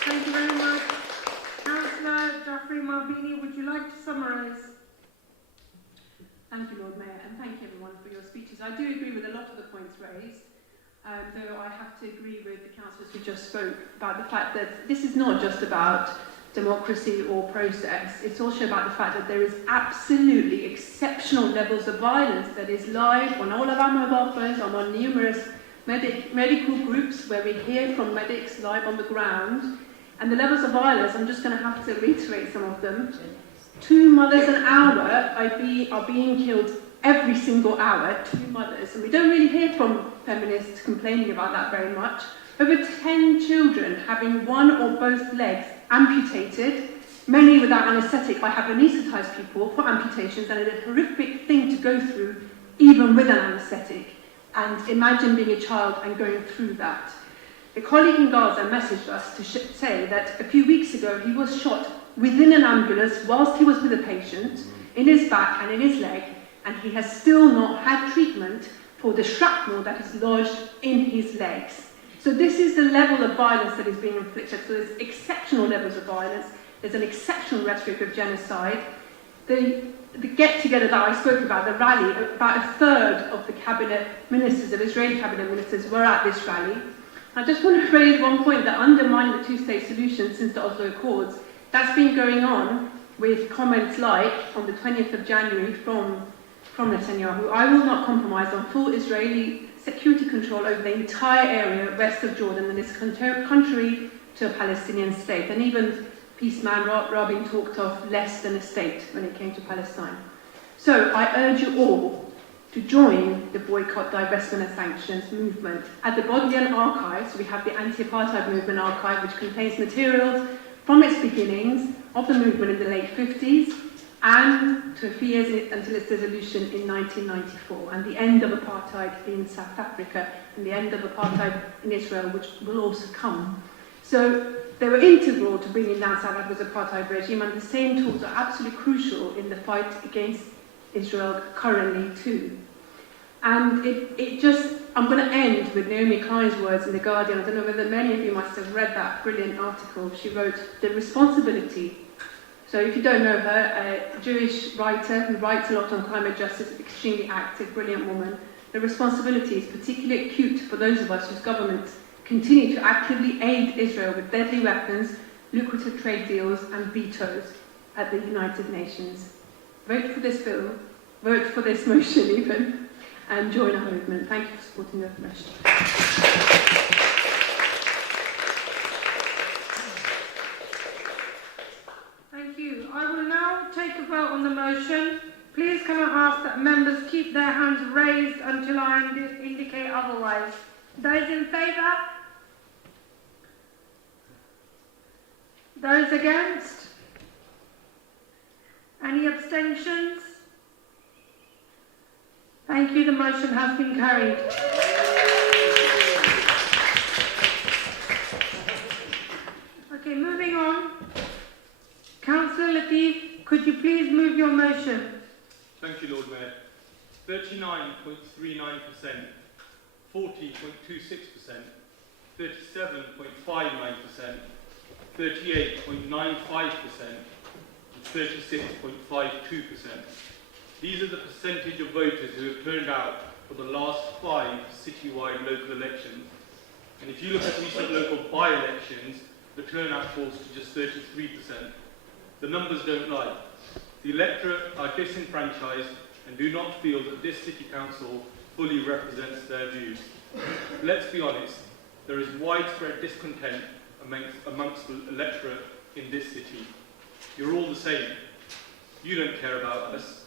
Thank you very much. Councillor Geoffrey Marbini, would you like to summarise? Thank you, Lord Mayor, and thank you everyone for your speeches. I do agree with a lot of the points raised, though I have to agree with the councillors who just spoke about the fact that this is not just about democracy or process, it's also about the fact that there is absolutely exceptional levels of violence that is live on all of our mobile phones, on numerous medical groups where we hear from medics live on the ground. And the levels of violence, I'm just going to have to reiterate some of them. 2 mothers an hour are being killed every single hour, 2 mothers. And we don't really hear from feminists complaining about that very much. Over 10 children having one or both legs amputated, many without anaesthetic. I have anaesthetised people for amputations, and it's a horrific thing to go through, even with an anaesthetic. And imagine being a child and going through that. A colleague in Gaza messaged us to say that a few weeks ago he was shot within an ambulance whilst he was with a patient, in his back and in his leg, and he has still not had treatment for the shrapnel that is lodged in his legs. So this is the level of violence that is being inflicted. So there's exceptional levels of violence, there's an exceptional rhetoric of genocide. The get-together that I spoke about, the rally, about a third of the cabinet ministers, of Israeli cabinet ministers, were at this rally. I just want to raise one point that undermined the two-state solution since the Oslo Accords. That's been going on with comments like, on the 20th of January from Netanyahu, I will not compromise on full Israeli security control over the entire area west of Jordan and this country to a Palestinian state. And even peaceman Rabin talked of less than a state when it came to Palestine. So I urge you all to join the boycott, divestment and sanctions movement. At the Bodleian Archives, we have the Anti-Apartheid Movement Archive, which contains materials from its beginnings of the movement in the late 50s and to a few years until its dissolution in 1994, and the end of apartheid in South Africa and the end of apartheid in Israel, which will also come. So they were integral to bringing down South Africa's apartheid regime, and the same tools are absolutely crucial in the fight against Israel currently too. And I'm going to end with Naomi Klein's words in The Guardian. I don't know whether many of you must have read that brilliant article. She wrote, "The responsibility." So if you don't know her, a Jewish writer who writes a lot on climate justice, extremely active, brilliant woman. The responsibility is particularly acute for those of us whose governments continue to actively aid Israel with deadly weapons, lucrative trade deals and vetoes at the United Nations. Vote for this bill, vote for this motion even, and join our movement. Thank you for supporting the motion. Thank you. I will now take a vote on the motion. Please can I ask that members keep their hands raised until I indicate otherwise. Those in favour? Those against? Any abstentions? Thank you. The motion has been carried. Okay, moving on. Councillor Latif, could you please move your motion? Thank you, Lord Mayor. 39.39%, 40.26%, 37.59%, 38.95%, and 36.52%. These are the percentage of voters who have turned out for the last 5 citywide local elections. And if you look at recent local by-elections, the turnout falls to just 33%. The numbers don't lie. The electorate are disenfranchised and do not feel that this city council fully represents their views. Let's be honest, there is widespread discontent amongst the electorate in this city. You're all the same. You don't care about us.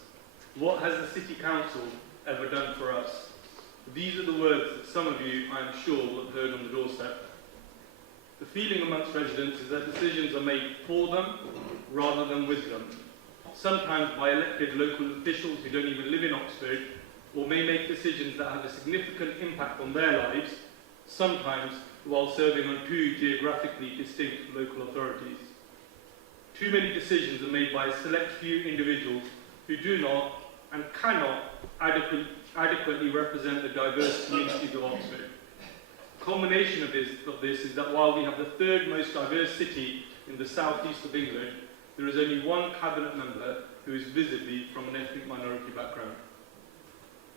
What has the city council ever done for us? These are the words that some of you, I'm sure, will have heard on the doorstep. The feeling amongst residents is that decisions are made for them rather than with them, sometimes by elected local officials who don't even live in Oxford, or may make decisions that have a significant impact on their lives, sometimes while serving on 2 geographically distinct local authorities. Too many decisions are made by a select few individuals who do not and cannot adequately represent the diverse communities of Oxford. The culmination of this is that while we have the 3rd most diverse city in the southeast of England, there is only one cabinet member who is visibly from an ethnic minority background.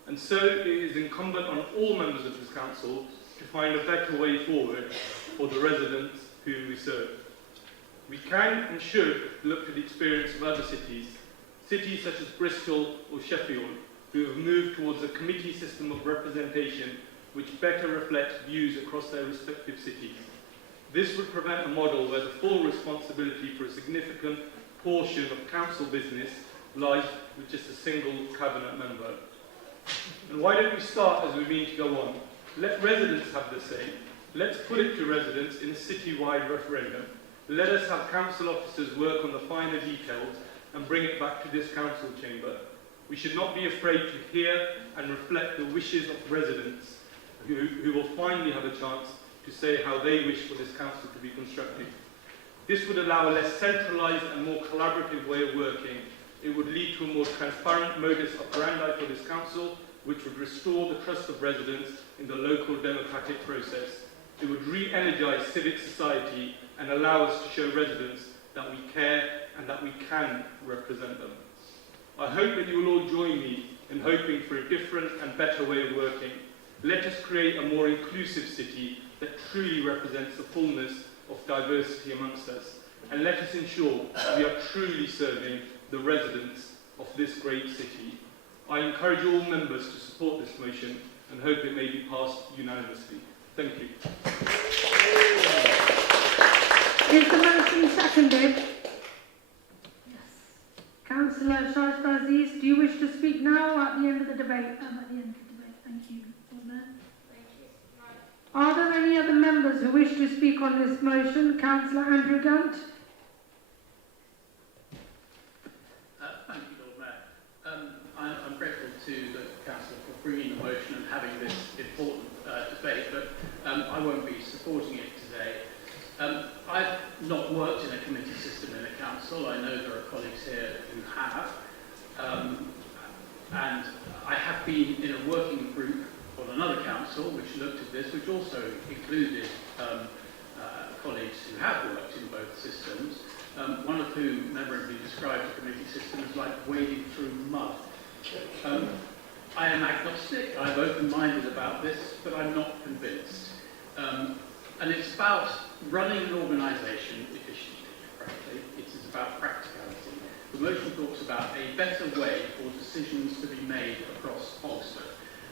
And so it is incumbent on all members of this council to find a better way forward for the residents whom we serve. We can and should look to the experience of other cities such as Bristol or Sheffield, who have moved towards a committee system of representation which better reflects views across their respective cities. This would prevent a model where the full responsibility for a significant portion of council business lies with just a single cabinet member. And why don't we start as we mean to go on? Let residents have the say. Let's put it to residents in a city-wide referendum. Let us have council officers work on the finer details and bring it back to this council chamber. We should not be afraid to hear and reflect the wishes of residents who will finally have a chance to say how they wish for this council to be constructed. This would allow a less centralised and more collaborative way of working. It would lead to a more transparent modus operandi for this council, which would restore the trust of residents in the local democratic process. It would re-energise civic society and allow us to show residents that we care and that we can represent them. I hope that you will all join me in hoping for a different and better way of working. Let us create a more inclusive city that truly represents the fullness of diversity amongst us. And let us ensure we are truly serving the residents of this great city. I encourage all members to support this motion and hope it may be passed unanimously. Thank you. Is the motion seconded? Yes. Councillor Shaista Aziz, do you wish to speak now or at the end of the debate? At the end of the debate. Thank you. Are there any other members who wish to speak on this motion? Councillor Andrew Gunt. Thank you, Lord Mayor. I'm grateful to the Council for bringing the motion and having this important debate, but I won't be supporting it today. I've not worked in a committee system in a council. I know there are colleagues here who have. And I have been in a working group on another council which looked at this, which also included colleagues who have worked in both systems, one of whom memorably described the committee system as like wading through mud. I am agnostic, I'm open-minded about this, but I'm not convinced. And it's about running an organisation efficiently, frankly. It is about practicality. The motion talks about a better way for decisions to be made across Oxford.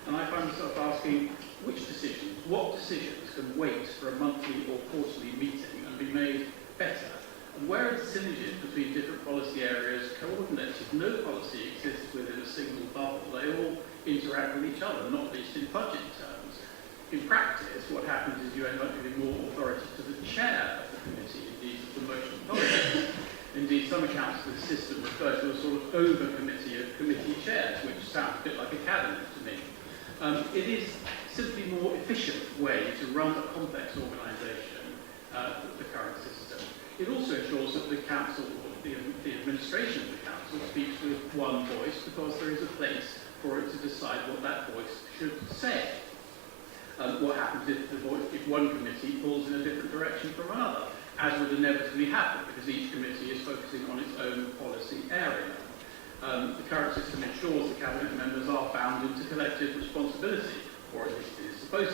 And I find myself asking, which decisions, what decisions can wait for a monthly or quarterly meeting and be made better? And where are the synergies between different policy areas coordinated? No policy exists within a single bubble. They all interact with each other, not least in budget terms. In practice, what happens is you end up giving more authority to the chair of the committee, indeed of the motion authority. Indeed, some accounts of the system refer to a sort of over-committee of committee chairs, which sounds a bit like a cabinet to me. It is simply a more efficient way to run a complex organisation, the current system. It also ensures that the council, or the administration of the council, speaks with one voice because there is a place for it to decide what that voice should say. What happens if one committee pulls in a different direction from another, as would inevitably happen because each committee is focusing on its own policy area. The current system ensures the cabinet members are bound into collective responsibility, or at least it is supposed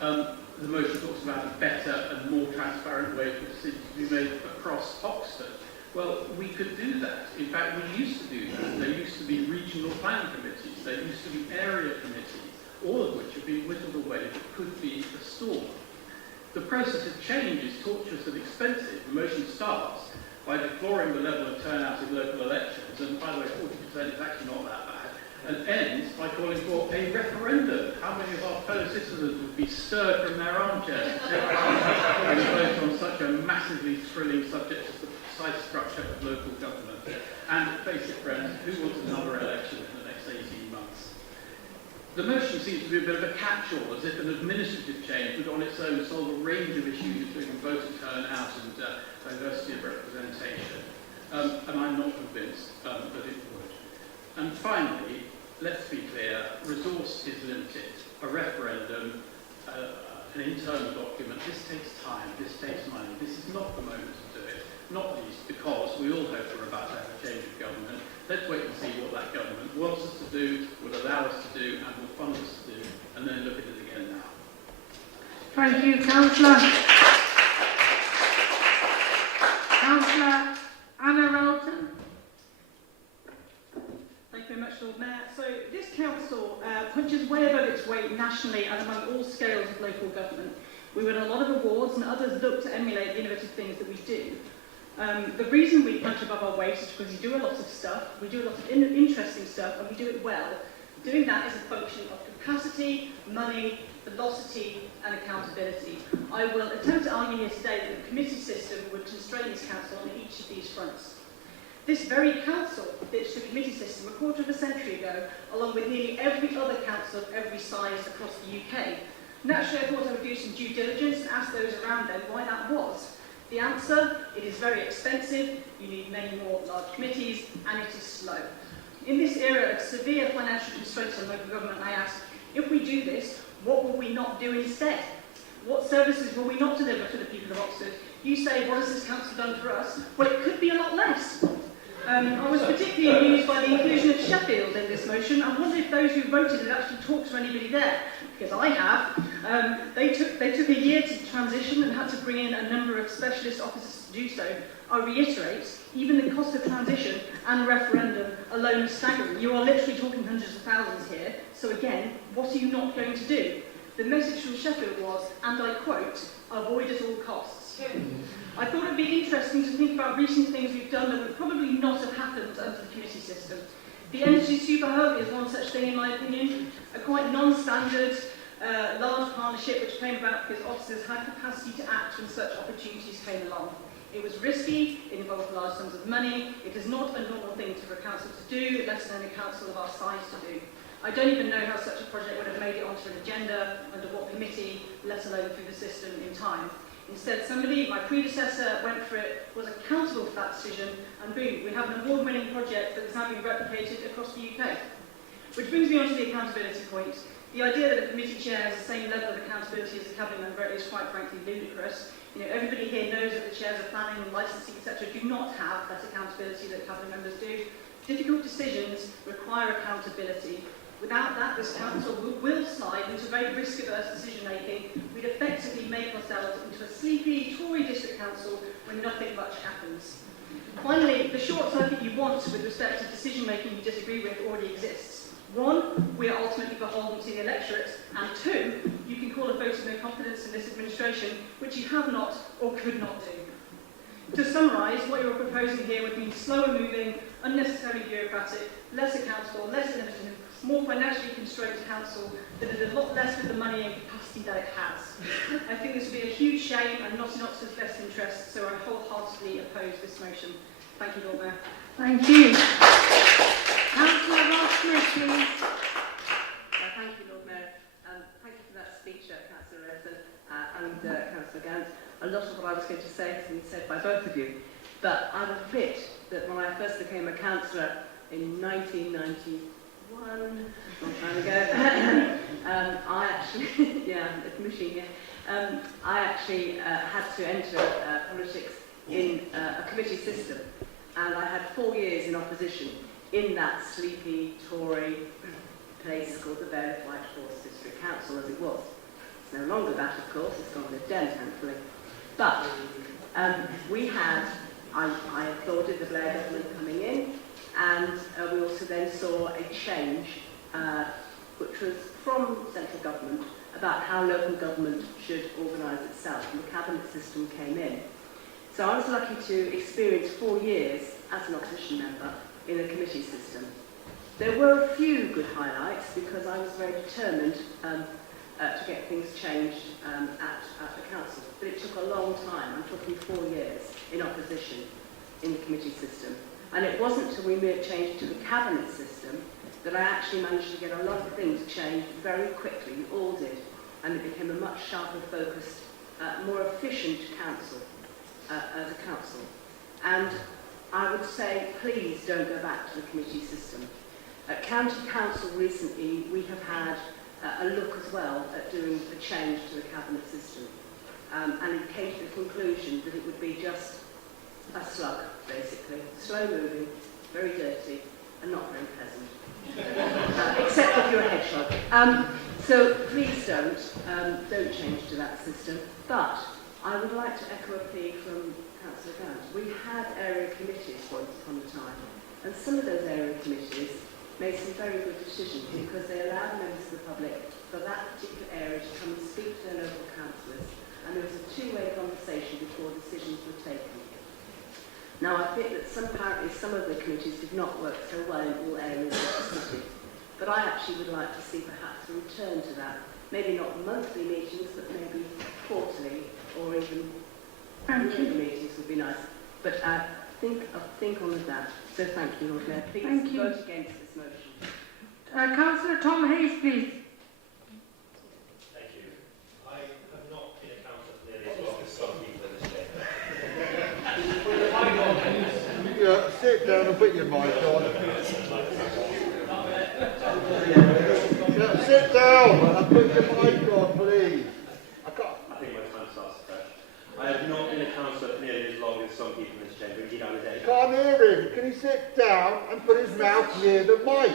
to. The motion talks about a better and more transparent way for decisions to be made across Oxford. Well, we could do that. In fact, we used to do that. There used to be regional planning committees. There used to be area committees, all of which have been whittled away but could be restored. The process of change is tortuous and expensive. The motion starts by deploring the level of turnout in local elections, and by the way, 40% is actually not that bad, and ends by calling for a referendum. How many of our fellow citizens would be stirred from their armchairs and vote on such a massively thrilling subject as the precise structure of local government? And face it, friends, who wants another election in the next 18 months? the motion seems to be a bit of a catch-all, as if an administrative change would on its own solve a range of issues, including voter turnout and diversity of representation. And I'm not convinced that it would. And finally, let's be clear, resource is limited. A referendum, an internal document, this takes time, this takes money. This is not the moment to do it, not least because we all hope we're about to have a change of government. Let's wait and see what that government wants us to do, will allow us to do, and will fund us to do, and then look at it again now. Thank you, Councillor. Councillor Anna Rolton. Thank you very much, Lord Mayor. So this council punches way above its weight nationally and among all scales of local government. We win a lot of awards and others look to emulate the innovative things that we do. The reason we punch above our weight is because we do a lot of stuff, we do a lot of interesting stuff, and we do it well. Doing that is a function of capacity, money, velocity, and accountability. I will attempt to argue here today that the committee system would constrain this council on each of these fronts. This very council ditched the committee system a quarter of a century ago, along with nearly every other council of every size across the UK. Naturally, I thought I would do some due diligence and ask those around them why that was. The answer, it is very expensive, you need many more large committees, and it is slow. In this era of severe financial constraints on local government, I ask, if we do this, what will we not do instead? What services will we not deliver to the people of Oxford? You say, what has this council done for us? Well, it could be a lot less. I was particularly amused by the inclusion of Sheffield in this motion. I wonder if those who voted had actually talked to anybody there, because I have. They took a year to transition and had to bring in a number of specialist officers to do so. I reiterate, even the cost of transition and referendum alone is staggering. You are literally talking hundreds of thousands here. So again, what are you not going to do? The message from Sheffield was, and I quote, avoid at all costs. I thought it would be interesting to think about recent things we've done that would probably not have happened under the committee system. The Energy Super Hub is one such thing, in my opinion, a quite non-standard, large partnership which came about because officers had capacity to act when such opportunities came along. It was risky, it involved large sums of money, it is not a normal thing for a council to do, let alone a council of our size to do. I don't even know how such a project would have made it onto an agenda, under what committee, let alone through the system in time. Instead, somebody, my predecessor, went for it, was accountable for that decision, and boom, we have an award-winning project that is now being replicated across the UK. Which brings me on to the accountability point. The idea that a committee chair has the same level of accountability as a cabinet member is quite frankly ludicrous. You know, everybody here knows that the chairs of planning and licensing, etc., do not have that accountability that cabinet members do. Difficult decisions require accountability. Without that, this council will slide into very risk-averse decision-making. We'd effectively make ourselves into a sleepy Tory district council when nothing much happens. Finally, the short circuit you want with respect to decision-making you disagree with already exists. One, we are ultimately beholden to the electorate, and two, you can call a vote of no confidence in this administration, which you have not or could not do. To summarise, what you're proposing here would mean slower moving, unnecessarily bureaucratic, less accountable, less innovative, more financially constrained council that did a lot less with the money and capacity that it has. I think this would be a huge shame and not in Oxford's best interest, so I wholeheartedly oppose this motion. Thank you, Lord Mayor. Thank you. Councillor Ross Smith, please. Thank you, Lord Mayor. Thank you for that speech, Councillor Rosen and Councillor Gant. A lot of what I was going to say has been said by both of you, but I will admit that when I first became a councillor in 1991, a long time ago, I actually, yeah, admitting here, I actually had to enter politics in a committee system, and I had 4 years in opposition in that sleepy Tory place called the Vale of Whitehorse District Council, as it was. It's no longer that, of course, it's gone lived down, thankfully. But we had, I applauded the Blair government coming in, and we also then saw a change, which was from central government, about how local government should organise itself, and the cabinet system came in. So I was lucky to experience 4 years as an opposition member in a committee system. There were a few good highlights because I was very determined to get things changed at the council, but it took a long time. I'm talking 4 years in opposition in the committee system. And it wasn't until we changed to the cabinet system that I actually managed to get a lot of things changed very quickly. We all did. And it became a much sharper focused, more efficient council as a council. And I would say, please don't go back to the committee system. At County Council recently, we have had a look as well at doing a change to the cabinet system. And it came to the conclusion that it would be just a slug, basically. Slow moving, very dirty, and not very pleasant. Except if you're a hedgehog. So please don't change to that system. But I would like to echo a plea from Councillor Gant. We had area committees once upon a time, and some of those area committees made some very good decisions because they allowed members of the public for that particular area to come and speak to their local councillors, and there was a two-way conversation before decisions were taken. Now, I think that apparently some of the committees did not work so well in all areas of the city, but I actually would like to see perhaps a return to that. Maybe not monthly meetings, but maybe quarterly or even yearly meetings would be nice. But think on that. So thank you, Lord Mayor. Please vote against this motion. Councillor Tom Hayes, please. Thank you. I have not been a councillor for nearly as long as some people in this chamber. Yeah, sit down and put your mic on. Yeah, sit down and put your mic on, please. I think my time starts fresh. I have not been a councillor for nearly as long as some people in this chamber. Indeed, I was a... Can't hear him. Can he sit down and put his mouth near the mic?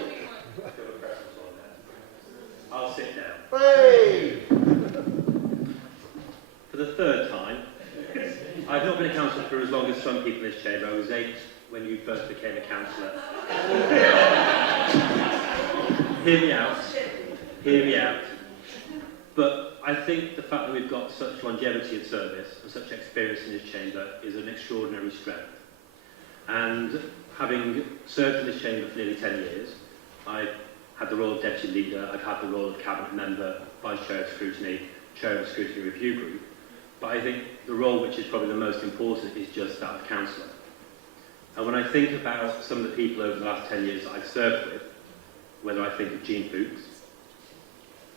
I'll sit down. Hey! For the third time, I've not been a councillor for as long as some people in this chamber. I was 8 when you first became a councillor. Hear me out. Hear me out. But I think the fact that we've got such longevity of service and such experience in this chamber is an extraordinary strength. And having served in this chamber for nearly 10 years, I've had the role of deputy leader, I've had the role of cabinet member, vice chair of scrutiny, chair of the scrutiny review group. But I think the role which is probably the most important is just that of councillor. And when I think about some of the people over the last 10 years that I've served with, whether I think of Jean Fuchs,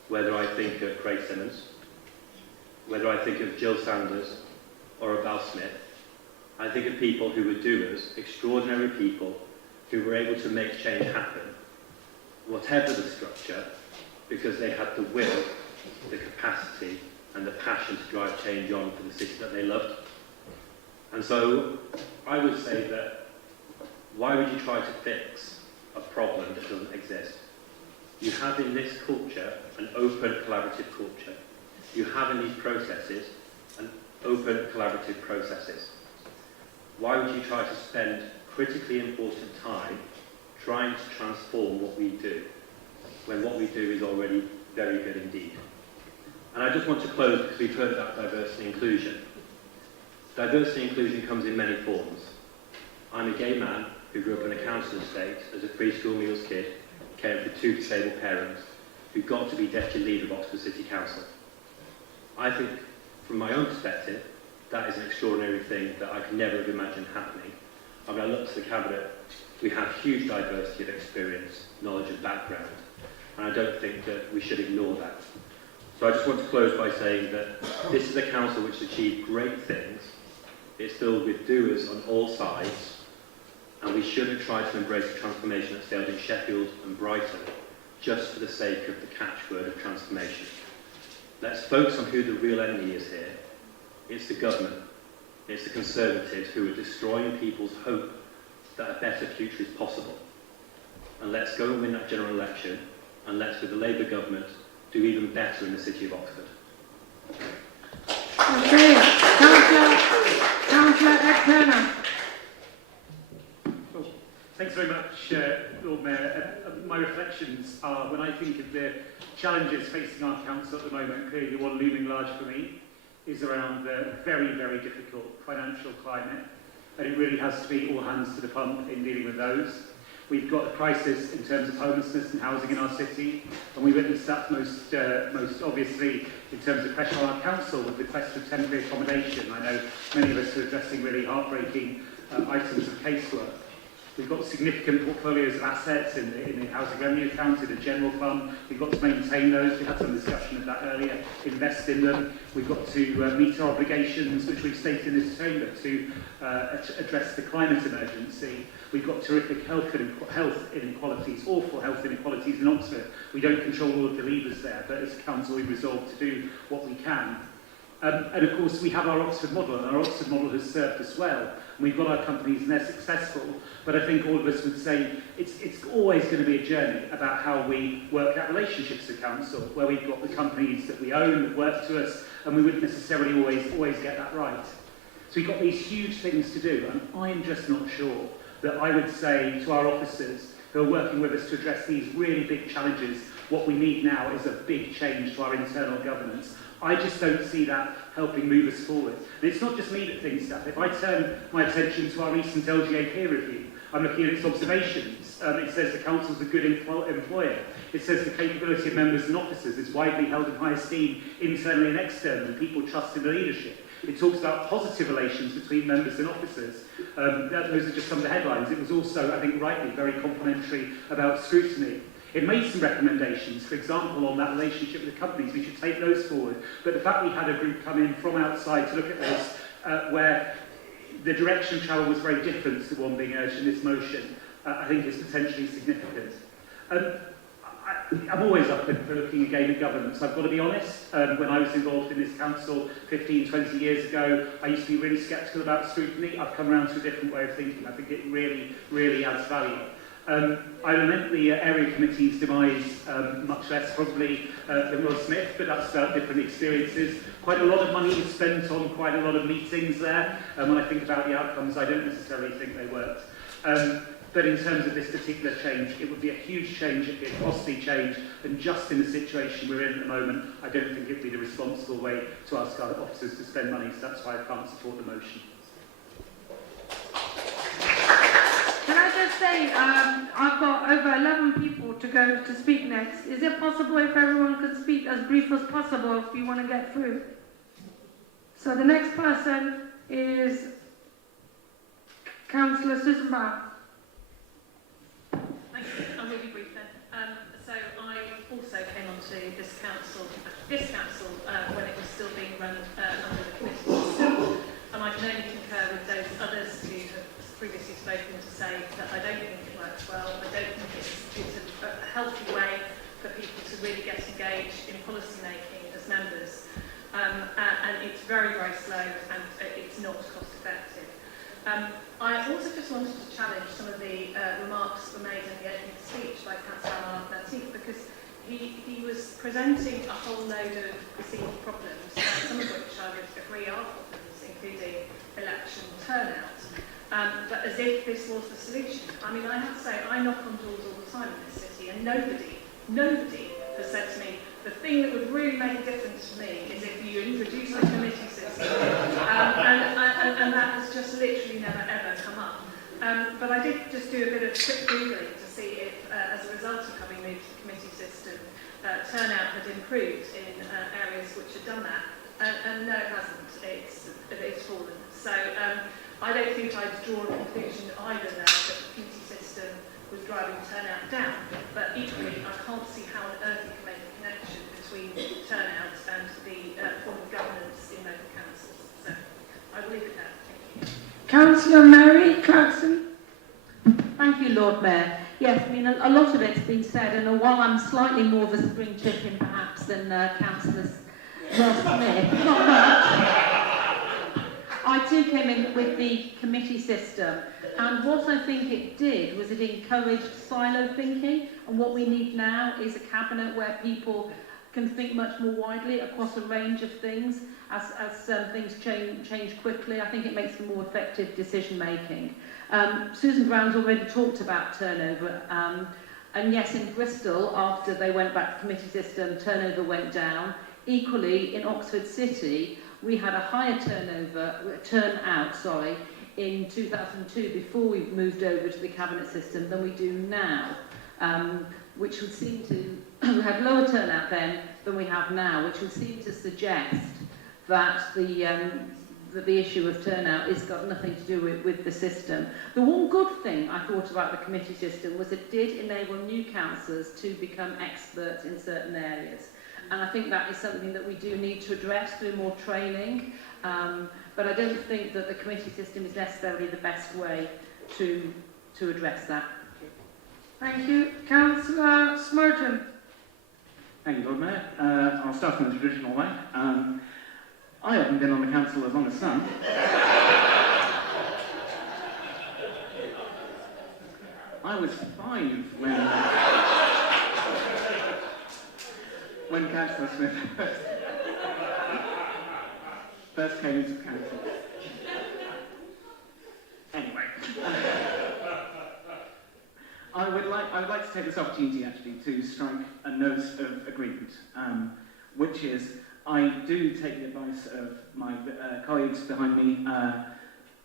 whether I think of Craig Simmons, whether I think of Jill Sanders or of Val Smith, I think of people who were doers, extraordinary people who were able to make change happen, whatever the structure, because they had the will, the capacity and the passion to drive change on for the city that they loved. And so I would say that why would you try to fix a problem that doesn't exist? You have in this culture an open, collaborative culture. You have in these processes an open, collaborative processes. Why would you try to spend critically important time trying to transform what we do, when what we do is already very good indeed? And I just want to close because we've heard about diversity and inclusion. Diversity and inclusion comes in many forms. I'm a gay man who grew up in a council estate as a free school meals kid, caring for 2 disabled parents who got to be deputy leader of Oxford City Council. I think, from my own perspective, that is an extraordinary thing that I could never have imagined happening. And when I look to the cabinet, we have huge diversity of experience, knowledge and background, and I don't think that we should ignore that. So I just want to close by saying that this is a council which has achieved great things. It's filled with doers on all sides, and we shouldn't try to embrace the transformation that's failed in Sheffield and Brighton just for the sake of the catchword of transformation. Let's focus on who the real enemy is here. It's the government. It's the Conservatives who are destroying people's hope that a better future is possible. And let's go and win that general election, and let's, with the Labour government, do even better in the city of Oxford. Okay, Councillor Ed Turner. Thanks very much, Lord Mayor. My reflections are, when I think of the challenges facing our council at the moment, clearly the one looming large for me is around the very, very difficult financial climate, and it really has to be all hands to the pump in dealing with those. We've got a crisis in terms of homelessness and housing in our city, and we witnessed that most obviously in terms of pressure on our council with the request for temporary accommodation. I know many of us are addressing really heartbreaking items of casework. We've got significant portfolios of assets in the housing revenue account, in the general fund. We've got to maintain those. We had some discussion of that earlier. Invest in them. We've got to meet our obligations, which we've stated in this chamber, to address the climate emergency. We've got terrific health inequalities, awful health inequalities in Oxford. We don't control all of the levers there, but as a council we resolve to do what we can. And of course we have our Oxford model, and our Oxford model has served us well. And we've got our companies and they're successful, but I think all of us would say it's always going to be a journey about how we work out relationships with council, where we've got the companies that we own that work to us, and we wouldn't necessarily always get that right. So we've got these huge things to do, and I'm just not sure that I would say to our officers who are working with us to address these really big challenges, what we need now is a big change to our internal governance. I just don't see that helping move us forward. And it's not just me that thinks that. If I turn my attention to our recent LGA peer review, I'm looking at its observations. It says the council's a good employer. It says the capability of members and officers is widely held in high esteem internally and externally, and people trust in the leadership. It talks about positive relations between members and officers. Those are just some of the headlines. It was also, I think rightly, very complimentary about scrutiny. It made some recommendations, for example, on that relationship with the companies. We should take those forward. But the fact we had a group come in from outside to look at this, where the direction of travel was very different to the one being urged in this motion, I think is potentially significant. I'm always up for looking again at governance. I've got to be honest, when I was involved in this council 15, 20 years ago, I used to be really sceptical about scrutiny. I've come around to a different way of thinking. I think it really, really adds value. I lament the area committee's demise much less probably than Will Smith, but that's about different experiences. Quite a lot of money was spent on quite a lot of meetings there, and when I think about the outcomes, I don't necessarily think they worked. But in terms of this particular change, it would be a huge change, it would be a costly change, and just in the situation we're in at the moment, I don't think it would be the responsible way to ask our officers to spend money, so that's why I can't support the motion. Can I just say, I've got over 11 people to go to speak next. Is it possible if everyone could speak as brief as possible if you want to get through? So the next person is Councillor Susan Brown. Thank you. I'll really brief then. So I also came onto this council when it was still being run under the committee system, and I can only concur with those others who have previously spoken to say that I don't think it works well. I don't think it's a healthy way for people to really get engaged in policy making as members, and it's very, very slow and it's not cost effective. I also just wanted to challenge some of the remarks that were made in the opening speech by Councillor Latif, because he was presenting a whole load of perceived problems, some of which I would agree are problems, including election turnout, but as if this was the solution. I mean, I have to say, I knock on doors all the time in this city, and nobody has said to me, the thing that would really make a difference to me is if you introduce a committee system, and that has just literally never ever come up. But I did just do a bit of quick Googling to see if, as a result of having moved to the committee system, turnout had improved in areas which had done that, and no, it hasn't. It's fallen. So I don't think I'd draw a conclusion either there that the committee system was driving turnout down, but equally I can't see how on earth you can make a connection between turnout and the form of governance in local councils. So I will leave it there. Thank you. Councillor Mary Clarkson. Thank you, Lord Mayor. Yes, I mean, a lot of it's been said, and while I'm slightly more of a spring chicken perhaps than Councillor Ross Smith, not much, I too came in with the committee system, and what I think it did was it encouraged silo thinking, and what we need now is a cabinet where people can think much more widely across a range of things. As things change quickly, I think it makes for more effective decision making. Susan Brown's already talked about turnover, and yes, in Bristol, after they went back to the committee system, turnover went down. Equally, in Oxford City, we had a higher turnout, in 2002 before we moved over to the cabinet system than we do now, which would seem to, we had lower turnout then than we have now, which would seem to suggest that the that the issue of turnout has got nothing to do with the system. The one good thing I thought about the committee system was it did enable new councillors to become experts in certain areas. And I think that is something that we do need to address through more training. But I don't think that the committee system is necessarily the best way to address that. Thank you. Councillor Smerton. Thank you, Lord Mayor. I'll start in the traditional way. I haven't been on the council as long as some. I was 5 when Councillor Smith first came into council. Anyway, I would like to take this opportunity actually to strike a note of agreement, which is I do take the advice of my colleagues behind me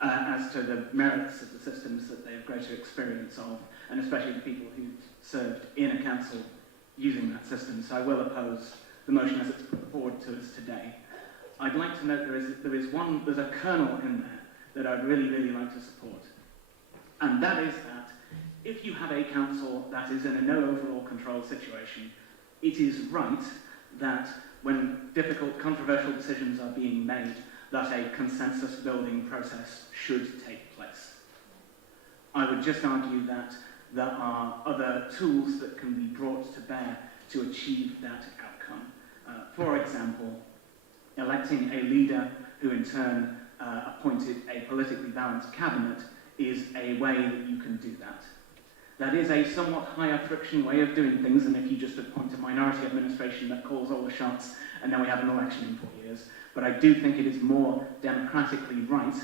as to the merits of the systems that they have greater experience of, and especially the people who served in a council using that system. So I will oppose the motion as it's put forward to us today. I'd like to note there's a kernel in there that I'd really like to support, and that is that if you have a council that is in a no overall control situation, it is right that when difficult, controversial decisions are being made, that a consensus-building process should take place. I would just argue that there are other tools that can be brought to bear to achieve that outcome. For example, electing a leader who in turn appointed a politically balanced cabinet is a way that you can do that. That is a somewhat higher friction way of doing things than if you just appoint a minority administration that calls all the shots and then we have an election in 4 years. But I do think it is more democratically right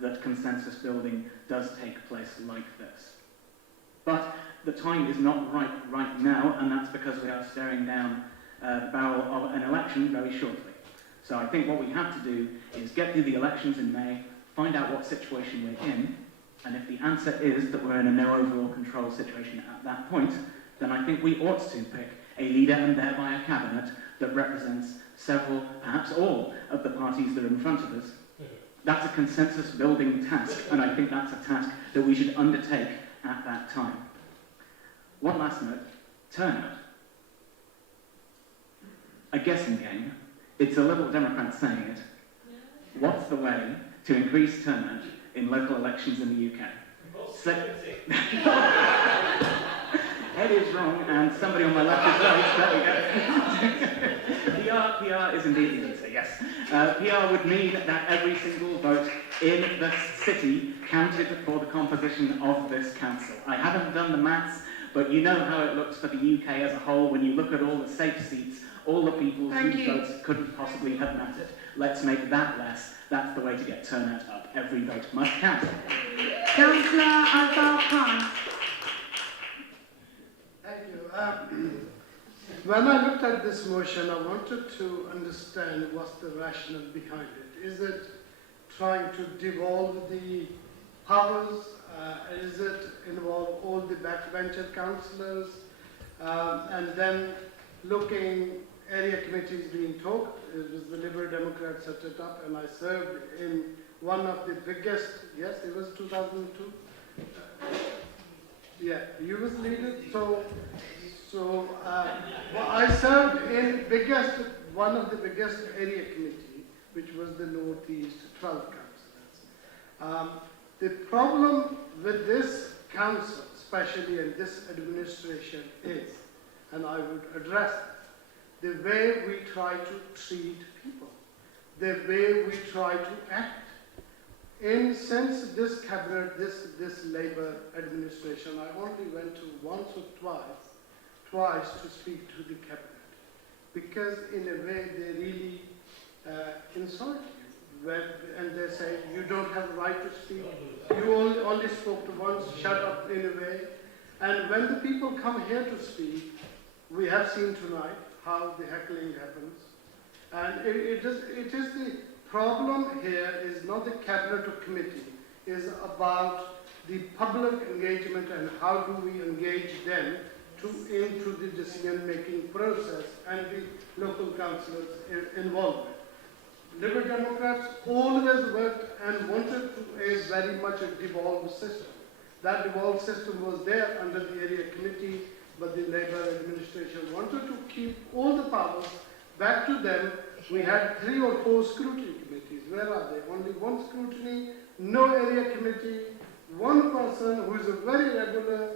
that consensus building does take place like this. But the time is not right now, and that's because we are staring down the barrel of an election very shortly. So I think what we have to do is get through the elections in May, find out what situation we're in, and if the answer is that we're in a no overall control situation at that point, then I think we ought to pick a leader and thereby a cabinet that represents several, perhaps all, of the parties that are in front of us. That's a consensus building task, and I think that's a task that we should undertake at that time. One last note, turnout. A guessing game. It's a Liberal Democrat saying it. What's the way to increase turnout in local elections in the UK? Ed is wrong, and somebody on my left is right. There we go. PR is indeed the answer, yes. PR would mean that every single vote in the city counted for the composition of this council. I haven't done the maths, but you know how it looks for the UK as a whole when you look at all the safe seats, all the people whose votes couldn't possibly have mattered. Let's make that less. That's the way to get turnout up. Every vote must count. Councillor Alba Khan. Thank you. When I looked at this motion, I wanted to understand what's the rationale behind it. Is it trying to devolve the powers? Is it involve all the backbencher councillors? And then looking, area committees being talked, it was the Liberal Democrats set it up, and I served in one of the biggest, yes, it was 2002. Yeah, you was leader, so I served in one of the biggest area committee, which was the Northeast 12 councillors. The problem with this council, especially in this administration, is, and I would address it, the way we try to treat people, the way we try to act. Since this cabinet, this Labour administration, I only went to once or twice to speak to the cabinet, because in a way they really insult you, and they say you don't have the right to speak. You only spoke to once. Shut up in a way. And when the people come here to speak, we have seen tonight how the heckling happens, and it is the problem here is not the cabinet or committee, is about the public engagement and how do we engage them into the decision-making process and the local councillors' involvement. Liberal Democrats always worked and wanted to a very much a devolved system. That devolved system was there under the area committee, but the Labour administration wanted to keep all the powers back to them. We had 3 or 4 scrutiny committees. Where are they? Only one scrutiny, no area committee, one person who is a very regular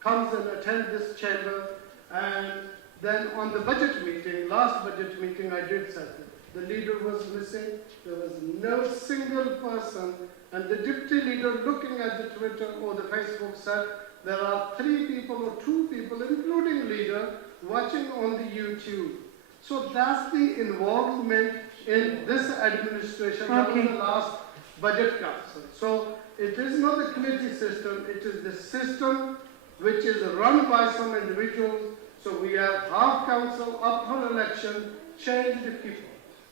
comes and attends this chamber, and then on the budget meeting, last budget meeting, I did something. The leader was missing. There was no single person, and the deputy leader looking at the Twitter or the Facebook said there are 3 people or 2 people, including leader, watching on the YouTube. So that's the involvement in this administration. That was the last budget council. So it is not the committee system, it is the system which is run by some individuals. So we have half council up for election, change the people.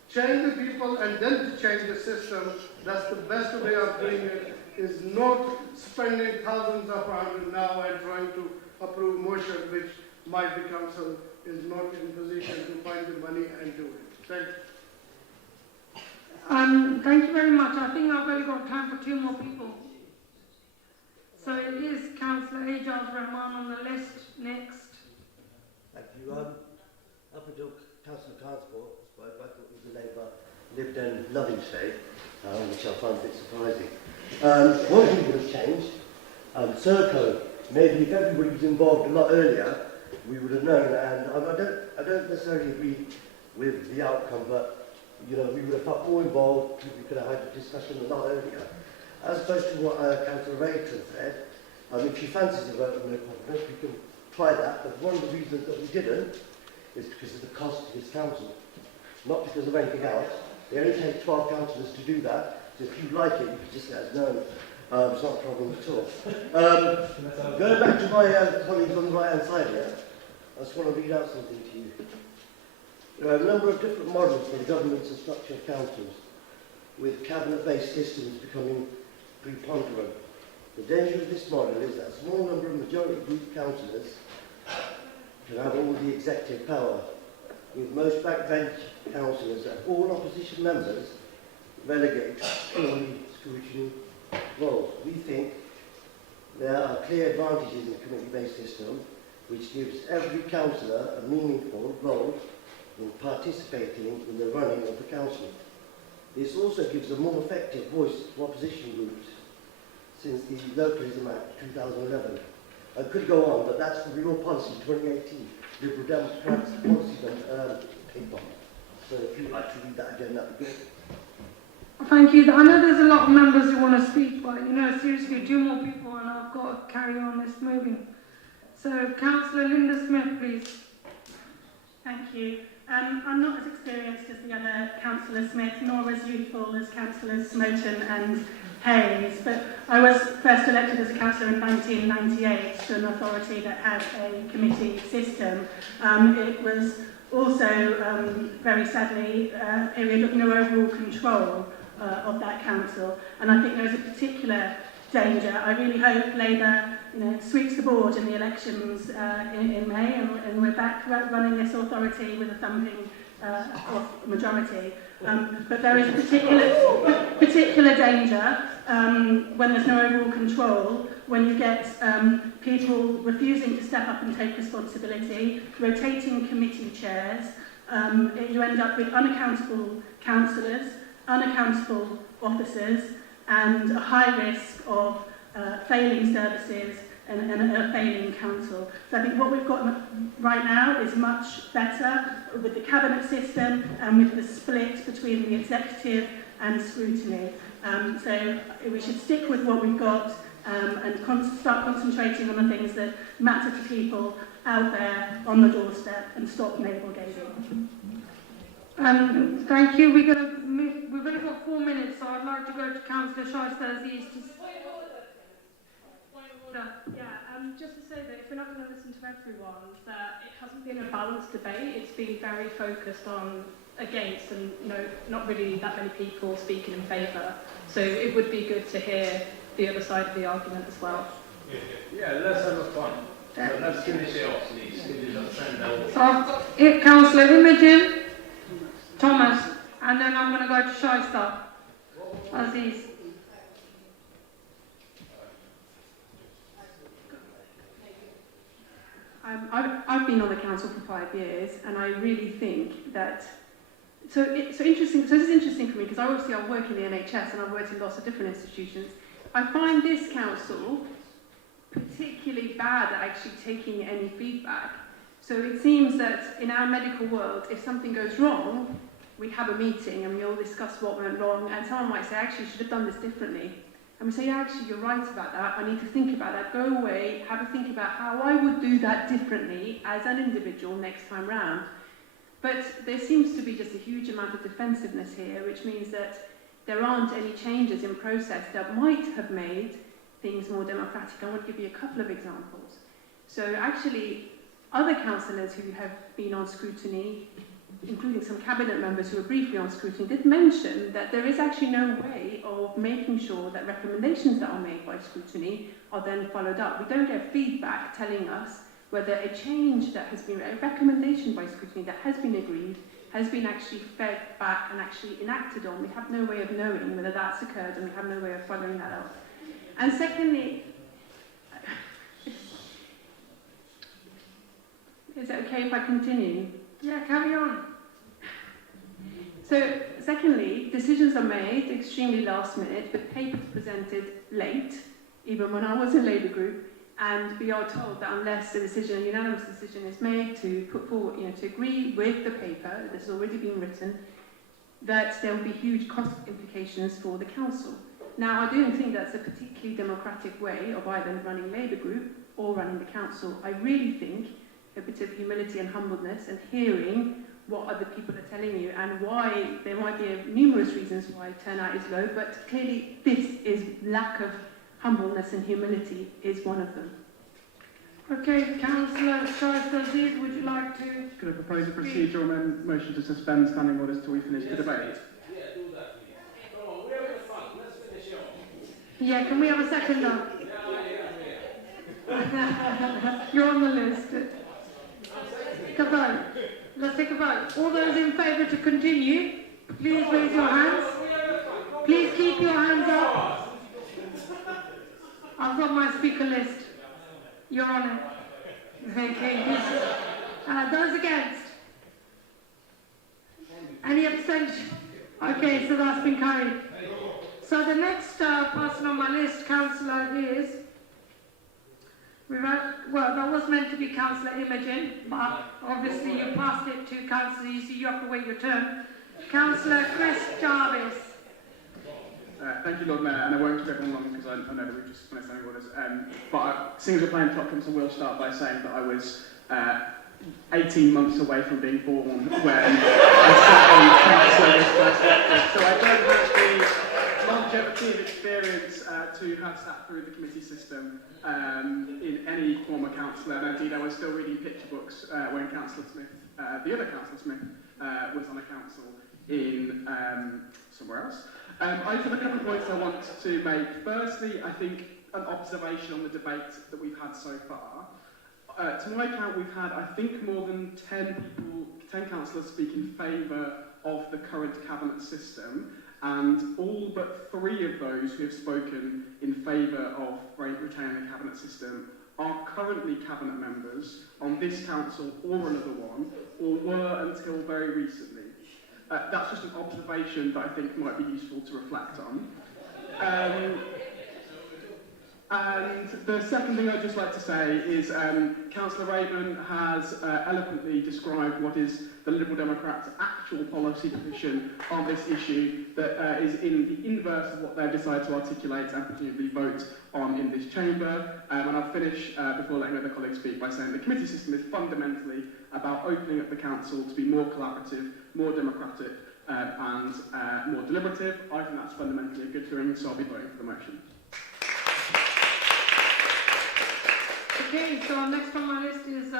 Change the people and then to change the system. That's the best way of doing it, is not spending thousands of pounds now and trying to approve motion which might the council is not in position to find the money and do it. Thank you. Thank you very much. I think I've only got time for 2 more people. So it is Councillor Ejaz Rahman on the list next. Thank you. Up until Councillor Carnsmore spoke, I thought it was a Labour lived and loving state, which I find a bit surprising. One thing would have changed. Serco, maybe if everybody was involved a lot earlier, we would have known. And I don't necessarily agree with the outcome, but you know, we would have felt more involved. We could have had a discussion a lot earlier. As opposed to what Councillor Rayton said, if she fancies a vote of no confidence, we can try that. But one of the reasons that we didn't is because of the cost to this council, not because of anything else. They only take 12 councillors to do that. So if you like it, you can just let us know. It's not a problem at all. Going back to my colleagues on the right-hand side here, I just want to read out something to you. There are a number of different models for the governance and structure of councils, with cabinet-based systems becoming preponderant. The danger of this model is that a small number of majority group councillors can have all the executive power, with most backbench councillors and all opposition members relegated to purely scrutiny roles. We think there are clear advantages in the committee-based system, which gives every councillor a meaningful role in participating in the running of the council. This also gives a more effective voice to opposition groups since the Localism Act 2011. I could go on, but that's the Real Policy 2018, Liberal Democrats Policy paper. So if you'd like to read that again, that'd be good. Thank you. I know there's a lot of members who want to speak, but you know, seriously, 2 more people and I've got to carry on this moving. So, Councillor Linda Smith, please. Thank you. I'm not as experienced as the other Councillor Smith, nor as youthful as Councillors Smoten and Hayes, but I was first elected as a councillor in 1998 to an authority that had a committee system. It was also, very sadly, a period of no overall control of that council, and I think there is a particular danger. I really hope Labour sweeps the board in the elections in May, and we're back running this authority with a thumping majority. But there is a particular danger when there's no overall control, when you get people refusing to step up and take responsibility, rotating committee chairs, you end up with unaccountable councillors, unaccountable officers, and a high risk of failing services and a failing council. So I think what we've got right now is much better with the cabinet system and with the split between the executive and scrutiny. So we should stick with what we've got and start concentrating on the things that matter to people out there on the doorstep and stop navel gazing. Thank you. We've only got 4 minutes, so I'd like to go to Councillor Shaista Aziz. Just to say that if we're not going to listen to everyone, that it hasn't been a balanced debate. It's been very focused on against, and not really that many people speaking in favour. So it would be good to hear the other side of the argument as well. Yeah, let's have a fun. Let's finish it off, please. So, Councillor Imogen, Thomas, and then I'm going to go to Shaista Aziz. I've been on the council for 5 years, and I really think that. So this is interesting for me because obviously I work in the NHS and I've worked in lots of different institutions. I find this council particularly bad at actually taking any feedback. So it seems that in our medical world, if something goes wrong, we have a meeting and we all discuss what went wrong, and someone might say, actually, you should have done this differently. And we say, yeah, actually, you're right about that. I need to think about that. Go away, have a think about how I would do that differently as an individual next time round. But there seems to be just a huge amount of defensiveness here, which means that there aren't any changes in process that might have made things more democratic. I want to give you a couple of examples. So actually, other councillors who have been on scrutiny, including some cabinet members who were briefly on scrutiny, did mention that there is actually no way of making sure that recommendations that are made by scrutiny are then followed up. We don't get feedback telling us whether a change that has been, a recommendation by scrutiny that has been agreed, has been actually fed back and actually enacted on. We have no way of knowing whether that's occurred, and we have no way of following that up. And secondly, is it okay if I continue? Yeah, carry on. So, secondly, decisions are made extremely last minute, with papers presented late, even when I was in Labour group, and we are told that unless a decision, a unanimous decision is made to put forward, to agree with the paper that's already been written, that there will be huge cost implications for the council. Now, I don't think that's a particularly democratic way of either running Labour group or running the council. I really think a bit of humility and humbleness and hearing what other people are telling you and why there might be numerous reasons why turnout is low, but clearly this is lack of humbleness and humility is one of them. Okay, Councillor Shaista Aziz, would you like to... Could I propose a procedural motion to suspend standing orders till we finish the debate? Yeah, can we have a second now? You're on the list. Take a vote. Let's take a vote. All those in favour to continue, please raise your hands. Please keep your hands up. I've got my speaker list. You're on it. Okay. Those against? Any abstention? Okay, so that's been carried. So the next person on my list, Councillor, is... Well, that was meant to be Councillor Imogen, but obviously you passed it to Councillor, you have to wait your turn. Councillor Chris Jarvis. Thank you, Lord Mayor, and I won't keep everyone long because I know that we've just finished standing orders. But seeing as we're playing Tottenham, I will start by saying that I was 18 months away from being born when I sat on Councillor this first lecture, so I don't have the longevity of experience to have sat through the committee system in any former councillor, and indeed I was still reading picture books when Councillor Smith, the other Councillor Smith, was on a council in somewhere else. I have a couple of points I want to make. Firstly, I think an observation on the debate that we've had so far. To my account, we've had, I think, more than 10 councillors speak in favour of the current cabinet system, and all but 3 of those who have spoken in favour of retaining the cabinet system are currently cabinet members on this council or another one, or were until very recently. That's just an observation that I think might be useful to reflect on. And the second thing I'd just like to say is Councillor Raeburn has eloquently described what is the Liberal Democrats' actual policy position on this issue that is in the inverse of what they decide to articulate and presumably vote on in this chamber. And I'll finish, before letting other colleagues speak, by saying the committee system is fundamentally about opening up the council to be more collaborative, more democratic and more deliberative. I think that's fundamentally a good thing, so I'll be voting for the motion. Okay, so next on my list is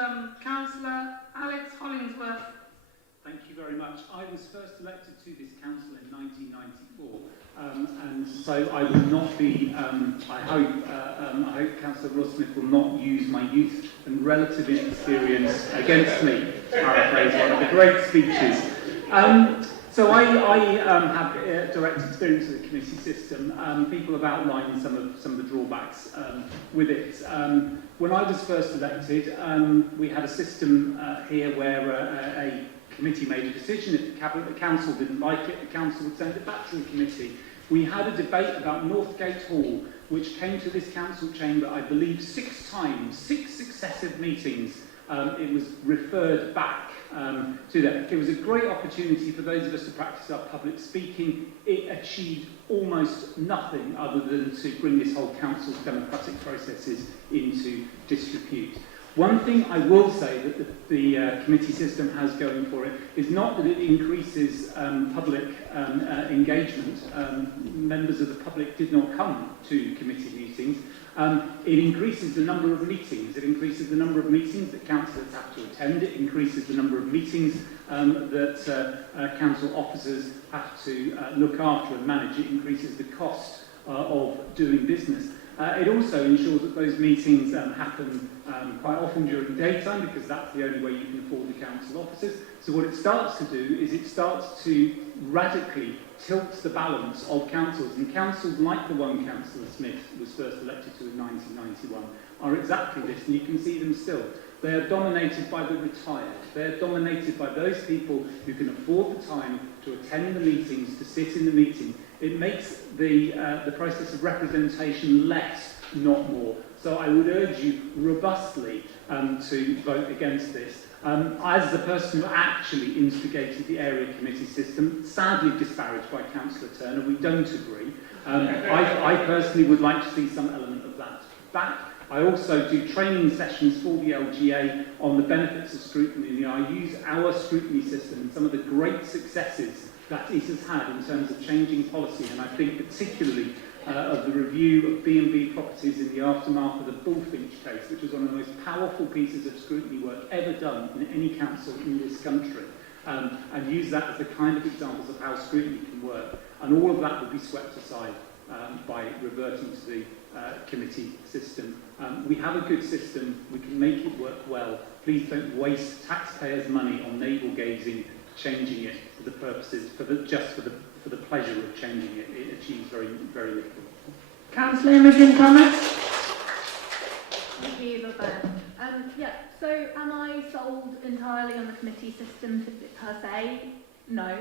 Councillor Alex Hollingsworth. Thank you very much. I was first elected to this council in 1994, and so I will not be, I hope Councillor Ross-Smith will not use my youth and relative inexperience against me, to paraphrase one of the great speeches. So I have direct experience with the committee system. People have outlined some of the drawbacks with it. When I was first elected, we had a system here where a committee made a decision. If the council didn't like it, the council would send it back to the committee. We had a debate about Northgate Hall, which came to this council chamber, I believe, 6 times, 6 successive meetings. It was referred back to that. It was a great opportunity for those of us to practice our public speaking. It achieved almost nothing other than to bring this whole council's democratic processes into disrepute. One thing I will say that the committee system has going for it is not that it increases public engagement. Members of the public did not come to committee meetings. It increases the number of meetings. It increases the number of meetings that councillors have to attend. It increases the number of meetings that council officers have to look after and manage. It increases the cost of doing business. It also ensures that those meetings happen quite often during daytime, because that's the only way you can afford the council officers. So what it starts to do is it starts to radically tilt the balance of councils, and councils like the one Councillor Smith was first elected to in 1991 are exactly this, and you can see them still. They are dominated by the retired. They are dominated by those people who can afford the time to attend the meetings, to sit in the meeting. It makes the process of representation less, not more. So I would urge you robustly to vote against this. As the person who actually instigated the area committee system, sadly disparaged by Councillor Turner, we don't agree. I personally would like to see some element of that back. I also do training sessions for the LGA on the benefits of scrutiny. I use our scrutiny system and some of the great successes that it has had in terms of changing policy, and I think particularly of the review of B&B properties in the aftermath of the Bullfinch case, which was one of the most powerful pieces of scrutiny work ever done in any council in this country, and use that as the kind of examples of how scrutiny can work. And all of that will be swept aside by reverting to the committee system. We have a good system. We can make it work well. Please don't waste taxpayers' money on navel-gazing, changing it for the purposes, for the pleasure of changing it. It achieves very, very little. Councillor Imogen Thomas. Thank you, Lord Mayor. So am I sold entirely on the committee system per se? No.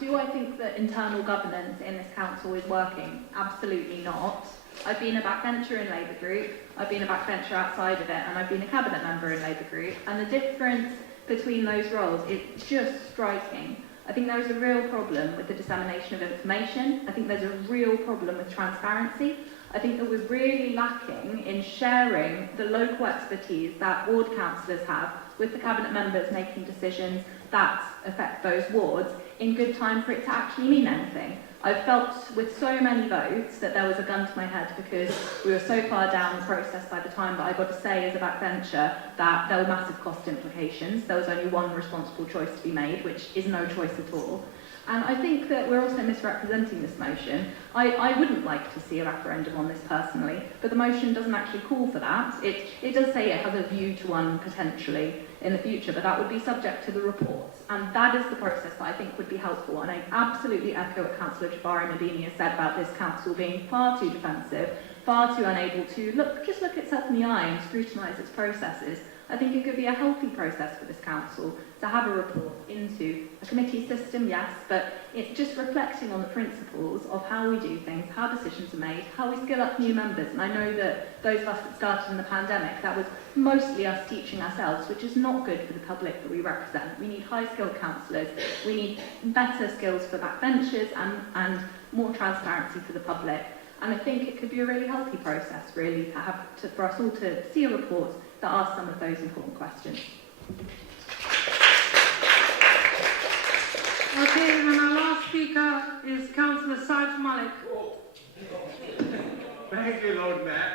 Do I think that internal governance in this council is working? Absolutely not. I've been a backbencher in Labour Group, I've been a backbencher outside of it, and I've been a cabinet member in Labour Group, and the difference between those roles is just striking. I think there is a real problem with the dissemination of information. I think there's a real problem with transparency. I think that we're really lacking in sharing the local expertise that ward councillors have with the cabinet members making decisions that affect those wards in good time for it to actually mean anything. I've felt with so many votes that there was a gun to my head because we were so far down the process by the time that I got to say as a backbencher that there were massive cost implications. There was only one responsible choice to be made, which is no choice at all. And I think that we're also misrepresenting this motion. I wouldn't like to see a referendum on this personally, but the motion doesn't actually call for that. It does say it has a view to one potentially in the future, but that would be subject to the report. And that is the process that I think would be helpful. And I absolutely echo what Councillor Jabari Nadini has said about this council being far too defensive, far too unable to look itself in the eye and scrutinise its processes. I think it could be a healthy process for this council to have a report into a committee system, yes, but it's just reflecting on the principles of how we do things, how decisions are made, how we skill up new members. And I know that those of us that started in the pandemic, that was mostly us teaching ourselves, which is not good for the public that we represent. We need high-skilled councillors, we need better skills for backbenchers and more transparency for the public. And I think it could be a really healthy process, really, for us all to see a report that asks some of those important questions. Okay, and our last speaker is Councillor Saif Malik. Thank you, Lord Mayor.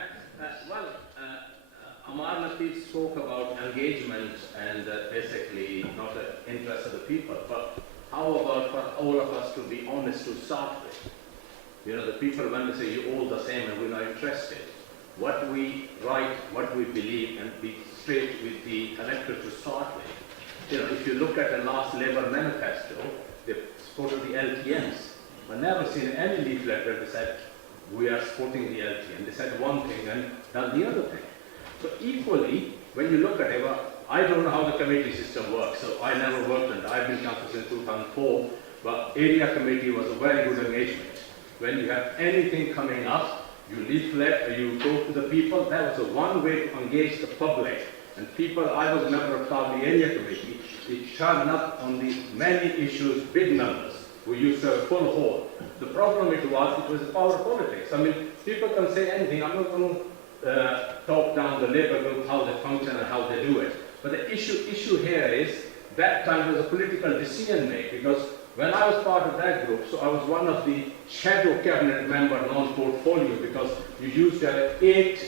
Amar Latif spoke about engagement and basically not the interest of the people, but how about for all of us to be honest to start with? You know, the people, when they say you're all the same and we're not interested, what we write, what we believe, and be straight with the electorate to start with. You know, if you look at the last Labour manifesto, they supported the LTNs. I've never seen any leaflet where they said, we are supporting the LTN. They said one thing and done the other thing. So equally, when you look at it, well, I don't know how the committee system works, so I never worked on it. I've been councillor since 2004, but area committee was a very good engagement. When you have anything coming up, you leaflet, or you talk to the people. That was a one way to engage the public. And people, I was a member of Cloudley Area Committee, it turned up on the many issues, big numbers. We used to have a full hall. The problem it was the power politics. I mean, people can say anything. I'm not going to talk down the Labour group, how they function and how they do it. But the issue here is, that time was a political decision made, because when I was part of that group, so I was one of the shadow cabinet member non-portfolio, because you used to have 8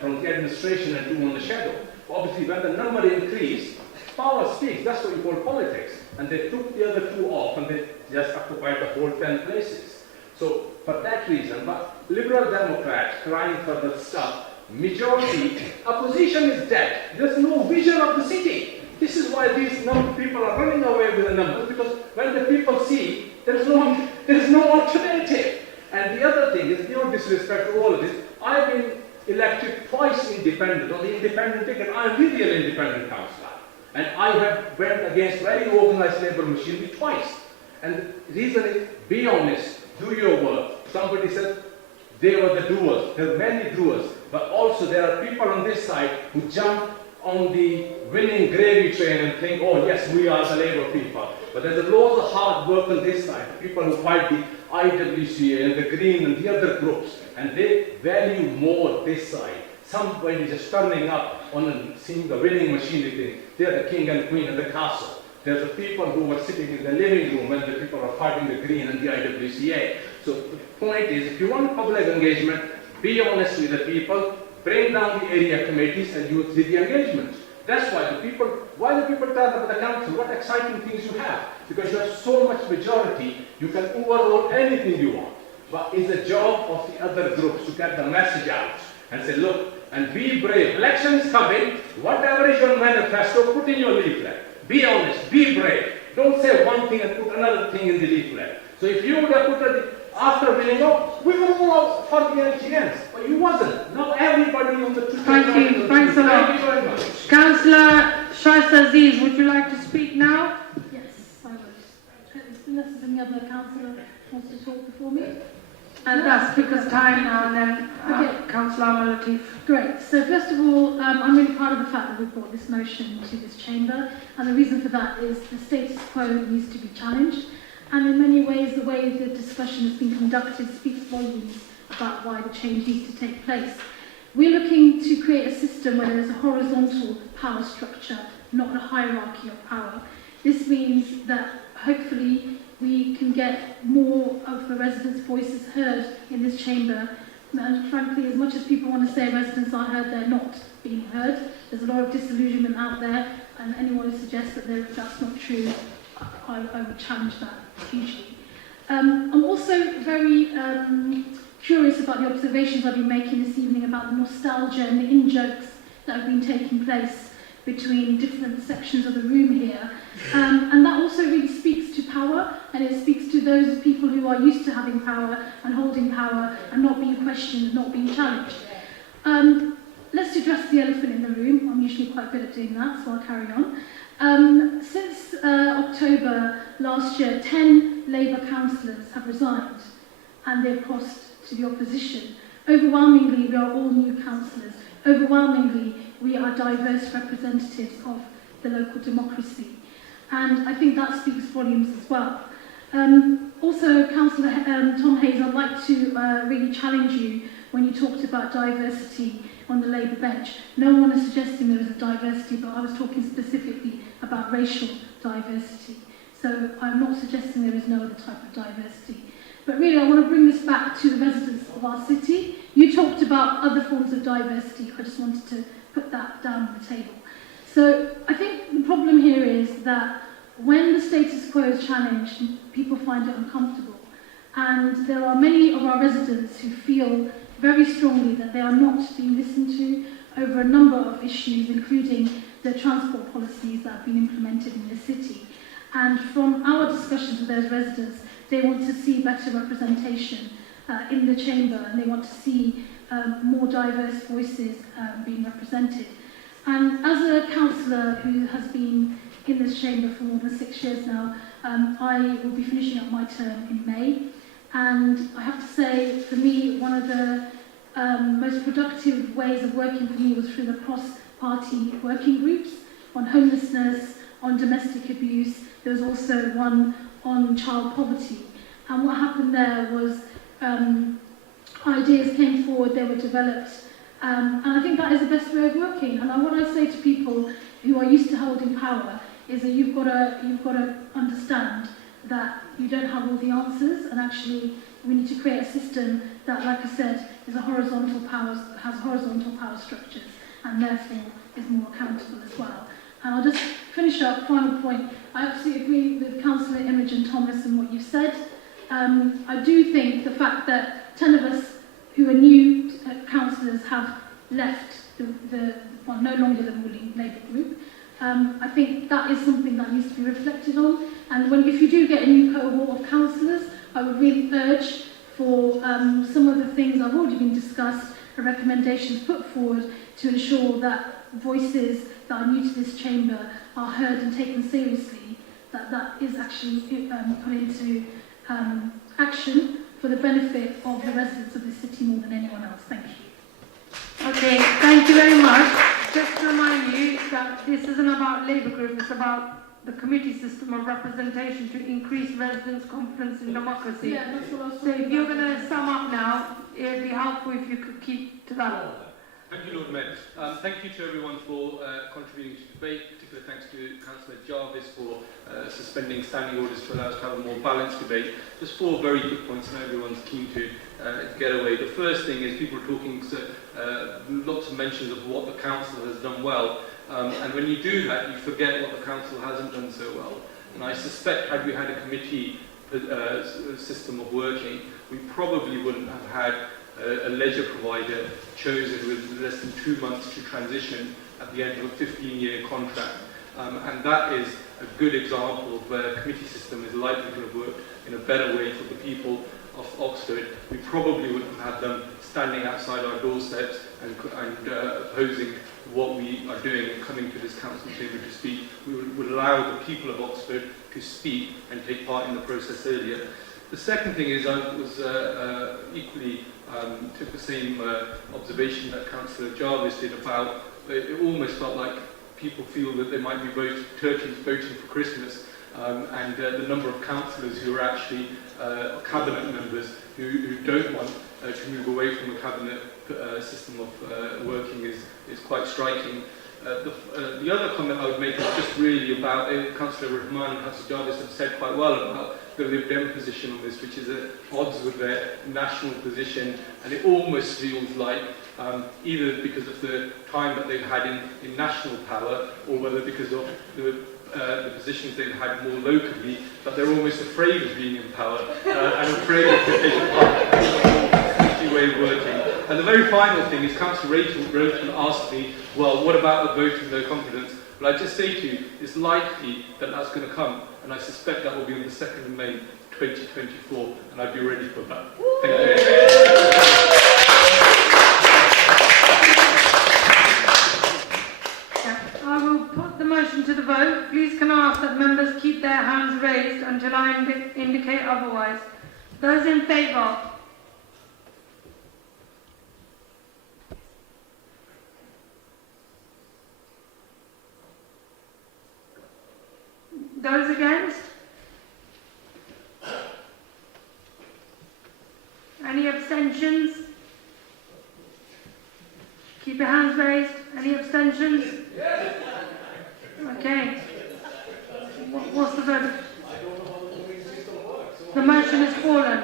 from the administration and 2 on the shadow. Obviously, when the number increased, power speaks. That's what you call politics. And they took the other 2 off, and they just occupied the whole 10 places. So, for that reason, but Liberal Democrats crying for the stuff, majority, opposition is dead. There's no vision of the city. This is why these number of people are running away with the numbers, because when the people see, there is no alternative. And the other thing is, no disrespect to all of this, I've been elected twice independent, on the independent ticket. I'm really an independent councillor. And I have went against very organised labour machinery twice. And the reason is, be honest, do your work. Somebody said they were the doers. There are many doers. But also there are people on this side who jump on the winning gravy train and think, oh yes, we are the Labour people. But there's a lot of hard work on this side. The people who fight the IWCA and the Green and the other groups. And they value more this side. Somebody just turning up on seeing the winning machinery thing. They're the king and queen of the castle. There's the people who were sitting in the living room when the people are fighting the Green and the IWCA. So the point is, if you want public engagement, be honest with the people, bring down the area committees and you see the engagement. That's why the people turn up at the council, what exciting things you have. Because you have so much majority, you can overrule anything you want. But it's the job of the other groups to get the message out and say, look, and be brave. Election is coming. Whatever is your manifesto, put in your leaflet. Be honest, be brave. Don't say one thing and put another thing in the leaflet. So if you would have put it after winning up, we would have all for the LTNs. But you wasn't. Not everybody on the Twitter. Thank you. Thanks a lot. Thank you very much. Councillor Shaista Aziz, would you like to speak now? Yes, I would. Unless there's any other councillor wants to talk before me. And that's because time now, and then Okay. Councillor Amal Latif. Great. So first of all, I'm really proud of the fact that we've brought this motion to this chamber, and the reason for that is the status quo needs to be challenged, and in many ways the way the discussion has been conducted speaks volumes about why the change needs to take place. We're looking to create a system where there is a horizontal power structure, not a hierarchy of power. This means that hopefully we can get more of the residents' voices heard in this chamber. And frankly, as much as people want to say residents are heard, they're not being heard. There's a lot of disillusionment out there, and anyone who suggests that that's not true, I would challenge that hugely. I'm also very curious about the observations I've been making this evening about the nostalgia and the in-jokes that have been taking place between different sections of the room here. And that also really speaks to power, and it speaks to those people who are used to having power and holding power and not being questioned, not being challenged. Let's address the elephant in the room. I'm usually quite good at doing that, so I'll carry on. Since October last year, 10 Labour councillors have resigned and they've crossed to the opposition. Overwhelmingly, we are all new councillors. Overwhelmingly, we are diverse representatives of the local democracy. And I think that speaks volumes as well. Also, Councillor Tom Hayes, I'd like to really challenge you when you talked about diversity on the Labour bench. No one is suggesting there is a diversity, but I was talking specifically about racial diversity. So I'm not suggesting there is no other type of diversity. But really, I want to bring this back to the residents of our city. You talked about other forms of diversity. I just wanted to put that down on the table. So I think the problem here is that when the status quo is challenged, people find it uncomfortable. And there are many of our residents who feel very strongly that they are not being listened to over a number of issues, including the transport policies that have been implemented in the city. And from our discussions with those residents, they want to see better representation in the chamber, and they want to see more diverse voices being represented. And as a councillor who has been in this chamber for more than 6 years now, I will be finishing up my term in May. And I have to say, for me, one of the most productive ways of working for me was through the cross-party working groups on homelessness, on domestic abuse. There was also one on child poverty. And what happened there was ideas came forward, they were developed, and I think that is the best way of working. And what I say to people who are used to holding power is that you've got to understand that you don't have all the answers, and actually we need to create a system that, like I said, is a horizontal power, has horizontal power structures, and therefore is more accountable as well. And I'll just finish up, final point. I absolutely agree with Councillor Imogen Thomas and what you've said. I do think the fact that 10 of us who are new councillors have left well, no longer the ruling Labour group, I think that is something that needs to be reflected on. And if you do get a new cohort of councillors, I would really urge for some of the things I've already been discussed, the recommendations put forward to ensure that voices that are new to this chamber are heard and taken seriously, that is actually put into action for the benefit of the residents of the city more than anyone else. Thank you. Okay, thank you very much. Just to remind you that this isn't about Labour group, it's about the committee system of representation to increase residents' confidence in democracy. Yeah, that's what I was So if you're going to sum up now, it would be helpful if you could keep to that. Thank you, Lord Mayor. Thank you to everyone for contributing to the debate. Particular thanks to Councillor Jarvis for suspending standing orders to allow us to have a more balanced debate. Just 4 very quick points, and everyone's keen to get away. The first thing is people are talking lots of mentions of what the council has done well, and when you do that, you forget what the council hasn't done so well. And I suspect had we had a committee system of working, we probably wouldn't have had a leisure provider chosen with less than 2 months to transition at the end of a 15-year contract. And that is a good example of where a committee system is likely to have worked in a better way for the people of Oxford. We probably wouldn't have had them standing outside our doorsteps and opposing what we are doing and coming to this council chamber to speak. We would allow the people of Oxford to speak and take part in the process earlier. The second thing is I was equally took the same observation that Councillor Jarvis did about it almost felt like people feel that they might be turkeys voting for Christmas, and the number of councillors who are actually cabinet members who don't want to move away from the cabinet system of working is quite striking. The other comment I would make is just really about Councillor Rahman and Councillor Jarvis have said quite well about the Lib Dem position on this, which is at odds with their national position, and it almost feels like either because of the time that they've had in national power, or whether because of the positions they've had more locally, that they're almost afraid of being in power and afraid of taking part in the way of working. And the very final thing is Councillor Roten asked me, well, what about the vote of no confidence? Well, I just say to you, it's likely that that's going to come, and I suspect that will be on the 2nd of May 2024, and I'd be ready for that. Thank you. I will put the motion to the vote. Please can I ask that members keep their hands raised until I indicate otherwise. Those in favour? Those against? Any abstentions? Keep your hands raised. Any abstentions? Yes. Okay. What's the vote? The motion is fallen.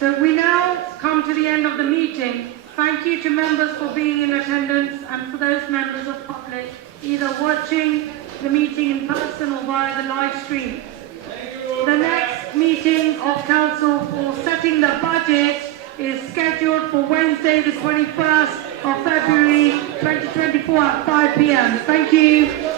So we now come to the end of the meeting. Thank you to members for being in attendance, and for those members of public either watching the meeting in person or via the live stream. The next meeting of Council for setting the budget is scheduled for Wednesday the 21st of February 2024 at 5 p.m. Thank you.